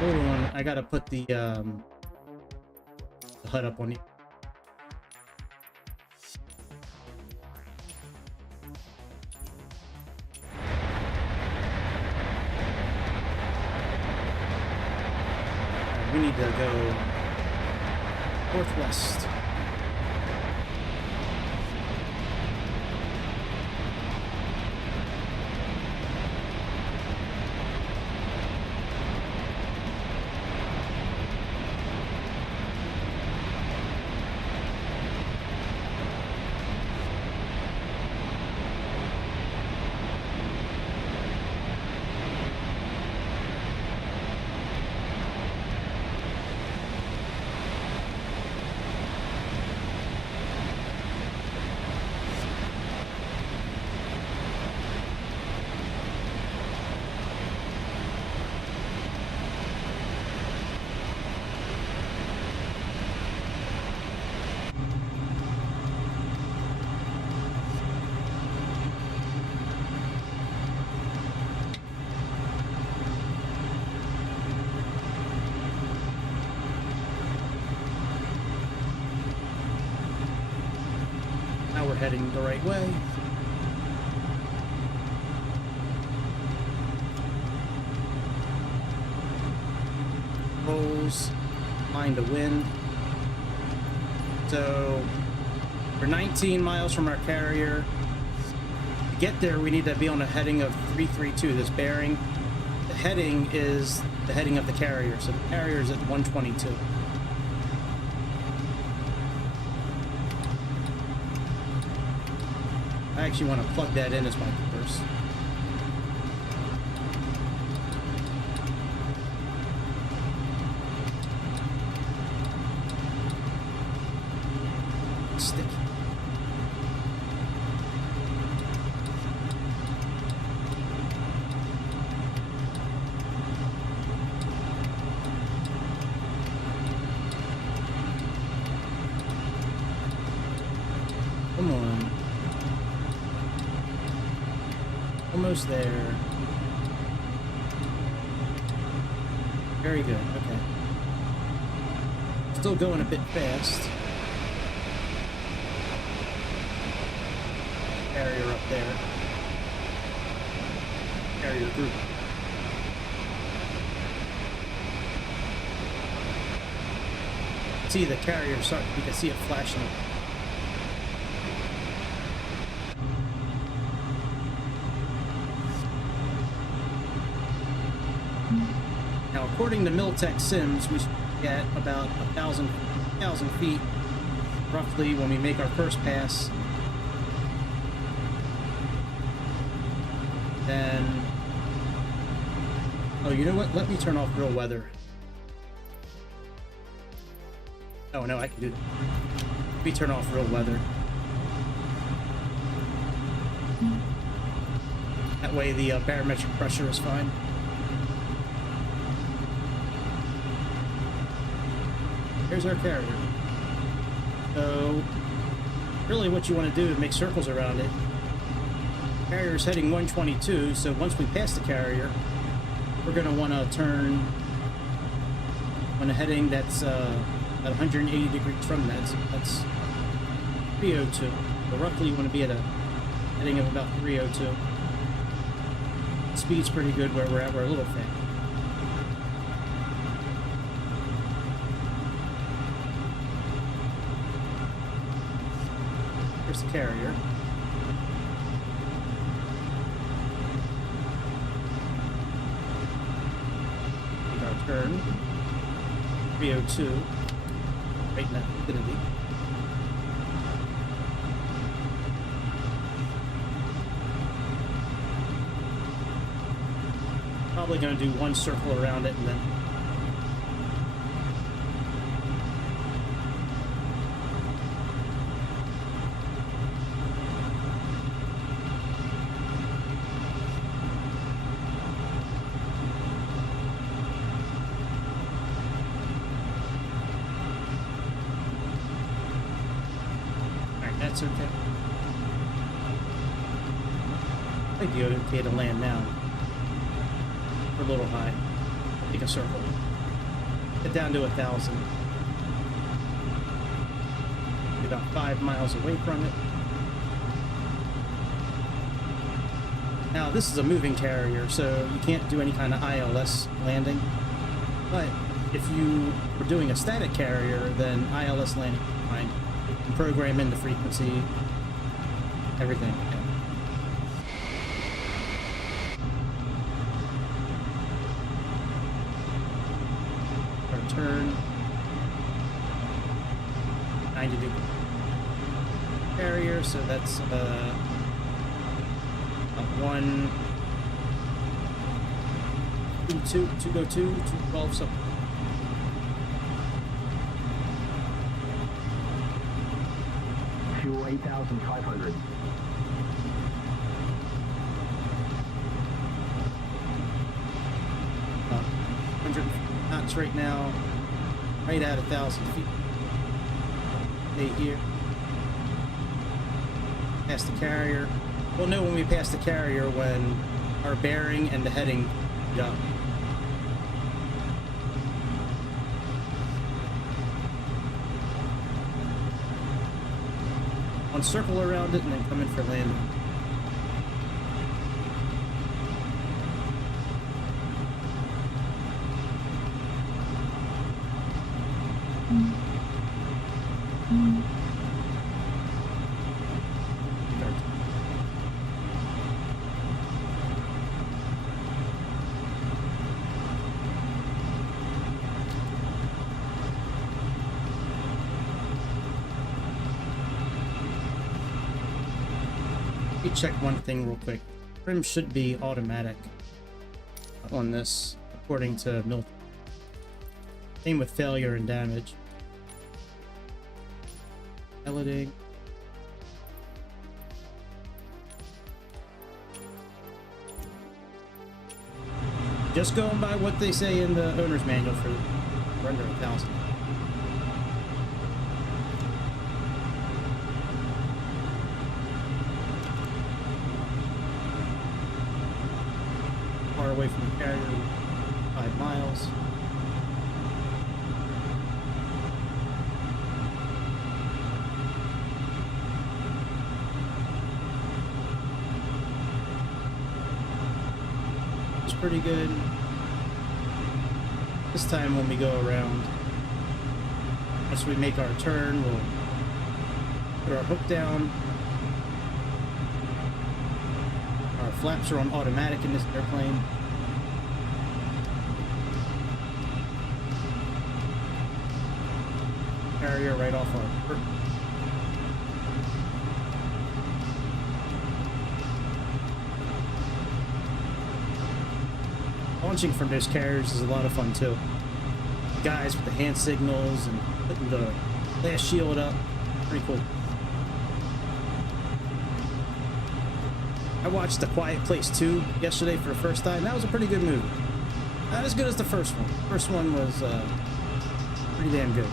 Hold on. I gotta put the HUD up on you. We need to go northwest. Now we're heading the right way. Rolls, mind the wind. So we're 19 miles from our carrier. To get there, we need to be on a heading of 332. This bearing, the heading is the heading of the carrier. So the carrier is at 122. I actually want to plug that in as my converse. Sticky. Come on. Almost there. Very good. Okay. Still going a bit fast. Carrier up there. Carrier group. see the carrier start. You can see it flashing. Now, according to Miltech Sims, we should get about 1,000 feet roughly when we make our first pass. Then, oh, you know what? Let me turn off real weather. Oh no, I can do that. Let me turn off real weather. That way the barometric pressure is fine. Here's our carrier. So, really what you want to do is make circles around it. The carrier is heading 122, so once we pass the carrier, we're going to want to turn on a heading that's at 180 degrees from that. So that's 302. So roughly you want to be at a heading of about 302. Speed's pretty good where we're at. We're a little fast. Here's the carrier. Take our turn. 302. Right now, vicinity. Probably going to do one circle around it and then that's okay. I'd be okay to land now. We're a little high. Take a circle. Get down to 1,000. Be about 5 miles away from it. Now this is a moving carrier, so you can't do any kind of ILS landing. But if you were doing a static carrier, then ILS landing is fine. Program in the frequency, everything. Yeah. Our turn 90 degree carrier, so that's about 212 something. Fuel 8,500. About 100 knots right now, right at 1,000 feet. Stay here. Pass the carrier. We'll know when we pass the carrier when our bearing and the heading jump. One circle around it and then come in for landing. Check one thing real quick. Trim should be automatic on this, according to Milton. Same with failure and damage. Piloting. Just going by what they say in the owner's manual for under 1,000. Away from the carrier, 5 miles. It's pretty good. This time when we go around, Once we make our turn, we'll put our hook down. Our flaps are on automatic in this airplane. Carrier right off our launching from those carriers is a lot of fun too. Guys with the hand signals and putting the last shield up, pretty cool. I watched The Quiet Place 2 yesterday for the first time. That was a pretty good movie. Not as good as the first one. The first one was pretty damn good.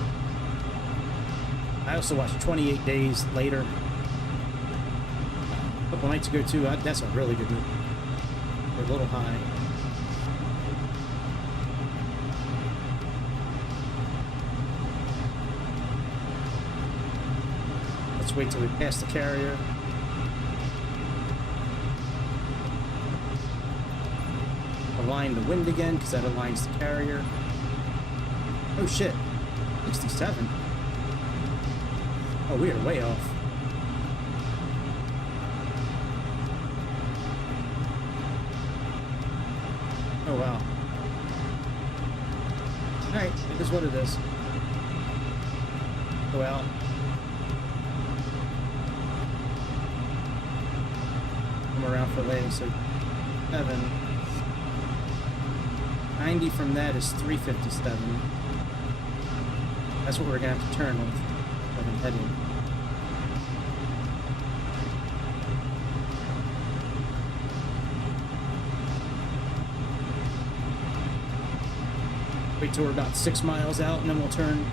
I also watched 28 Days Later a couple nights ago too. That's a really good movie. They're a little high. Let's wait till we pass the carrier. Align the wind again because that aligns the carrier. Oh shit, 67. Oh, we are way off. Oh wow. Alright, it is what it is. Go out. Come around for landing, so 7. 90 from that is 357. That's what we're gonna have to turn with 7 heading. Wait till we're about 6 miles out and then we'll turn.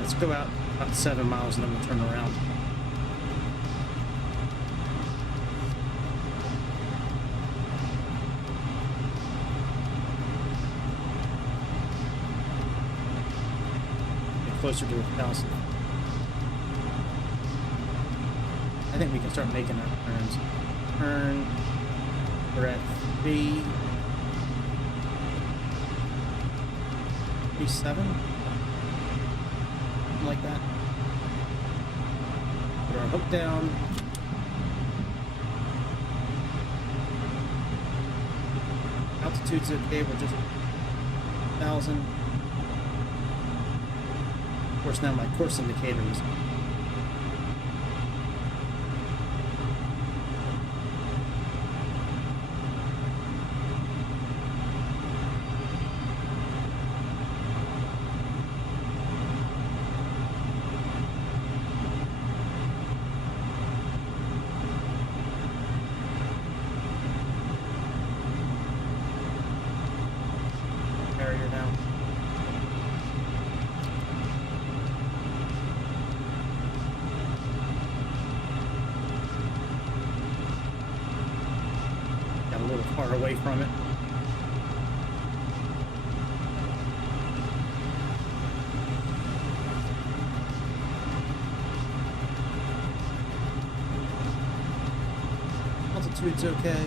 Let's go out about 7 miles and then we'll turn around. Get closer to 1,000. I think we can start making our turns. Turn. We're at 3.7. Like that. Put our hook down. Altitude's okay, we're just 1,000. Of course, now my course indicator is now. Got a little far away from it. Altitude's okay.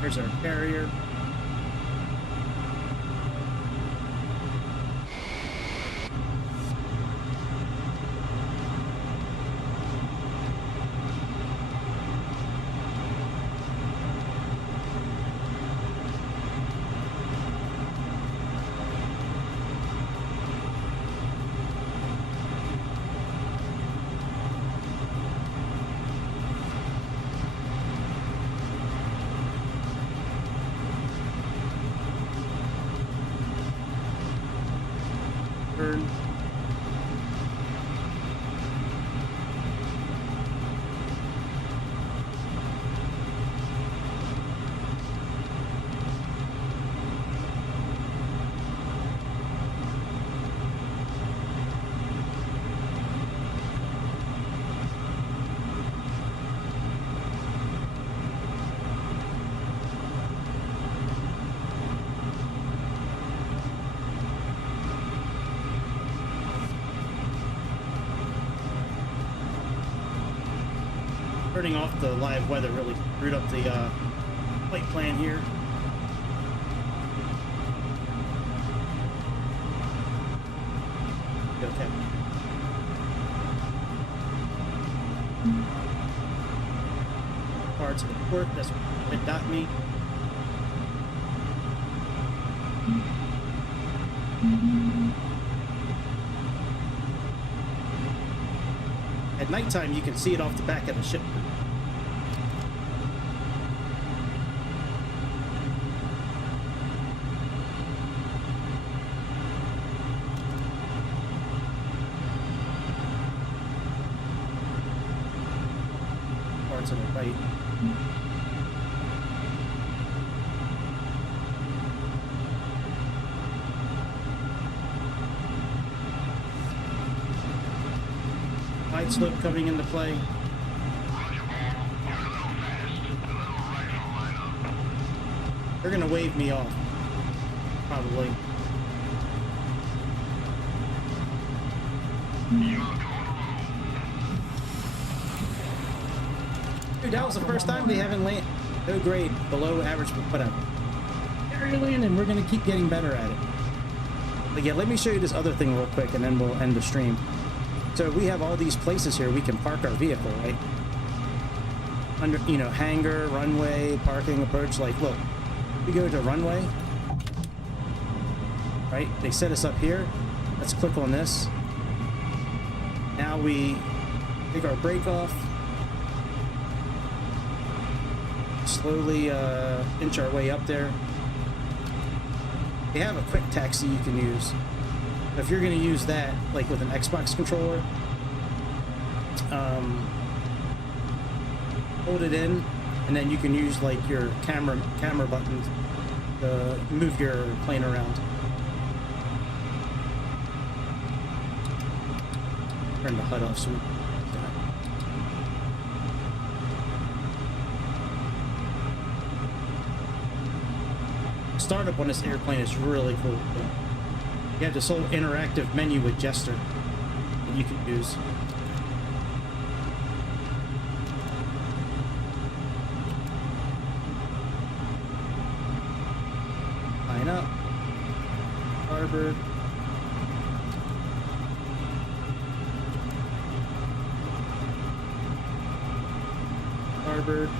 Here's our carrier. Burn. Turning off the live weather really screwed up the flight plan here. Okay. Parts of the port, that's what it dot me. At nighttime, you can see it off the back of the ship. Parts of the right. Wide slope coming into play. They're gonna wave me off, probably. Dude, that was the first time they haven't landed no grade below average, but whatever. They're landing. We're gonna keep getting better at it. But yeah, let me show you this other thing real quick, and then we'll end the stream. So we have all these places here we can park our vehicle, right? Under, you know, hangar, runway, parking, approach. Like, look, we go to runway, right? They set us up here. Let's click on this. Now we take our brake off, slowly inch our way up there. They have a quick taxi you can use. If you're going to use that, like with an Xbox controller, hold it in, and then you can use like your camera button to move your plane around. Turn the HUD off, so startup on this airplane is really cool. You have this whole interactive menu with Jester that you can use. Line up. Starboard. Starboard.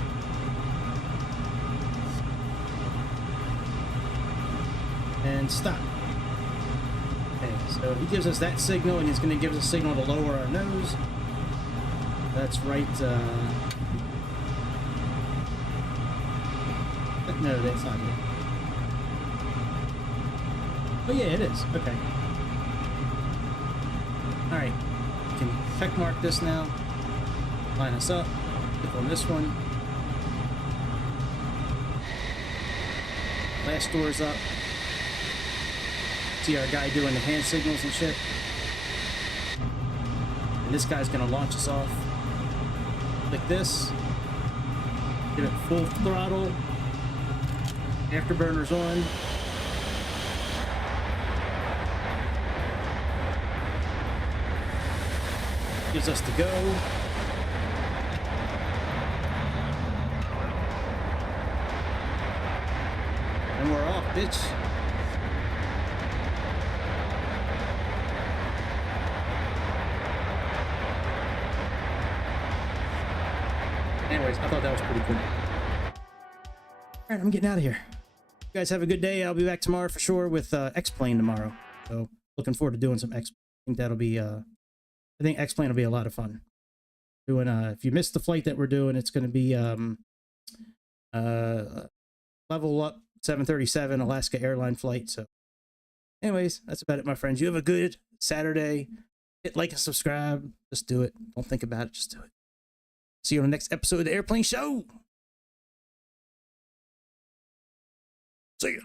And stop. Okay, so he gives us that signal, and he's going to give us a signal to lower our nose. That's right. No, that's not it. Oh yeah, it is. Okay. All right. We can check mark this now. Line us up. Click on this one. Last door's up. See our guy doing the hand signals and shit. And this guy's gonna launch us off. Click this. Give it full throttle. Afterburner's on. Gives us the go. And we're off, bitch. Anyways, I thought that was pretty cool. Alright, I'm getting out of here. You guys have a good day. I'll be back tomorrow for sure with X-Plane tomorrow. So looking forward to doing some X-Plane. I think that'll be I think X-Plane will be a lot of fun. Doing if you missed the flight that we're doing, it's gonna be level up 737 Alaska airline flight. So anyways, that's about it, my friends. You have a good Saturday. Hit like and subscribe. Just do it. Don't think about it. Just do it. See you on the next episode of the Airplane Show. See ya.